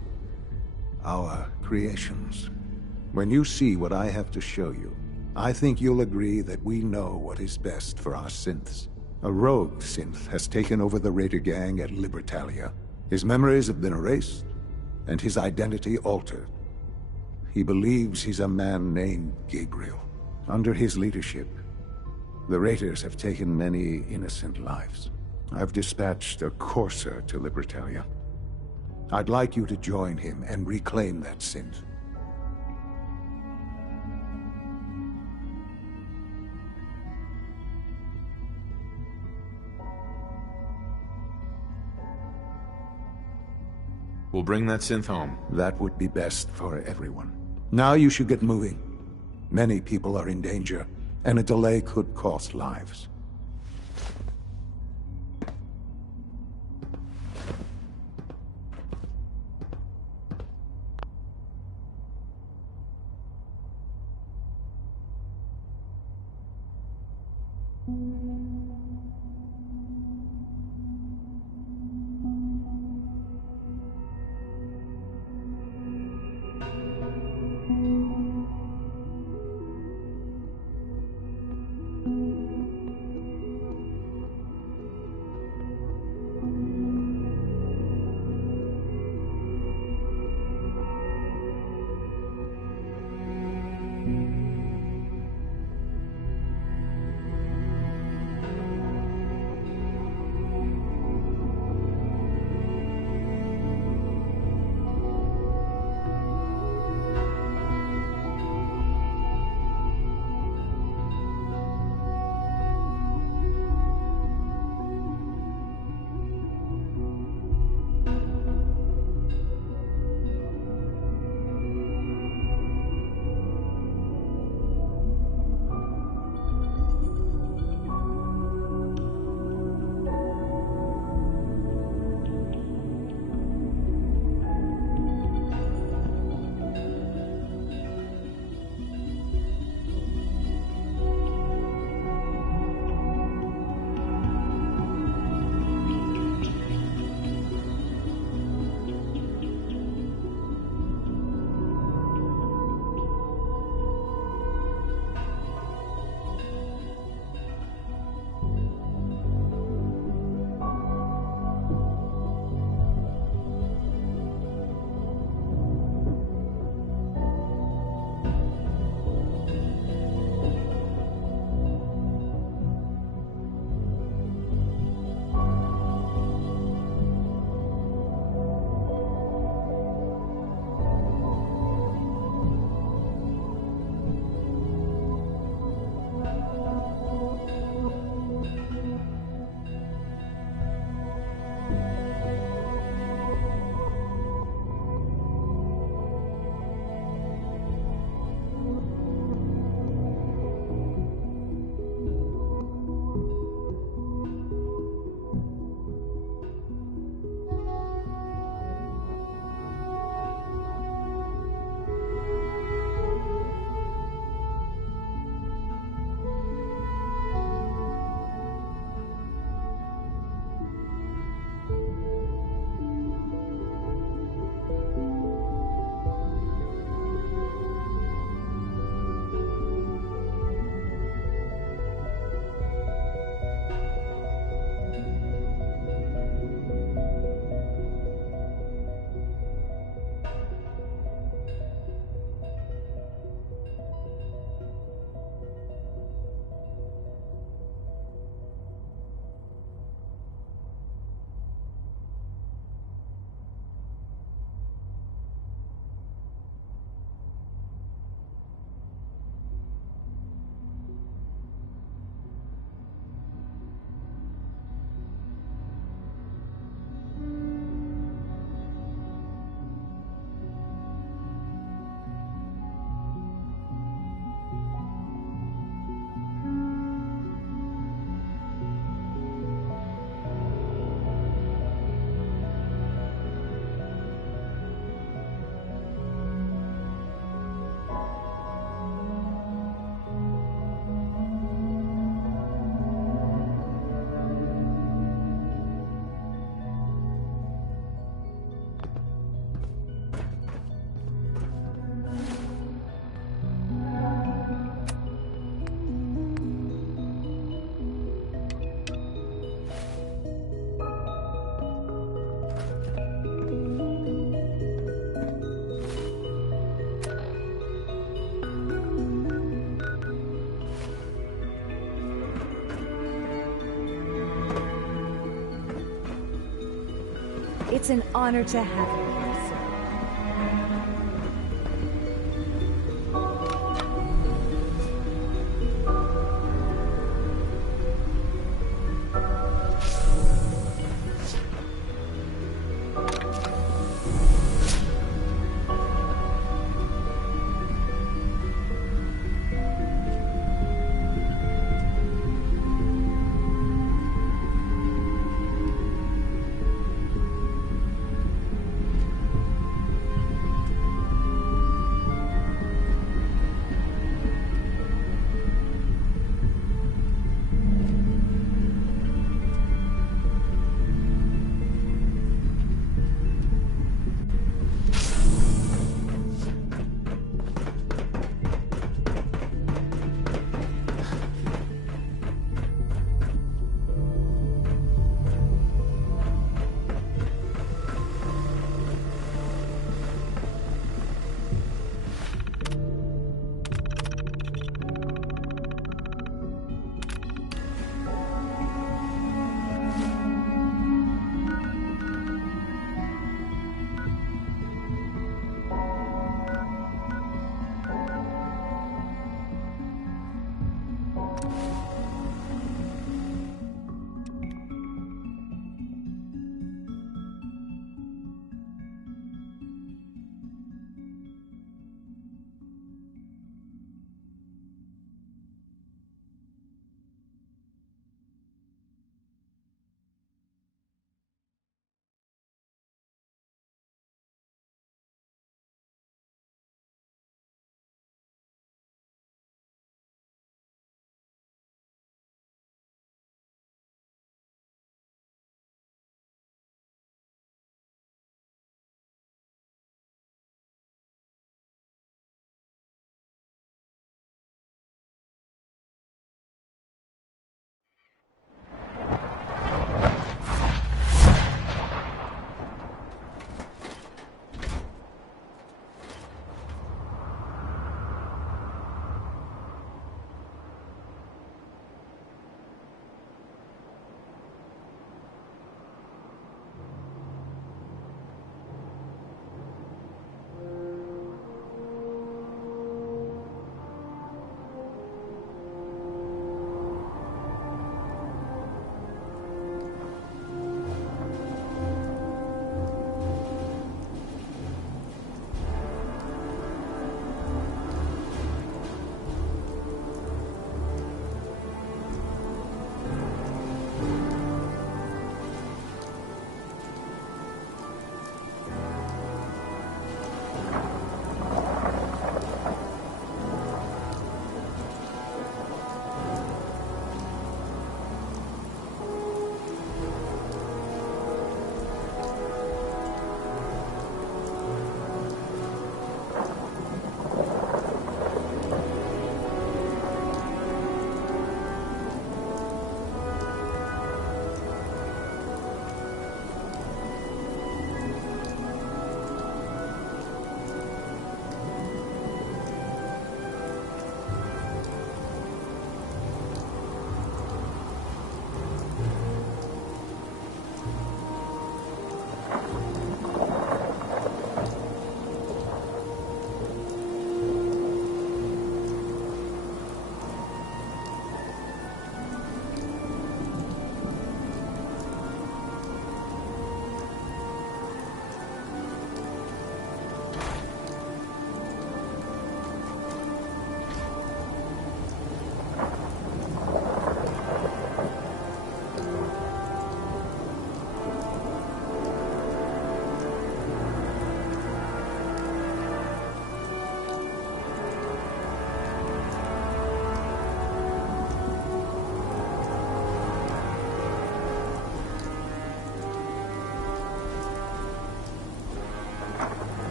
our creations. When you see what I have to show you, I think you'll agree that we know what is best for our synths. A rogue synth has taken over the Raider gang at Libertalia. His memories have been erased, and his identity altered. He believes he's a man named Gabriel. Under his leadership, the Raiders have taken many innocent lives. I've dispatched a courser to Libertalia. I'd like you to join him and reclaim that synth. We'll bring that synth home. That would be best for everyone. Now you should get moving. Many people are in danger, and a delay could cost lives. It's an honor to have you here, sir.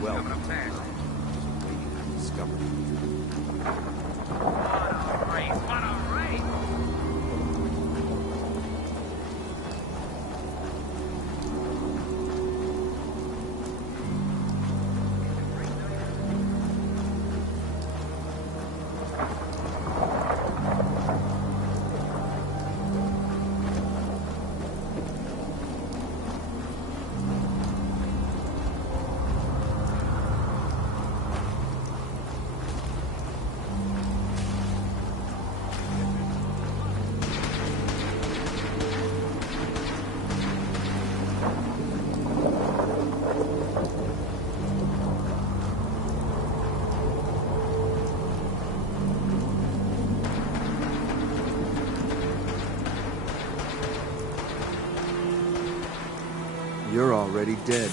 well. Just waiting to discover. What a race! You're already dead.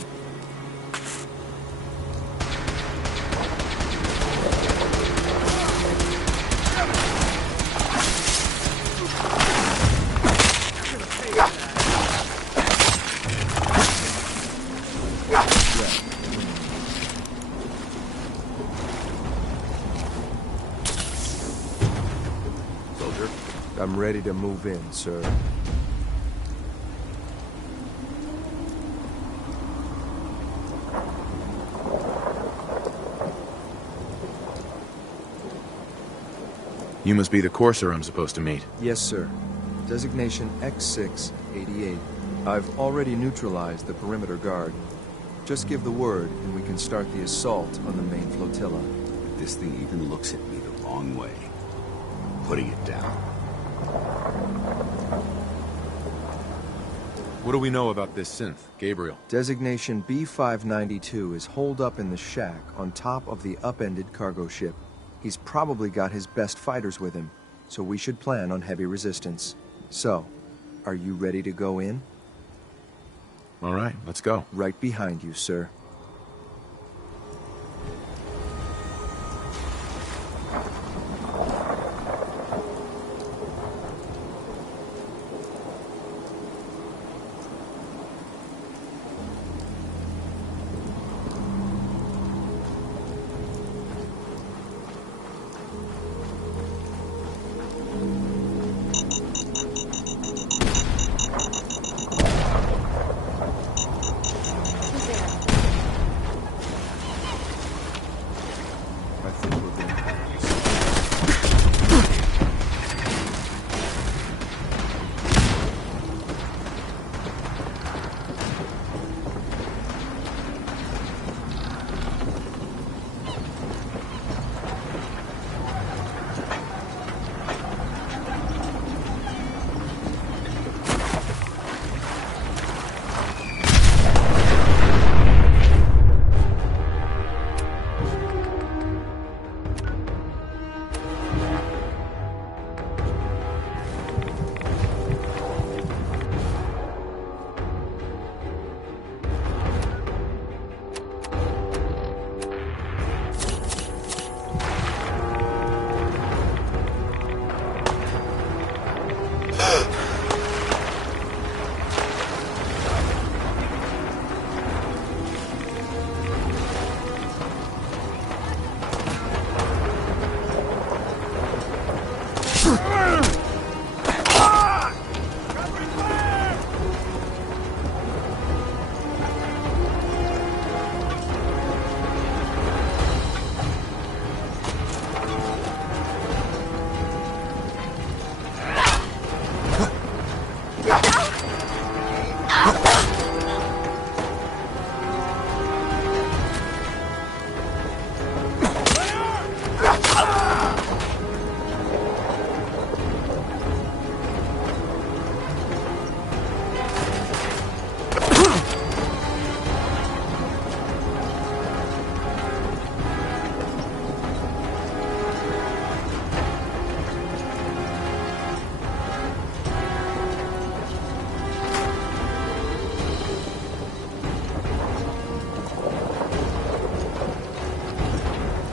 Soldier, I'm ready to move in, sir. You must be the courser I'm supposed to meet. Yes, sir. Designation X688. I've already neutralized the perimeter guard. Just give the word, and we can start the assault on the main flotilla. This thing even looks at me the wrong way. Putting it down. What do we know about this synth, Gabriel? Designation B592 is holed up in the shack on top of the upended cargo ship. He's probably got his best fighters with him, so we should plan on heavy resistance. So, are you ready to go in? All right, let's go. Right behind you, sir.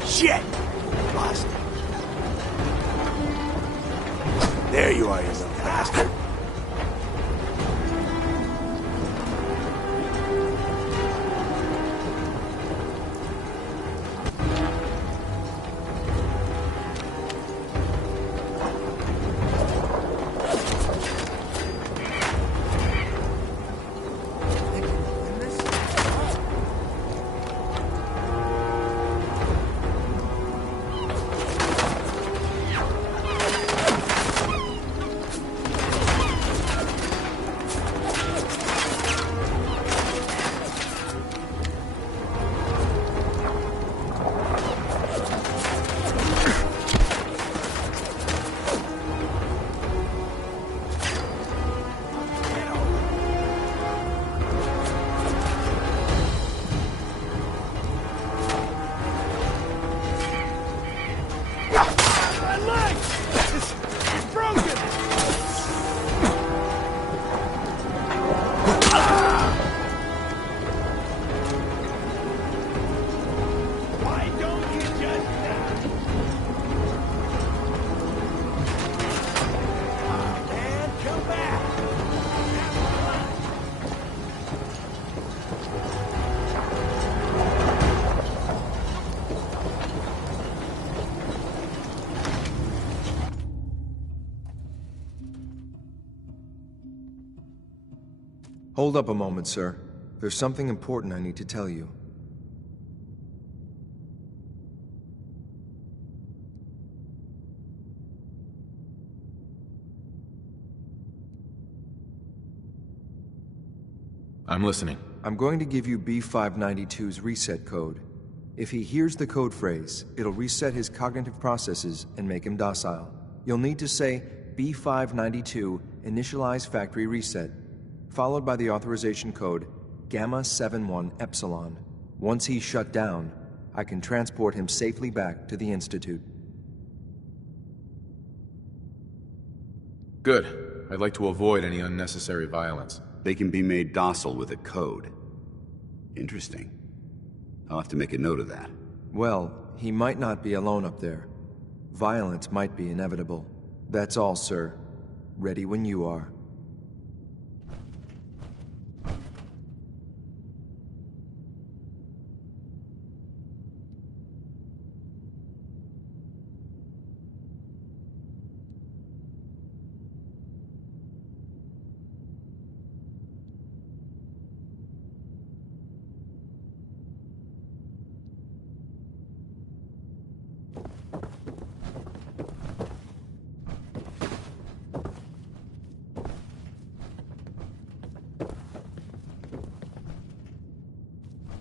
Shit! Lost it. There you are, you little bastard. Hold up a moment, sir. There's something important I need to tell you. I'm listening. I'm going to give you B592's reset code. If he hears the code phrase, it'll reset his cognitive processes and make him docile. You'll need to say B592 initialize factory reset, followed by the authorization code Gamma 71 Epsilon. Once he's shut down, I can transport him safely back to the Institute. Good. I'd like to avoid any unnecessary violence. They can be made docile with a code. Interesting. I'll have to make a note of that. Well, he might not be alone up there. Violence might be inevitable. That's all, sir. Ready when you are.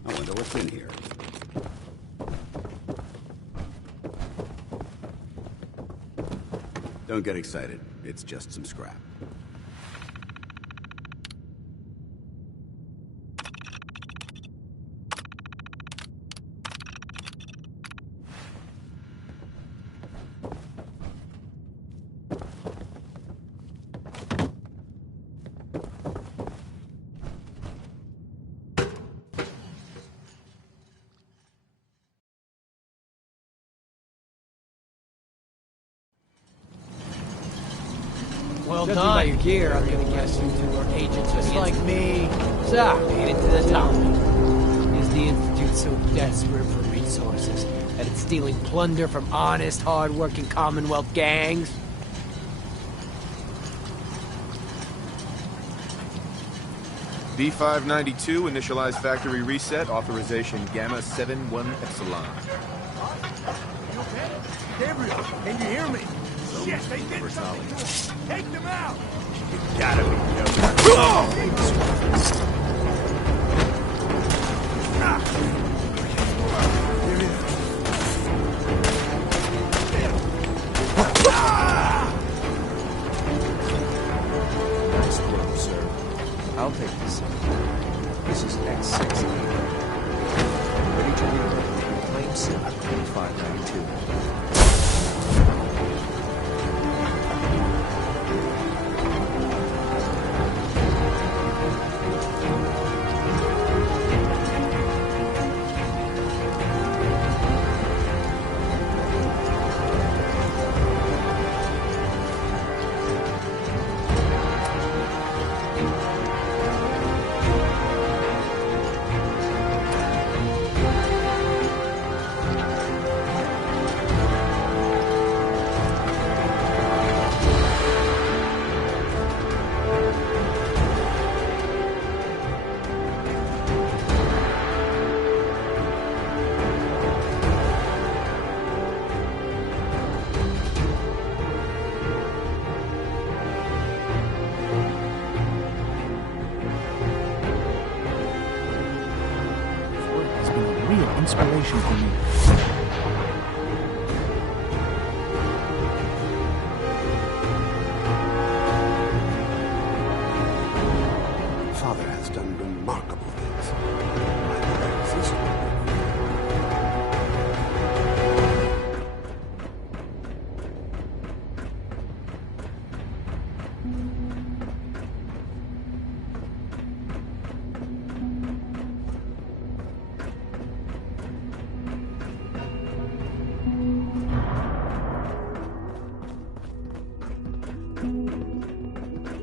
I wonder what's in here. Don't get excited. It's just some scrap. Well done. By your gear, I'm gonna guess you two are agents just like me. So, made it to the top. Is the Institute so desperate for resources that it's stealing plunder from honest, hard-working Commonwealth gangs? B592, initialize factory reset, authorization Gamma 71 Epsilon. Gabriel, can you hear me? Shit, they did something to us. Take them out! You gotta be joking. Nice work, sir. I'll take this. This is X6. Ready to reload. Claim SIP 2592. Inspiration for me. Father has done remarkable things. I never existed.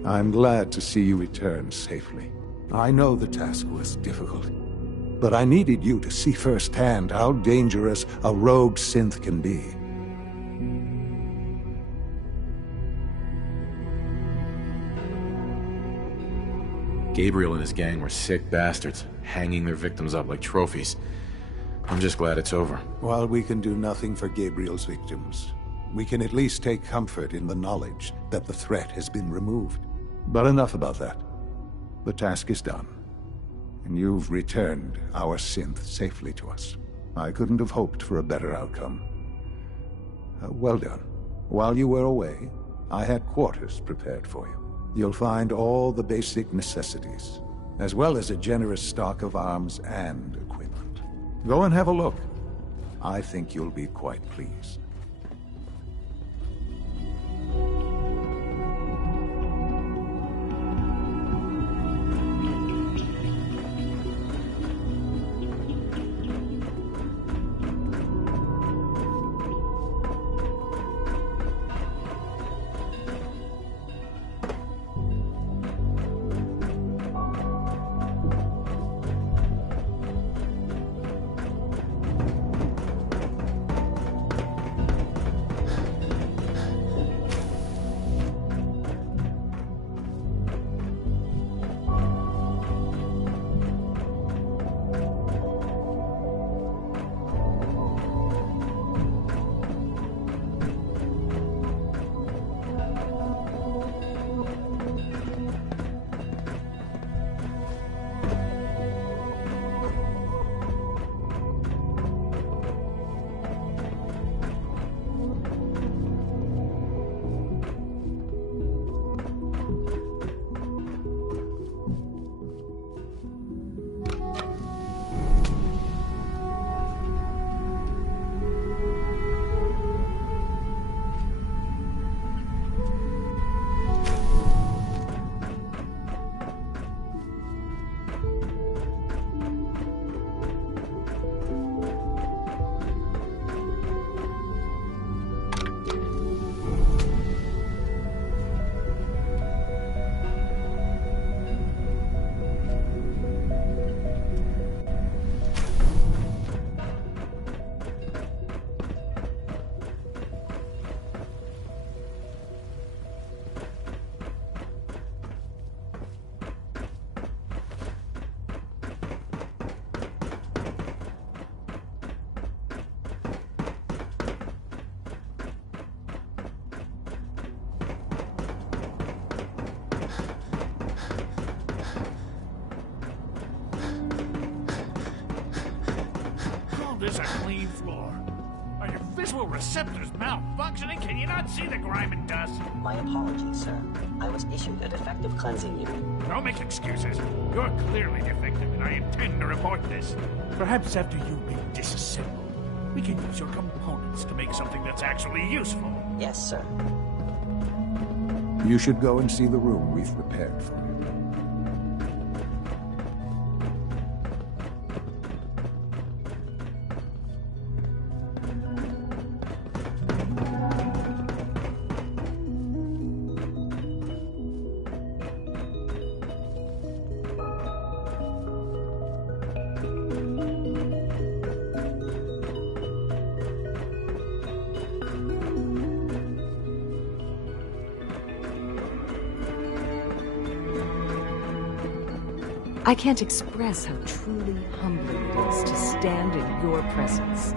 I'm glad to see you return safely. I know the task was difficult, but I needed you to see firsthand how dangerous a rogue synth can be. Gabriel and his gang were sick bastards, hanging their victims up like trophies. I'm just glad it's over. While we can do nothing for Gabriel's victims, we can at least take comfort in the knowledge that the threat has been removed. But enough about that. The task is done, and you've returned our synth safely to us. I couldn't have hoped for a better outcome. Well done. While you were away, I had quarters prepared for you. You'll find all the basic necessities, as well as a generous stock of arms and equipment. Go and have a look. I think you'll be quite pleased. There's a clean floor. Are your visual receptors malfunctioning? Can you not see the grime and dust? My apologies, sir. I was issued a defective cleansing unit. Don't make excuses. You're clearly defective, and I intend to report this. Perhaps after you've been disassembled, we can use your components to make something that's actually useful. Yes, sir. You should go and see the room we've prepared for you. I can't express how truly humbling it is to stand in your presence.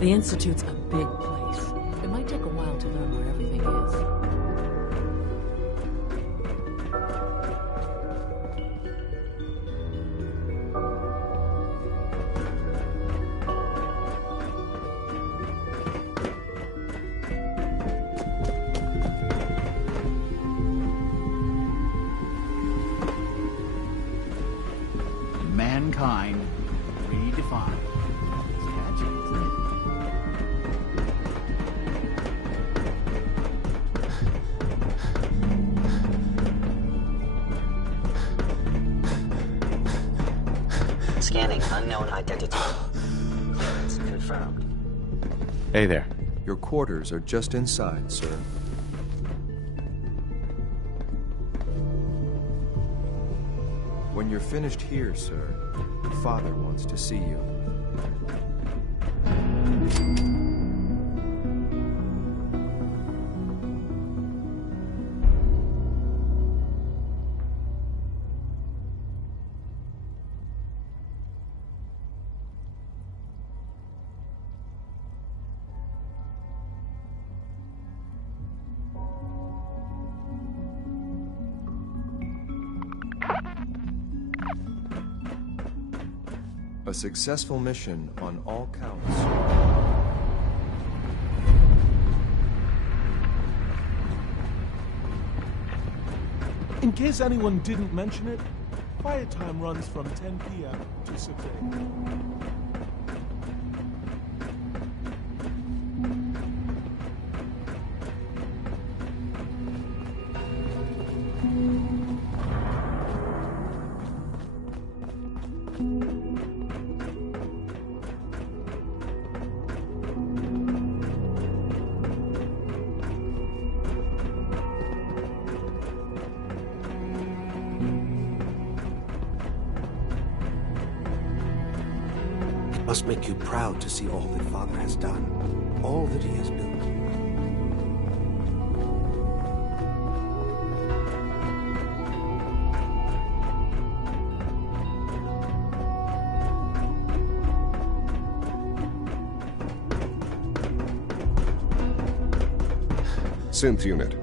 The Institute's a big place. It might take a while to learn where everything is. Mankind redefined. It's catchy, isn't it? Scanning unknown identity. Clearance confirmed. Hey there. Your quarters are just inside, sir. When you're finished here, sir, Father wants to see you. A successful mission on all counts. In case anyone didn't mention it, quiet time runs from 10 p.m. to 6 a.m. It must make you proud to see all that Father has done, all that he has built. Synth Unit,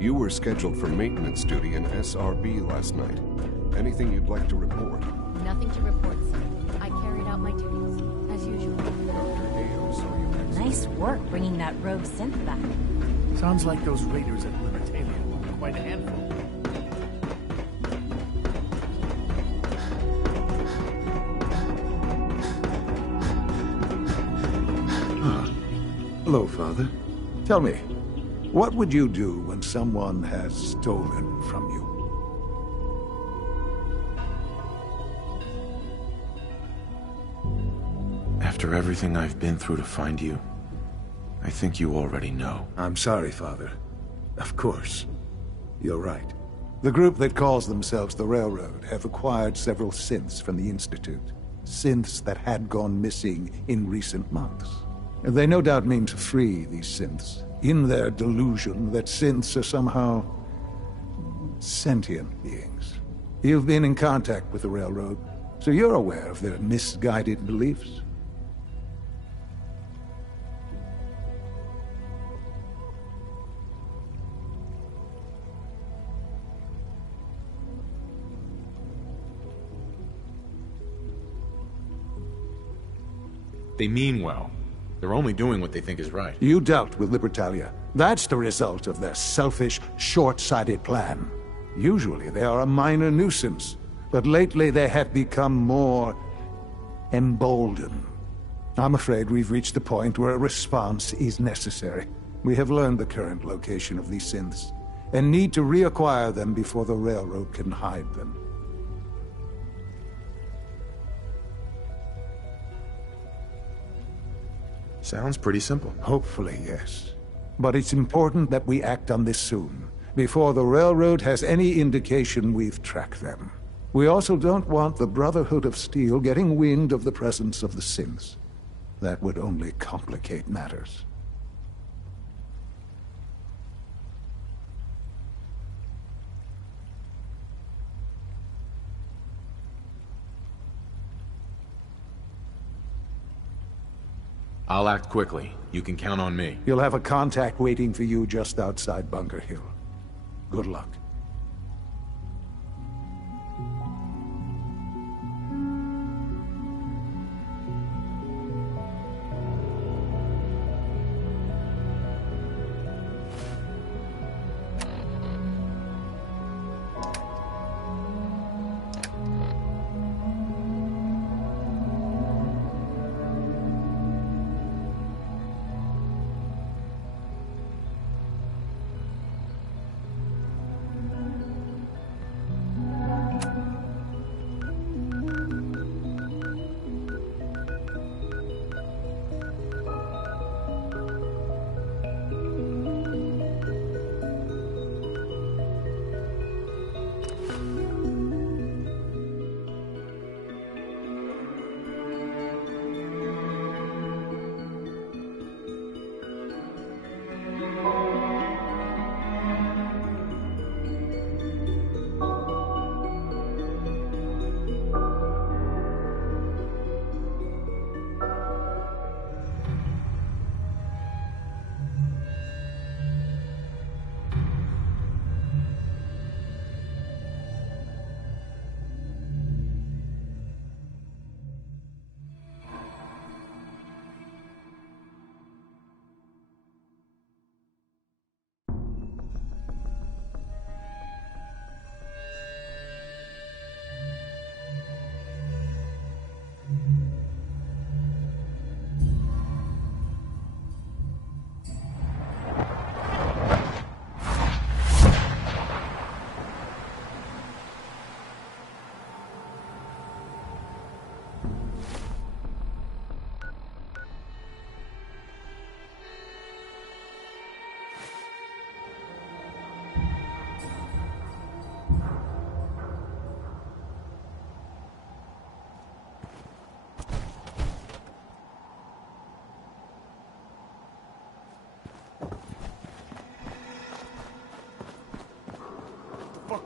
you were scheduled for maintenance duty in SRB last night. Anything you'd like to report? Nothing to report, sir. I carried out my duties, as usual. Nice work bringing that rogue synth back. Sounds like those raiders at Libertalia were quite a handful. Hello, Father. Tell me, what would you do when someone has stolen from you? After everything I've been through to find you, I think you already know. I'm sorry, Father. Of course. You're right. The group that calls themselves the Railroad have acquired several synths from the Institute. Synths that had gone missing in recent months. They no doubt mean to free these synths, in their delusion that synths are somehow sentient beings. You've been in contact with the Railroad, so you're aware of their misguided beliefs. They mean well. They're only doing what they think is right. You dealt with Libertalia. That's the result of their selfish, short-sighted plan. Usually they are a minor nuisance, but lately they have become more emboldened. I'm afraid we've reached the point where a response is necessary. We have learned the current location of these synths, and need to reacquire them before the Railroad can hide them. Sounds pretty simple. Hopefully, yes. But it's important that we act on this soon, before the Railroad has any indication we've tracked them. We also don't want the Brotherhood of Steel getting wind of the presence of the synths. That would only complicate matters. I'll act quickly. You can count on me. You'll have a contact waiting for you just outside Bunker Hill. Good luck.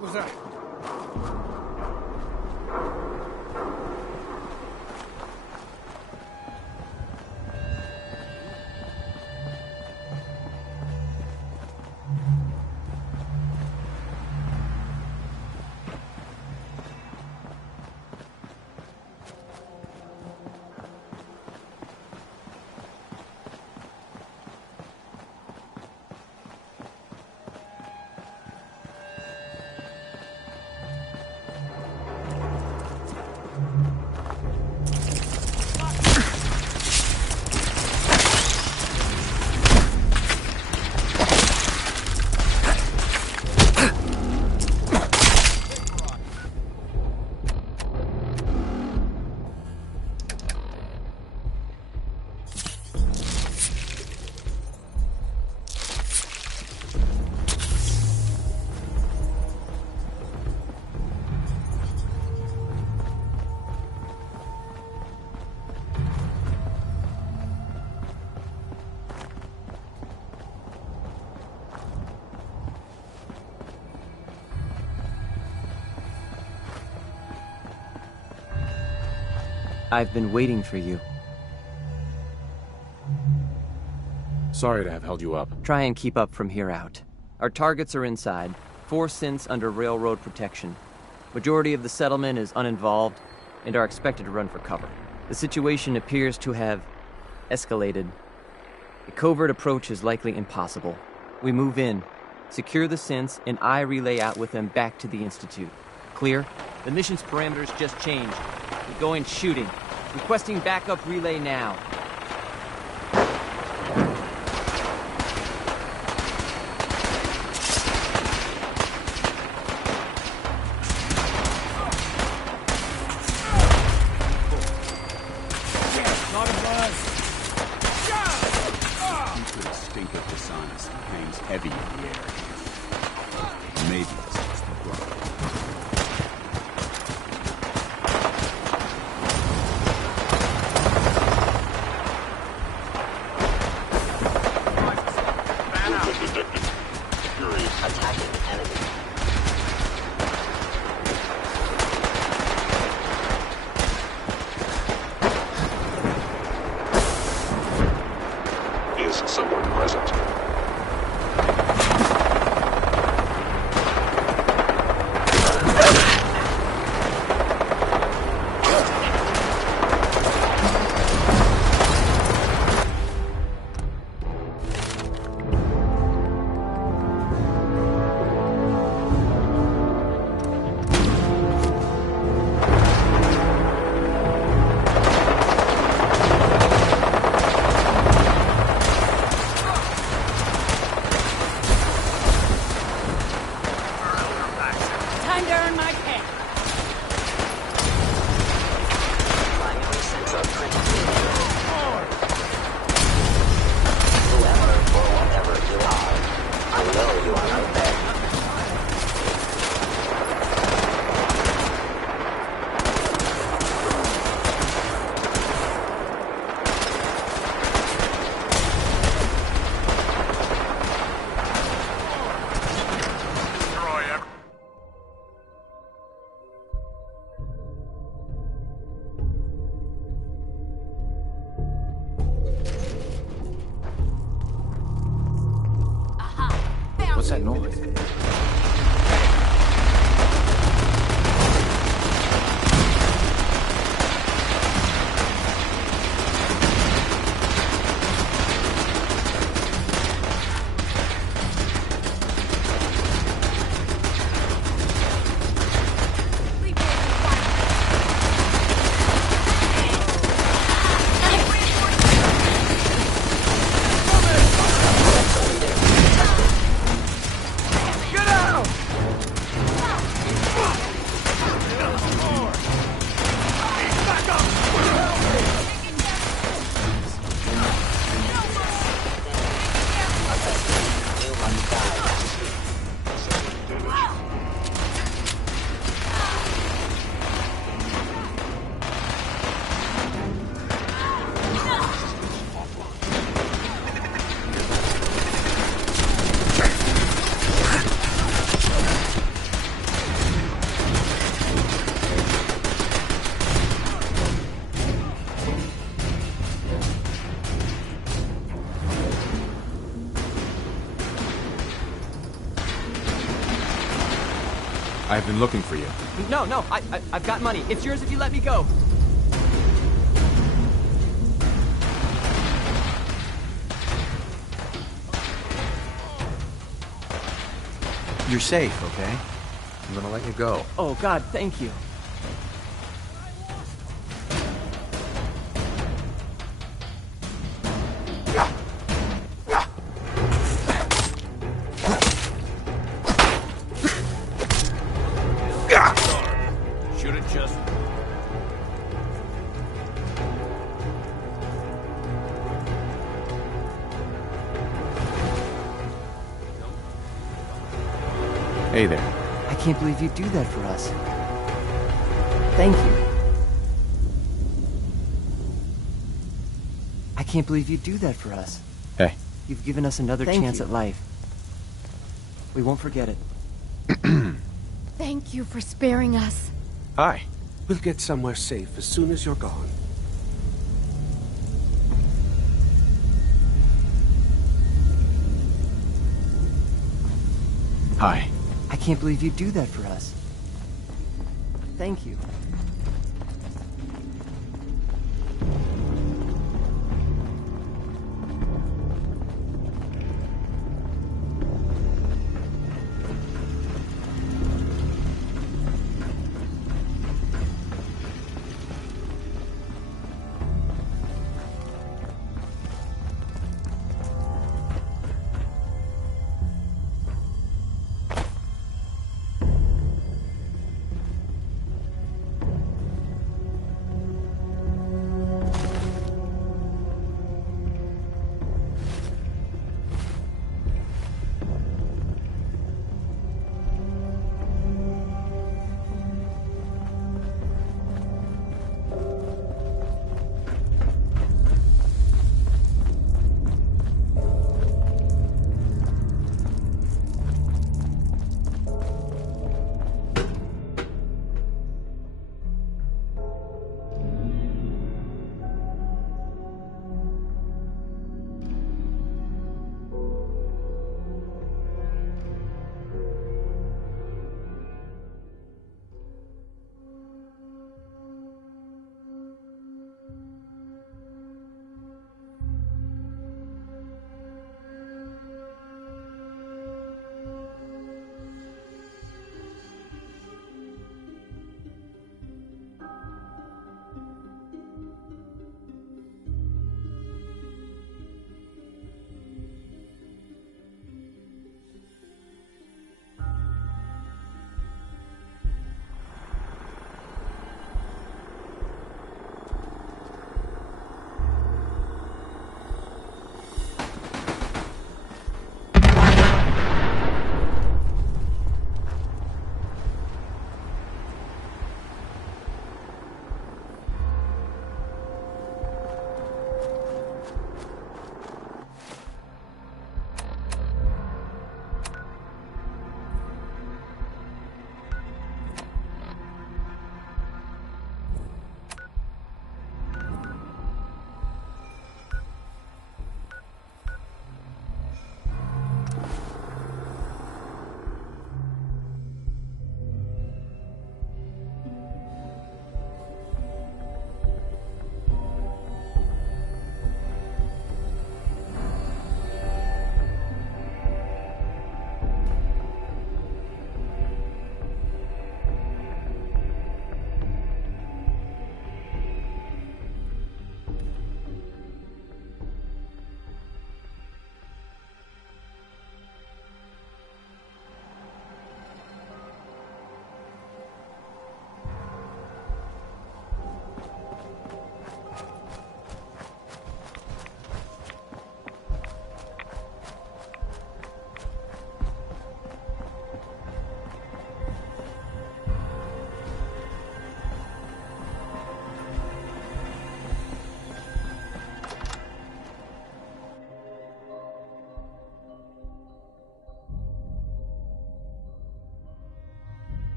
fuck was that? I've been waiting for you. Sorry to have held you up. Try and keep up from here out. Our targets are inside, 4 synths under railroad protection. Majority of the settlement is uninvolved and are expected to run for cover. The situation appears to have escalated. A covert approach is likely impossible. We move in, secure the synths, and I relay out with them back to the Institute. Clear? The mission's parameters just changed. We're going shooting. Requesting backup relay now. What's that noise? Get I've been looking for you. No, I've got money. It's yours if you let me go. You're safe, okay? I'm gonna let you go. Oh, God, thank you. Should have just... Hey there. I can't believe you'd do that for us. Thank you. I can't believe you'd do that for us. Hey. You've given us another chance at life. We won't forget it. Thank you for sparing us. Hi. We'll get somewhere safe as soon as you're gone. Hi. I can't believe you'd do that for us. Thank you.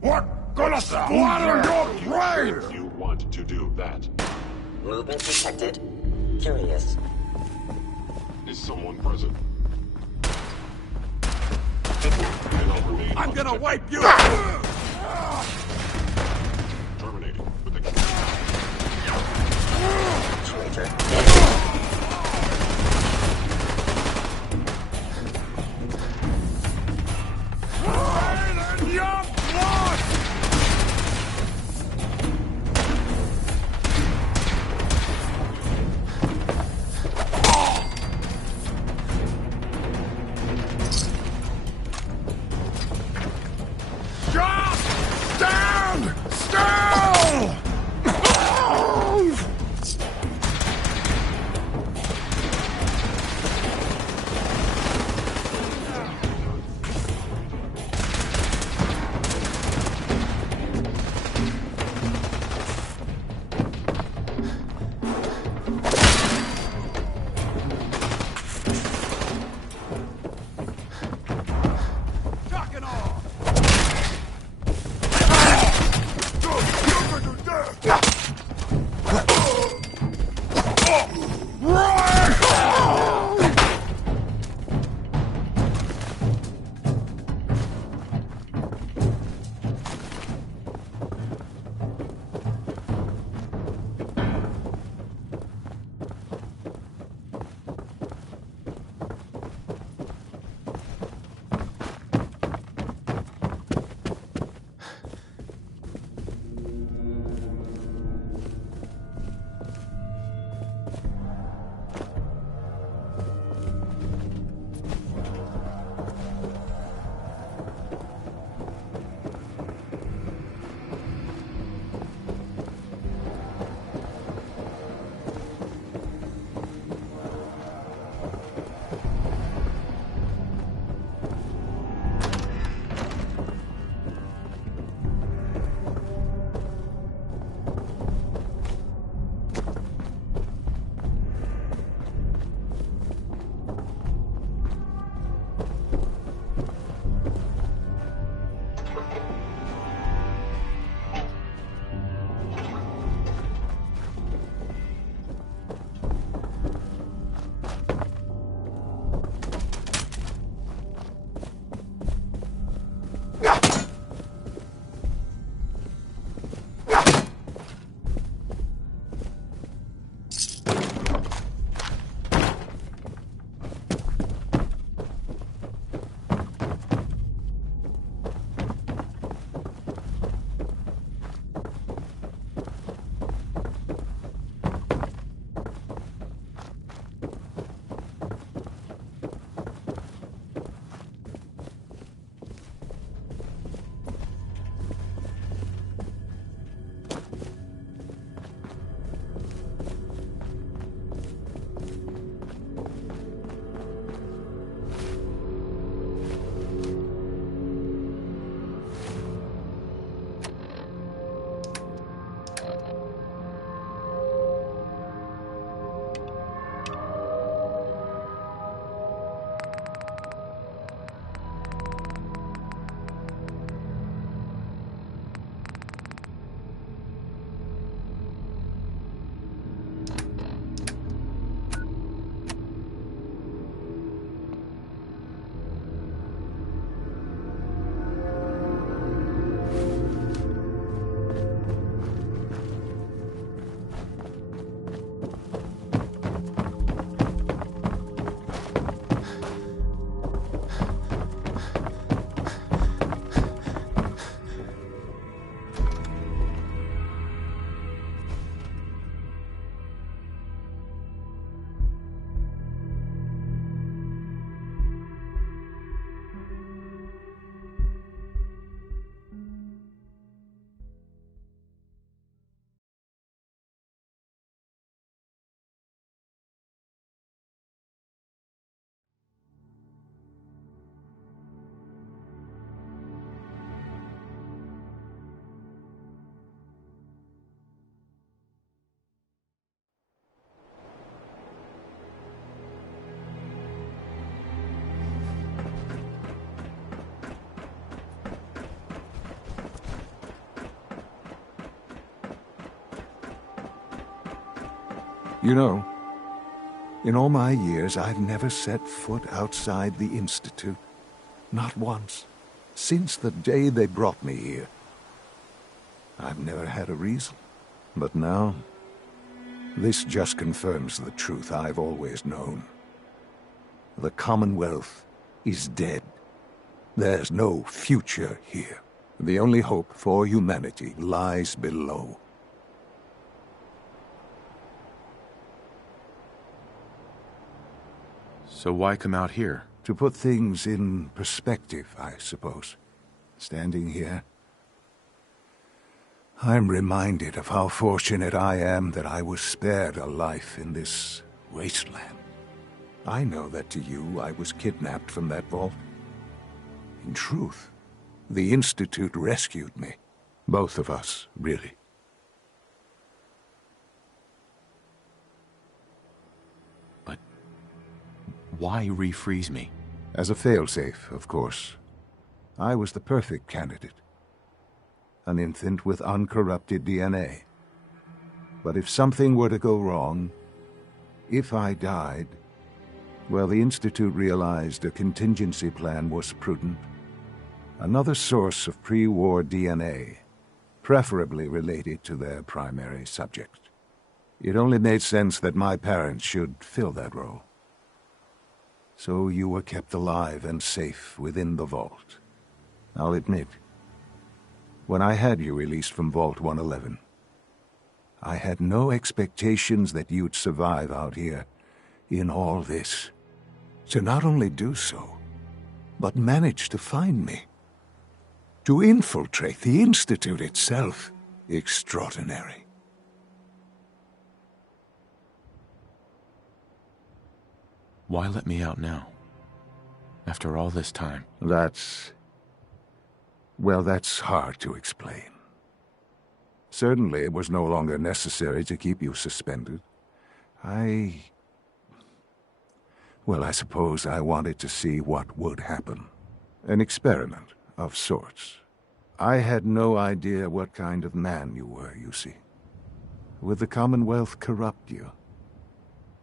What gonna splatter your grave? If you want to do that. Movement detected. Curious. Is someone present? I'm gonna wipe you! Terminating with the Traitor. You know, In all my years, I've never set foot outside the Institute. Not once. Since the day they brought me here. I've never had a reason. But now, this just confirms the truth I've always known. The Commonwealth is dead. There's no future here. The only hope for humanity lies below. So why come out here? To put things in perspective, I suppose. Standing here, I'm reminded of how fortunate I am that I was spared a life in this wasteland. I know that to you, I was kidnapped from that vault. In truth, the Institute rescued me. Both of us, really. But why refreeze me? As a failsafe, of course. I was the perfect candidate. An infant with uncorrupted DNA. But if something were to go wrong, if I died, well, the Institute realized a contingency plan was prudent. Another source of pre-war DNA, preferably related to their primary subject. It only made sense that my parents should fill that role. So you were kept alive and safe within the vault. I'll admit, when I had you released from Vault 111, I had no expectations that you'd survive out here in all this. To not only do so, but manage to find me. To infiltrate the Institute itself. Extraordinary. Why let me out now? After all this time? Well, that's hard to explain. Certainly it was no longer necessary to keep you suspended. Well, I suppose I wanted to see what would happen. An experiment of sorts. I had no idea what kind of man you were, you see. Would the Commonwealth corrupt you,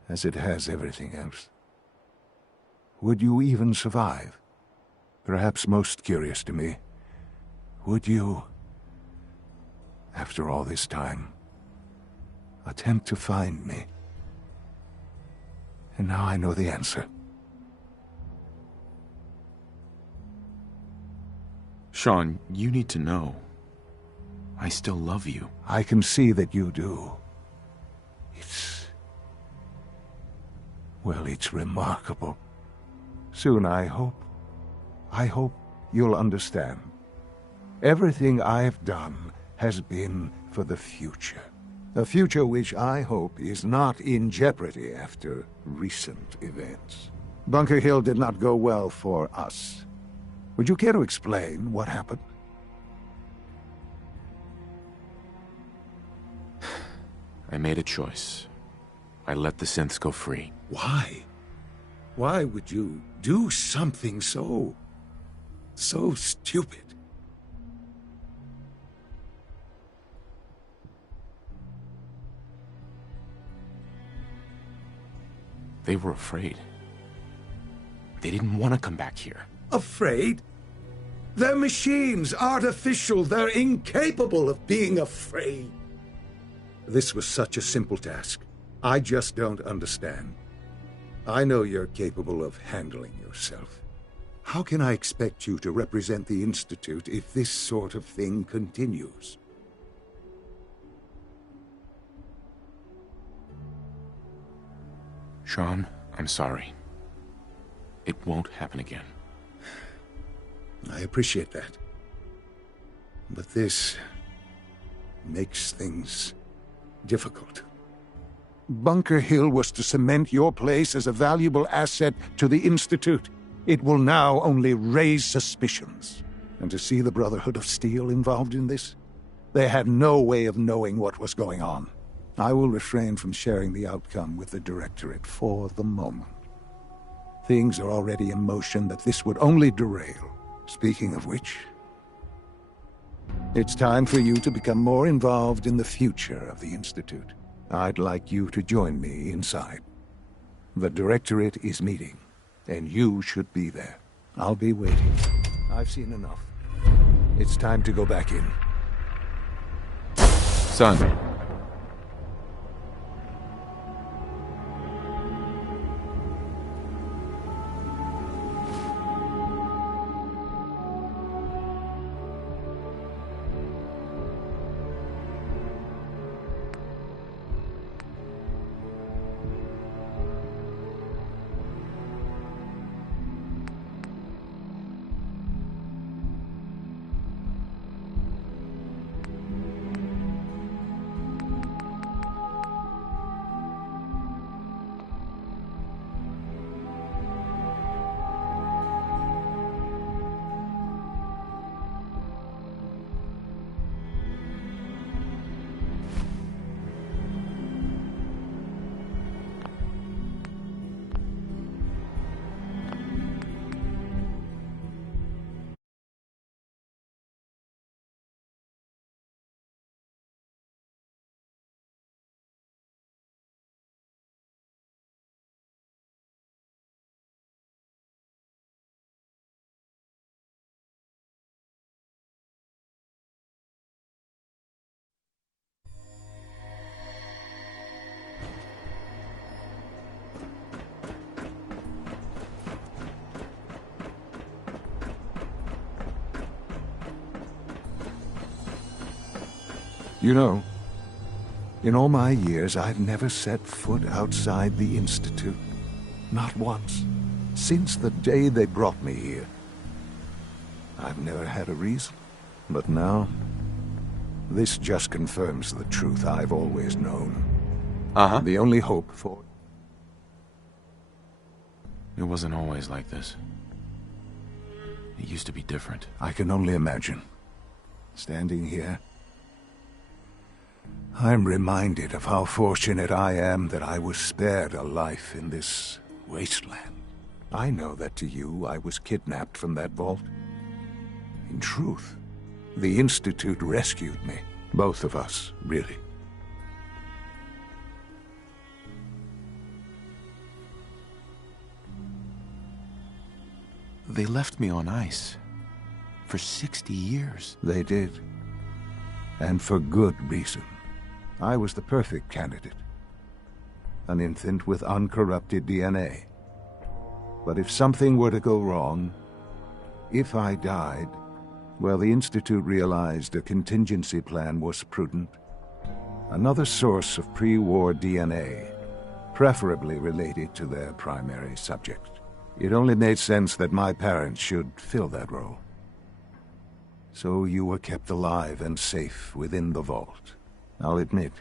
as it has everything else? Would you even survive? Perhaps most curious to me, would you, after all this time, attempt to find me? And now I know the answer. Sean, you need to know. I still love you. I can see that you do. It's remarkable. Soon, I hope you'll understand. Everything I've done has been for the future. A future which I hope is not in jeopardy after recent events. Bunker Hill did not go well for us. Would you care to explain what happened? I made a choice. I let the synths go free. Why? Why would you do something so stupid? They were afraid. They didn't want to come back here. Afraid? They're machines, artificial. They're incapable of being afraid. This was such a simple task. I just don't understand. I know you're capable of handling yourself. How can I expect you to represent the Institute if this sort of thing continues? Sean, I'm sorry. It won't happen again. I appreciate that. But this makes things difficult. Bunker Hill was to cement your place as a valuable asset to the Institute. It will now only raise suspicions. And to see the Brotherhood of Steel involved in this? They had no way of knowing what was going on. I will refrain from sharing the outcome with the Directorate for the moment. Things are already in motion that this would only derail. Speaking of which, it's time for you to become more involved in the future of the Institute. I'd like you to join me inside. The Directorate is meeting, and you should be there. I'll be waiting. I've seen enough. It's time to go back in. Son. You know, in all my years, I've never set foot outside the Institute. Not once. Since the day they brought me here. I've never had a reason. But now, this just confirms the truth I've always known. Uh-huh. The only hope for... It wasn't always like this. It used to be different. I can only imagine. Standing here, I'm reminded of how fortunate I am that I was spared a life in this wasteland. I know that to you, I was kidnapped from that vault. In truth, the Institute rescued me. Both of us, really. They left me on ice. For 60 years. They did. And for good reason. I was the perfect candidate. An infant with uncorrupted DNA. But if something were to go wrong, if I died, well, the Institute realized a contingency plan was prudent. Another source of pre-war DNA, preferably related to their primary subject. It only made sense that my parents should fill that role. So you were kept alive and safe within the vault. I'll admit,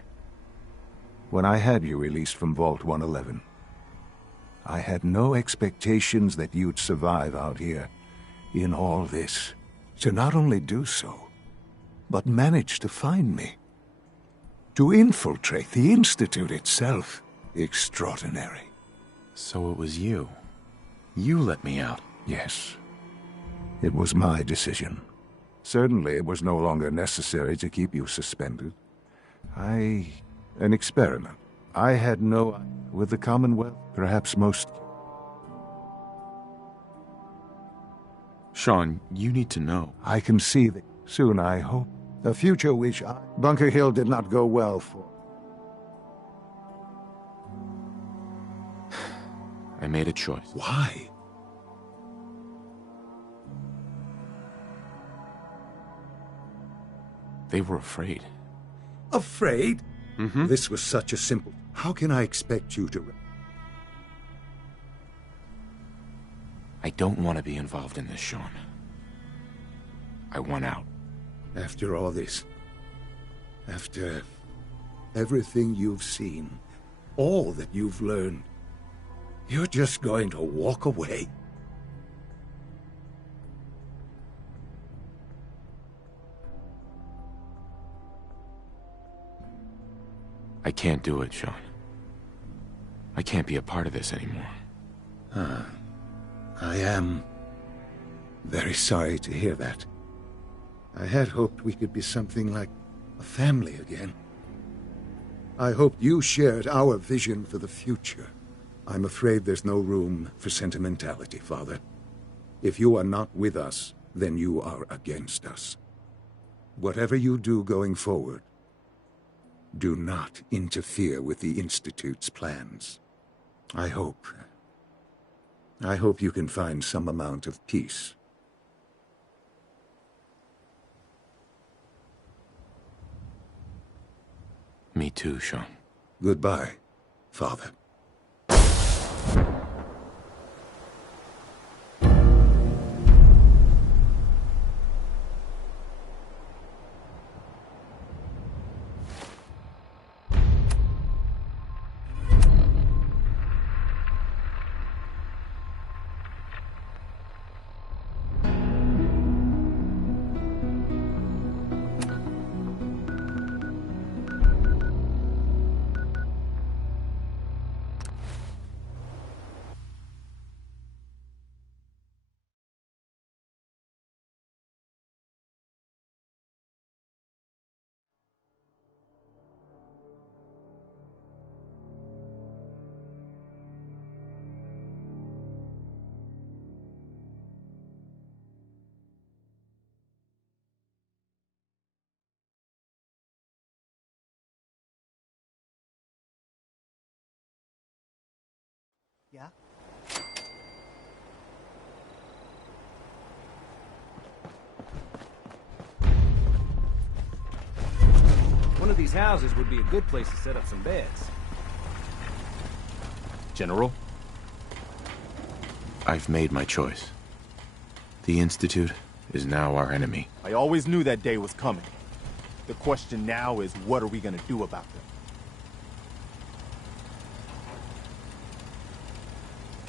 when I had you released from Vault 111, I had no expectations that you'd survive out here in all this. To not only do so, but manage to find me. To infiltrate the Institute itself. Extraordinary. So it was you. You let me out. Yes. It was my decision. Certainly it was no longer necessary to keep you suspended. An experiment. I had no... With the Commonwealth, perhaps most... Sean, you need to know. I can see that soon, I hope. A future which Bunker Hill did not go well for. I made a choice. Why? They were afraid. Afraid? Mm-hmm. This was such a simple... How can I expect you to... I don't want to be involved in this, Sean. I want out. After all this, after everything you've seen, all that you've learned, you're just going to walk away? I can't do it, Sean. I can't be a part of this anymore. I am very sorry to hear that. I had hoped we could be something like a family again. I hoped you shared our vision for the future. I'm afraid there's no room for sentimentality, Father. If you are not with us, then you are against us. Whatever you do going forward, do not interfere with the Institute's plans. I hope you can find some amount of peace. Me too, Sean. Goodbye, Father. Yeah? One of these houses would be a good place to set up some beds. General? I've made my choice. The Institute is now our enemy. I always knew that day was coming. The question now is, what are we gonna do about them?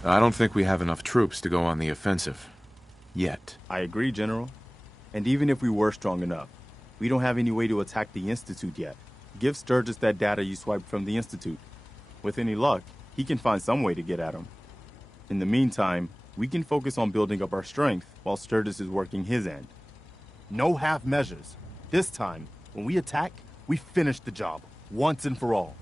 I don't think we have enough troops to go on the offensive. Yet. I agree, General. And even if we were strong enough, we don't have any way to attack the Institute yet. Give Sturgis that data you swiped from the Institute. With any luck, he can find some way to get at him. In the meantime, we can focus on building up our strength while Sturgis is working his end. No half measures. This time, when we attack, we finish the job, once and for all.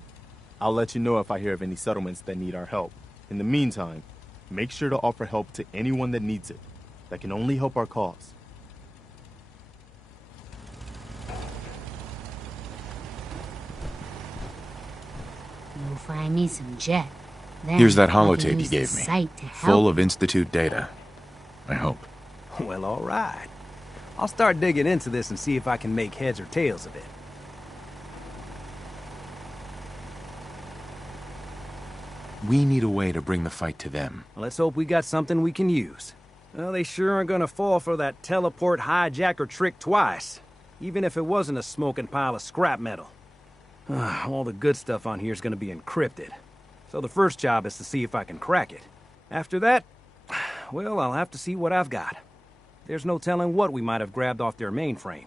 I'll let you know if I hear of any settlements that need our help. In the meantime, make sure to offer help to anyone that needs it. That can only help our cause. You'll find me some jet. Then Here's that I can holotape you use the gave me. site to Full help. of Institute data. I hope. Well, all right. I'll start digging into this and see if I can make heads or tails of it. We need a way to bring the fight to them. Let's hope we got something we can use. Well, they sure aren't gonna fall for that teleport hijacker trick twice. Even if it wasn't a smoking pile of scrap metal. All the good stuff on here is gonna be encrypted. So the first job is to see if I can crack it. After that, well, I'll have to see what I've got. There's no telling what we might have grabbed off their mainframe.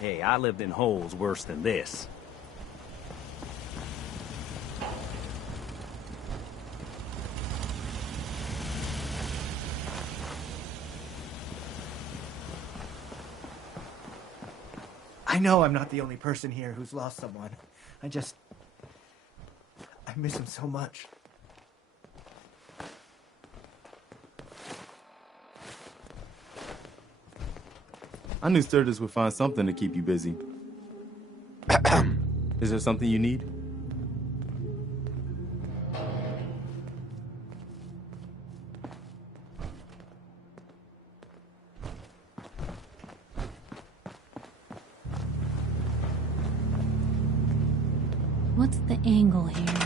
Hey, I lived in holes worse than this. I know I'm not the only person here who's lost someone. I miss him so much. I knew Sturgis would find something to keep you busy. Is there something you need? What's the angle here?